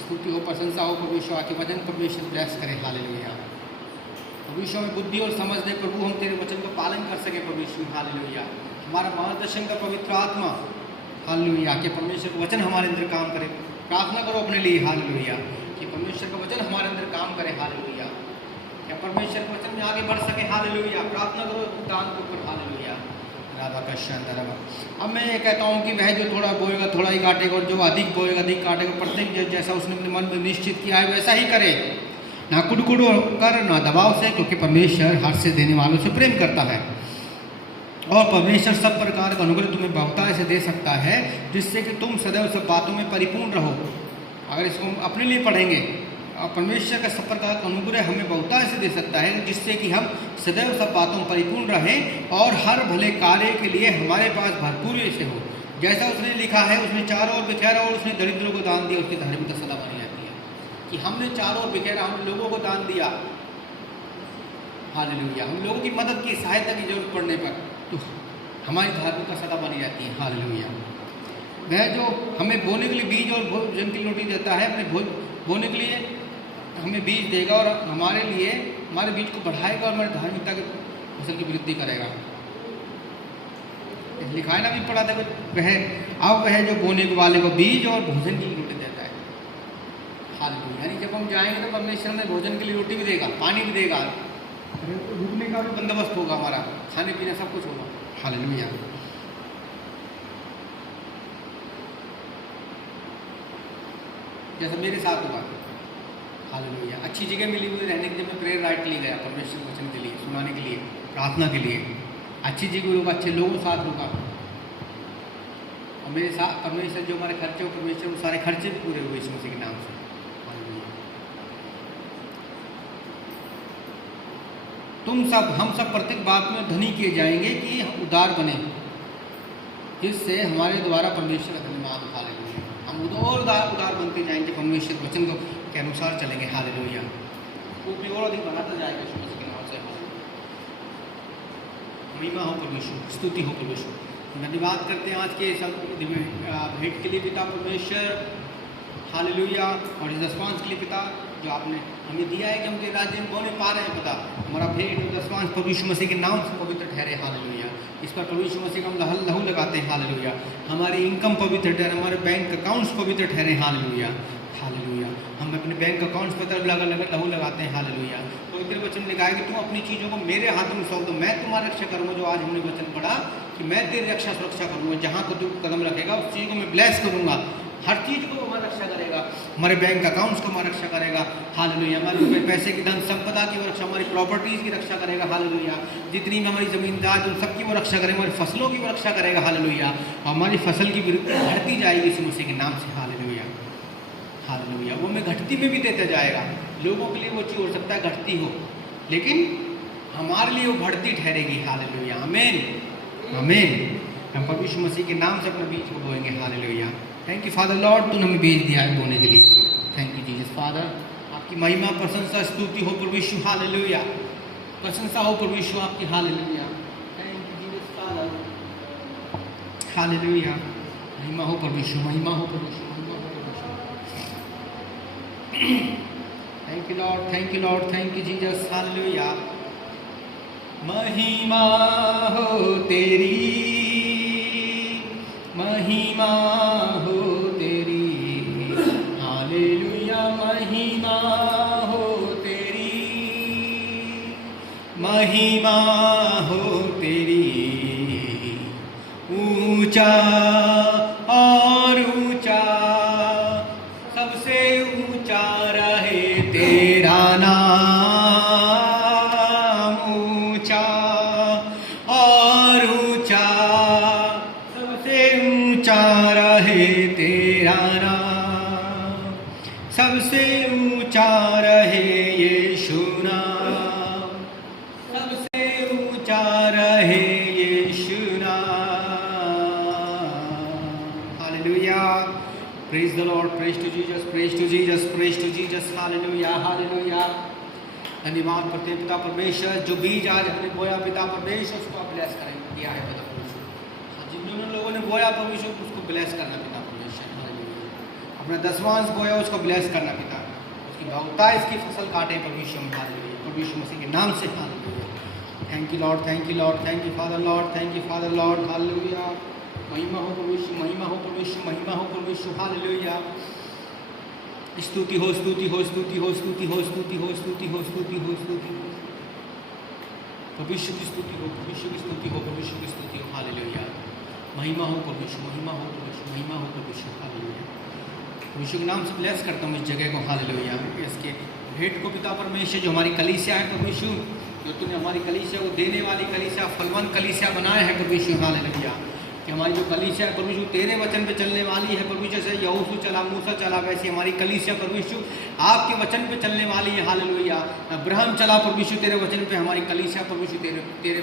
स्तुति हो, प्रशंसा हो प्रभु यीशु, आके वचन परमेश्वर ब्लेस करे, हालेलुया। प्रभु यीशु हमें बुद्धि और समझ दे प्रभु, हम तेरे वचन को पालन कर सके प्रभु यीशु, हालेलुया। हमारा मार्गदर्शन का पवित्र आत्मा, हालेलुया, कि परमेश्वर का वचन हमारे अंदर काम करे। प्रार्थना करो अपने लिए, हालेलुया, कि परमेश्वर का वचन हमारे अंदर काम करे, हालेलुया, क्या परमेश्वर के वचन में आगे बढ़ सके, हालेलुया। प्रार्थना करो दान के ऊपर, हालेलुया। राधा का शानदार। अब मैं ये कहता हूँ कि वह जो थोड़ा बोएगा थोड़ा ही काटेगा, और जो अधिक बोएगा अधिक काटेगा। प्रत्येक जैसा उसने अपने मन में निश्चित किया है वैसा ही करे, ना कुड़कुड़ कर ना दबाव से, क्योंकि परमेश्वर हर्ष से देने वालों से प्रेम करता है। और परमेश्वर सब प्रकार का अनुग्रह तुम्हें बहुतायत से दे सकता है, जिससे कि तुम सदैव सब बातों में परिपूर्ण रहो। अगर इसको हम अपने लिए पढ़ेंगे, और परमेश्वर का सब प्रकार का अनुग्रह हमें बहुतायत से दे सकता है, जिससे कि हम सदैव सब बातों में परिपूर्ण रहें और हर भले कार्य के लिए हमारे पास भरपूर से हो। जैसा उसने लिखा है, उसने चारों ओर बिखेरा और उसने दरिद्रों को दान दिया, उसकी धार्मिकता सदा बनी रहती है। कि हमने चारों ओर बिखेरा, हम लोगों को दान दिया, हालेलुया, हम लोगों की मदद की, सहायता की जरूरत पड़ने पर, तो हमारी धार्मिकता सदा बनी रहती है, हालेलुया। वह जो हमें बोने के लिए बीज और भोजन की रोटी देता है, अपने बोने के लिए हमें बीज देगा और हमारे लिए हमारे बीज को बढ़ाएगा और हमारी धार्मिकता की फसल की वृद्धि करेगा। लिखा है ना, भी पढ़ा था वह जो बोने वाले को बीज और भोजन की रोटी देता है, हालेलुया। यानी जब हम जाएंगे तो परमेश्वर हमें भोजन के लिए रोटी भी देगा, पानी भी देगा, रुकने का भी बंदोबस्त होगा, हमारा खाने पीने सब कुछ होगा, हालेलुया। जैसा मेरे साथ हुआ, हालेलुया। अच्छी जगह मिली मुझे रहने की, जब मैं प्रेयर राइट के लिए गया, परमेश्वर के वचन के लिए सुनाने के लिए, प्रार्थना के लिए, अच्छी जगह रुका, अच्छे लोगों के साथ रुका, और मेरे साथ परमेश्वर जो हमारे खर्चे हो, परमेश्वर वो सारे खर्चे भी पूरे हुए इस मसीह के नाम से, हालेलुया। हम सब प्रत्येक बात में धनी किए जाएंगे कि हम उदार बने, जिससे हमारे द्वारा परमेश्वर का धन्यवाद, हालेलुया। हम और उदार बनते जाएंगे, परमेश्वर वचन के अनुसार चलेंगे, हालेलुया। वो भी और अधिक बढ़ाता जाएगा यीशु मसीह के नाम से, महिमा हो परमेश्वर, स्तुति हो परमेश्वर। धन्यवाद करते हैं आज के सब भेंट के लिए पिता परमेश्वर, हालेलुया, और इस दशमांश के लिए पिता जो आपने हमें दिया है कि हम तेरे राज्य में कौन पा रहे हैं पिता। हमारा भेंट और दशमांश प्रभु यीशु मसीह के नाम से पवित्र ठहरे, हालेलुया। इस पर प्रभु यीशु मसीह का हम लहू लगाते हैं, हालेलुया। हमारी इनकम पवित्र ठहरे, हमारे बैंक अकाउंट्स पवित्र ठहरे, हालेलुया, हालेलुया। हम अपने बैंक अकाउंट्स पर लहू लगाते हैं, हालेलुया। तो तेरे वचन ने कहा कि तुम अपनी चीज़ों को मेरे हाथों में सौंप दो, मैं तुम्हारी रक्षा करूँगा। जो आज हमने वचन पढ़ा कि मैं तेरी रक्षा सुरक्षा करूँगा, जहाँ को तू कदम रखेगा उस चीज़ को मैं ब्लेस करूँगा, हर चीज़ को हमारी रक्षा करेगा, हमारे बैंक अकाउंट्स को हमारी रक्षा करेगा, हालेलुया। हमारे पैसे की धन संपदा की वो रक्षा, हमारी प्रॉपर्टीज़ की रक्षा करेगा, हालेलुया। जितनी भी हमारी ज़मीनदार उन सबकी वो रक्षा करेगा, हमारी फसलों की वो रक्षा करेगा, हालेलुया। हमारी फसल की वृद्धि बढ़ती जाएगी इस मसीह के नाम से, हालेलुया, हालेलुया। वो हमें घटती में भी देता जाएगा। लोगों के लिए वो चीज़ हो सकता है घटती हो, लेकिन हमारे लिए वो बढ़ती ठहरेगी, हालेलुया, आमीन, आमीन। हम प्रभु यीशु मसीह के नाम से अपने बीज को बोएंगे, hallelujah. Thank you father lord, तूने हमें बीज दिया है बोने के लिए। थैंक यू जीसस फादर, आपकी महिमा प्रशंसा स्तुति हो प्रभु यीशु, हालेलुया। प्रशंसा हो प्रभु यीशु आपकी, hallelujah. Thank you Jesus father, hallelujah. महिमा हो प्रभु यीशु, महिमा हो प्रभु यीशु, महिमा हो प्रभु Yeshu. Thank you lord, thank you lord, thank you Jesus, hallelujah. महिमा हो तेरी, महिमा हो तेरी, हालेलुया। महिमा हो तेरी, महिमा हो तेरी। ऊंचा और ऊंचा, सबसे ऊंचा रहे तेरा नाम, ऊंचा और ऊंचा, सबसे ऊंचा रहे तेरा नाम, सबसे ऊंचा रहे यीशु नाम, सबसे ऊंचा रहे यीशु नाम, hallelujah. Praise the Lord, praise to Jesus, praise to Jesus, praise to Jesus, hallelujah, hallelujah. धन्यवाद करते हैं पिता परमेश्वर, जो बीज आज हमने बोया पिता परमेश्वर उसको आप ब्लेस करें दिया है पिता परमेश्वर। जिन लोगों ने बोया परमेश्वर उसको ब्लेस करना पिता परमेश्वर, हालेलुया। अपना दसवांश बोया उसको ब्लेस करना पिता, उसकी बहुतायत इसकी फसल काटे परमेश्वर, हालेलुया, परमेश्वर मसीह के नाम से, hallelujah. Thank you lord, thank you lord, thank you father Lord, thank you father Lord, hallelujah. महिमा हो परमेश्वर, महिमा हो परमेश्वर, महिमा हो परमेश्वर, हालेलुया। स्तुति हो, स्तुति हो, स्तुति हो, स्तुति हो, स्तुति हो, स्तुति हो, स्तुति हो, स्तुति हो, परमेश्वर की स्तुति हो, परमेश्वर की स्तुति हो, परमेश्वर की स्तुति हो, हालेलुया। महिमा हो परमेश्वर, महिमा हो परमेश्वर, महिमा हो परमेश्वर, हालेलुया। परमेश्वर के नाम से ब्लेस करता हूँ इस जगह को, हालेलुया। इसके भेंट को पिता परमेश्वर, जो हमारी कलीसिया है परमेश्वर, जो तूने हमारी कलीसिया को देने वाली कलीसिया, फलवंत कलीसिया बनाए हैं परमेश्वर, हालेलुया। कि हमारी जो कलीसिया है परमेश्वर तेरे वचन पे चलने वाली है परमेश्वर, से यहोशू चला, मूसा चला, वैसे हमारी कलीसिया परमेश्वर आपके वचन पे चलने वाली है, हालेलुया। अब्राहम चला परमेश्वर तेरे वचन पे, हमारी कलीसिया परमेश्वर तेरे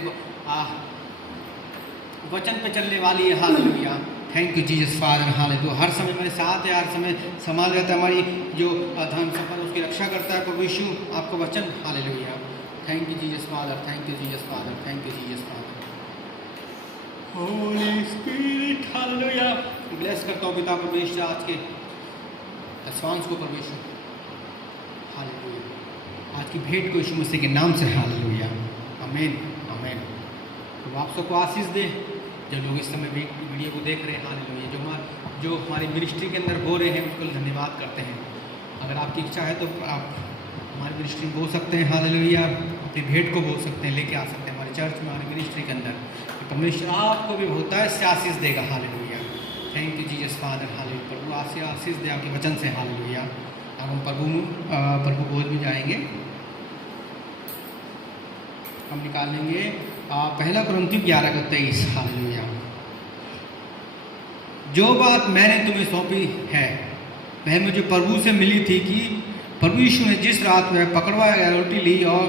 वचन पे चलने वाली है, hallelujah. Thank you Jesus father, hallelujah. हर समय मेरे साथ है, हर समय संभाल रहता है, हमारी जो धर्म संपन्न उसकी रक्षा करता है परमेश्वर आपका वचन, hallelujah. Thank you Jesus father, thank you Jesus father, thank you Jesus father. Holi Spirit, hallelujah. Bless करता हूँ पिता परमेश्वर आज के दसवांश को परमेश्वर, हालेलुया। आज की भेंट को यीशु मसीह के नाम से, हालेलुया, आमीन, आमीन। तो आप सबको आशीष दे जो लोग इस समय वीडियो को देख रहे हैं, हालेलुया। जो हमारी मिनिस्ट्री के अंदर बो रहे हैं उसको धन्यवाद करते हैं। अगर आपकी इच्छा है तो आप हमारी मिनिस्ट्री में बो सकते हैं, हालेलुया। अपनी भेंट को बो सकते हैं, लेके आ सकते हैं हमारे चर्च में, हमारी मिनिस्ट्री के अंदर। परमेश्वर आपको भी बहुत है आशीष देगा, hallelujah. Thank you Jesus father, hallelujah. प्रभु आशीष दे आपके वचन से, हालेलुया। अब हम प्रभु बोध में जाएंगे, हम निकाल लेंगे पहला कुरिन्थियों 11:23, हालेलुया। जो बात मैंने तुम्हें सौंपी है वह मुझे प्रभु से मिली थी कि प्रभु यीशु ने जिस रात में पकड़वाया गया रोटी ली और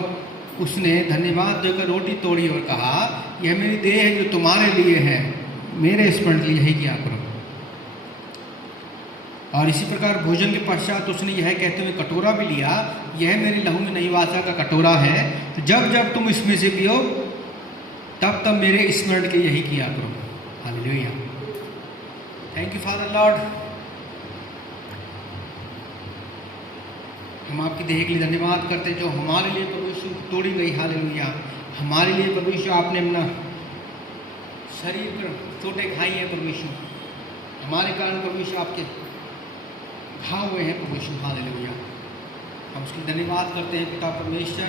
उसने धन्यवाद देकर रोटी तोड़ी और कहा, यह मेरी देह है जो तुम्हारे लिए है, मेरे स्मरण के लिए यही किया करो। और इसी प्रकार भोजन के पश्चात उसने यह कहते हुए कटोरा भी लिया, यह मेरी लहू में नई वाचा का कटोरा है, तो जब जब तुम इसमें से पियो तब तब मेरे स्मरण के यही किया करो, hallelujah. Thank you father Lord, हम आपकी देह के लिए धन्यवाद करते हैं जो हमारे लिए परमेश्वर तोड़ी गई, हालेलुया। हमारे लिए परमेश्वर आपने अपना शरीर पर चोटें खाई हैं परमेश्वर, हमारे कारण परमेश्वर आपके घाव हुए हैं परमेश्वर, हालेलुया। हम उसके धन्यवाद करते हैं पिता परमेश्वर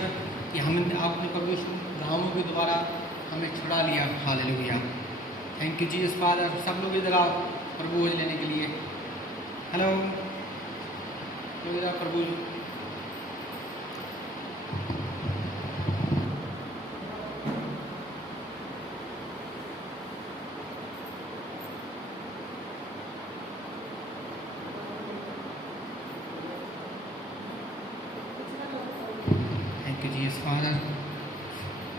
कि आपने परमेश्वर घावों के द्वारा हमें छुड़ा लिया, hallelujah. Thank you Jesus father. सब लोग इधर आओ प्रभु लेने के लिए, हेलो इधर प्रभु। Jesus father,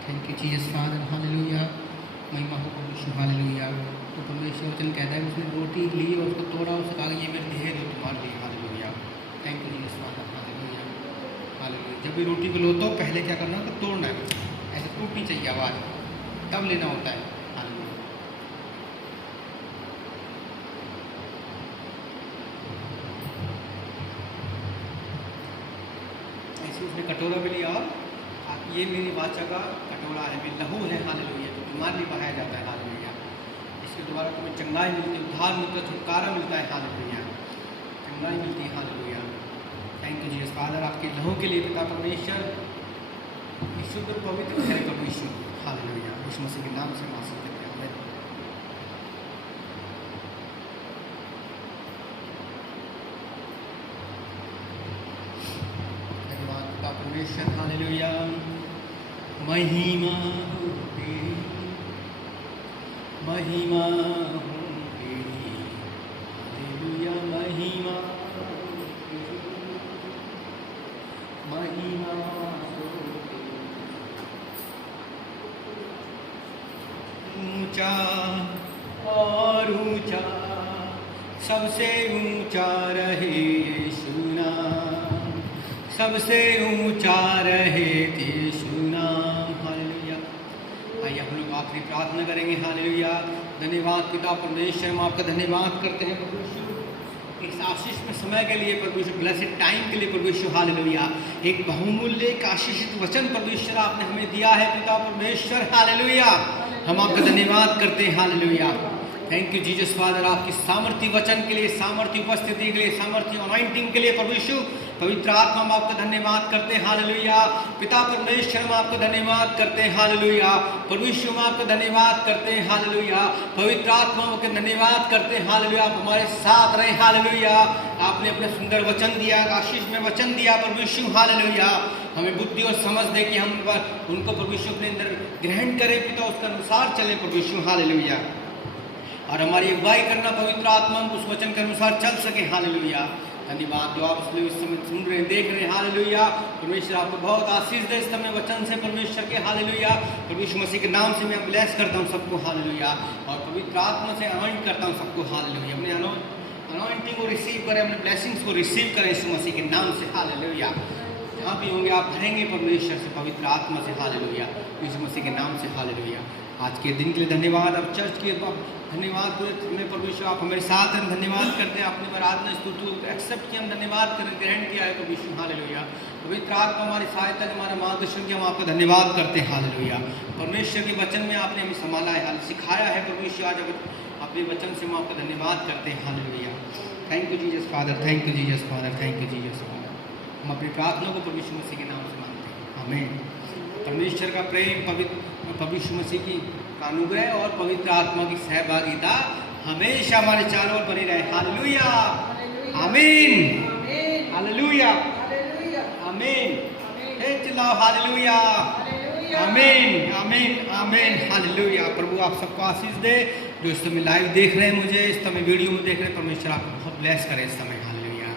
thank you Jesus father, hallelujah. महिमा हो परमेश्वर, हालेलुया। तो परमेश्वर वचन कहता है उसने रोटी ली और उसको तोड़ा, उसने कहा ये मेरी देह है जो तुम्हारे लिए, hallelujah. Thank you Jesus father, hallelujah, hallelujah. जब भी रोटी को लो तो पहले क्या करना है, तो तोड़ना है, ऐसे टूटनी चाहिए आवाज़, तब लेना होता है, हालेलुया। ऐसे उसने कटोरा भी लिया, ये मेरी वाचा का कटोरा है, मेरी लहू है, हालेलुया, तो तुम्हारे लिए बहाया जाता है, हालेलुया। इसके द्वारा तुम्हें चंगाई मिलती है, उद्धार मिलता है, छुटकारा मिलता है, हालेलुया, चंगाई मिलती है, hallelujah. Thank you Jesus father, आपके लहू के लिए पिता परमेश्वर शुद्ध पवित्र है परमेश्वर, हालेलुया। यीशु मसीह के नाम से माफ़ी करते हैं, आमीन। धन्यवाद पिता परमेश्वर, हालेलुया। महिमा हो तेरी, महिमा हो तेरी, हालेलुया। महिमा हो तेरी, महिमा हो तेरी। ऊंचा और ऊंचा, सबसे ऊंचा रहे यीशु नाम, सबसे ऊंचा रहे यीशु नाम। हालेलुया। आइए हम लोग आखिरी प्रार्थना करेंगे। हालेलुया। धन्यवाद पिता परमेश्वर, हम आपका धन्यवाद करते हैं प्रभु यीशु इस आशीष में समय के लिए, प्रभु यीशु ब्लेसेड टाइम के लिए प्रभु यीशु। हालेलुया। एक बहुमूल्य एक आशीषित वचन प्रभु ईश्वर आपने हमें दिया है पिता परमेश्वर। हालेलुया। हम आपका धन्यवाद करते हैं। Hallelujah. Thank you Jesus father, आपकी सामर्थ्य वचन के लिए, सामर्थ्य उपस्थिति के लिए, सामर्थ्य अनॉइंटिंग के लिए प्रभु यीशु। पवित्र आत्मा हम आपका धन्यवाद करते हैं। हालेलुया। पिता परमेश्वर हम आपका धन्यवाद करते हैं। हालेलुया। प्रभु यीशु हम आपका धन्यवाद करते हैं। हालेलुया। पवित्र आत्मा हम आपका धन्यवाद करते हैं। हालेलुया। आप हमारे साथ रहे। हालेलुया। आपने अपना सुंदर वचन दिया, आशीष में वचन दिया प्रभु यीशु। हालेलुया। हमें बुद्धि और समझ दे कि हम उनको प्रभु यीशु अपने अंदर ग्रहण करें पिता, उसके अनुसार चले प्रभु यीशु। हालेलुया। और हमारी अगुवाई करना पवित्र आत्मा उस वचन के अनुसार चल सके। हालेलुया। धन्यवाद जो आप इस समय सुन रहे हैं, देख रहे हैं। हालेलुया। परमेश्वर आपको बहुत आशीष दे इस समय वचन से परमेश्वर के। हालेलुया। प्रभु यीशु मसीह के नाम से मैं ब्लेस करता हूँ सबको। हालेलुया। और पवित्र आत्मा से अनॉइंट करता हूँ सबको। हालेलुया। अपने अनॉइंटिंग को रिसीव करें, अपने ब्लेसिंग्स को रिसीव करें यीशु मसीह के नाम से। हालेलुया। जहाँ भी होंगे आप भरेंगे परमेश्वर से, पवित्र आत्मा से। हालेलुया। यीशु मसीह के नाम से। हालेलुया। आज के दिन के लिए धन्यवाद। अब चर्च के धन्यवाद पूरे में परमेश्वर आप हमारे साथ हैं। धन्यवाद करते हैं, आपने आराधना स्तुति को एक्सेप्ट किया, हम धन्यवाद करें, ग्रहण किया है परमेश्वर। हालेलुया। पवित्र आत्मा हमारी सहायता, हमारा मार्गदर्शन किया, हम आपका धन्यवाद करते हैं। हालेलुया। परमेश्वर के वचन में आपने हमें संभाला है, सिखाया है परमेश्वर। आज अपने वचन से हम आपका धन्यवाद करते हैं। Hallelujah. Thank you Jesus father, thank you Jesus father, thank you Jesus father. हम अपनी प्रार्थना को परमेश्वर मसीह के नाम से मांगते हैं। आमीन। परमेश्वर का प्रेम, पवित्र मसीह की अनुग्रह और पवित्र आत्मा की सहभागिता हमेशा हमारे चारों ओर बनी रहे। हालेलुया। आमीन। हालेलुया। आमीन। चिल्लाओ हालेलुया। आमीन। आमीन। आमीन। हालेलुया। प्रभु आप सबको आशीष दे। जो इस समय लाइव देख रहे हैं, मुझे इस समय वीडियो में देख रहे हैं, परमेश्वर आपको बहुत ब्लेस करे इस समय। हालेलुया।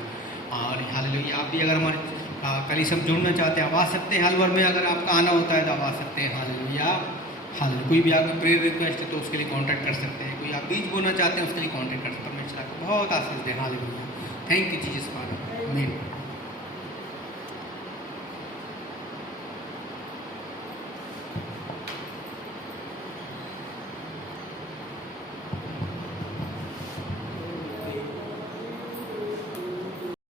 और हालेलुया। आप भी अगर हमारे कल सब जुड़ना चाहते हैं, आप आ सकते हैं। हलवर में अगर आपका आना होता है तो आप आ सकते हैं। हालेलुया। हालेलुया। कोई भी आपका प्रेयर रिक्वेस्ट है तो उसके लिए कांटेक्ट कर सकते हैं। कोई आप बीज बोना चाहते हैं उसके लिए कांटेक्ट कर सकते हैं। परमेश्वर आपको बहुत आशीष दे। Hallelujah. Thank you Jesus father. आमीन।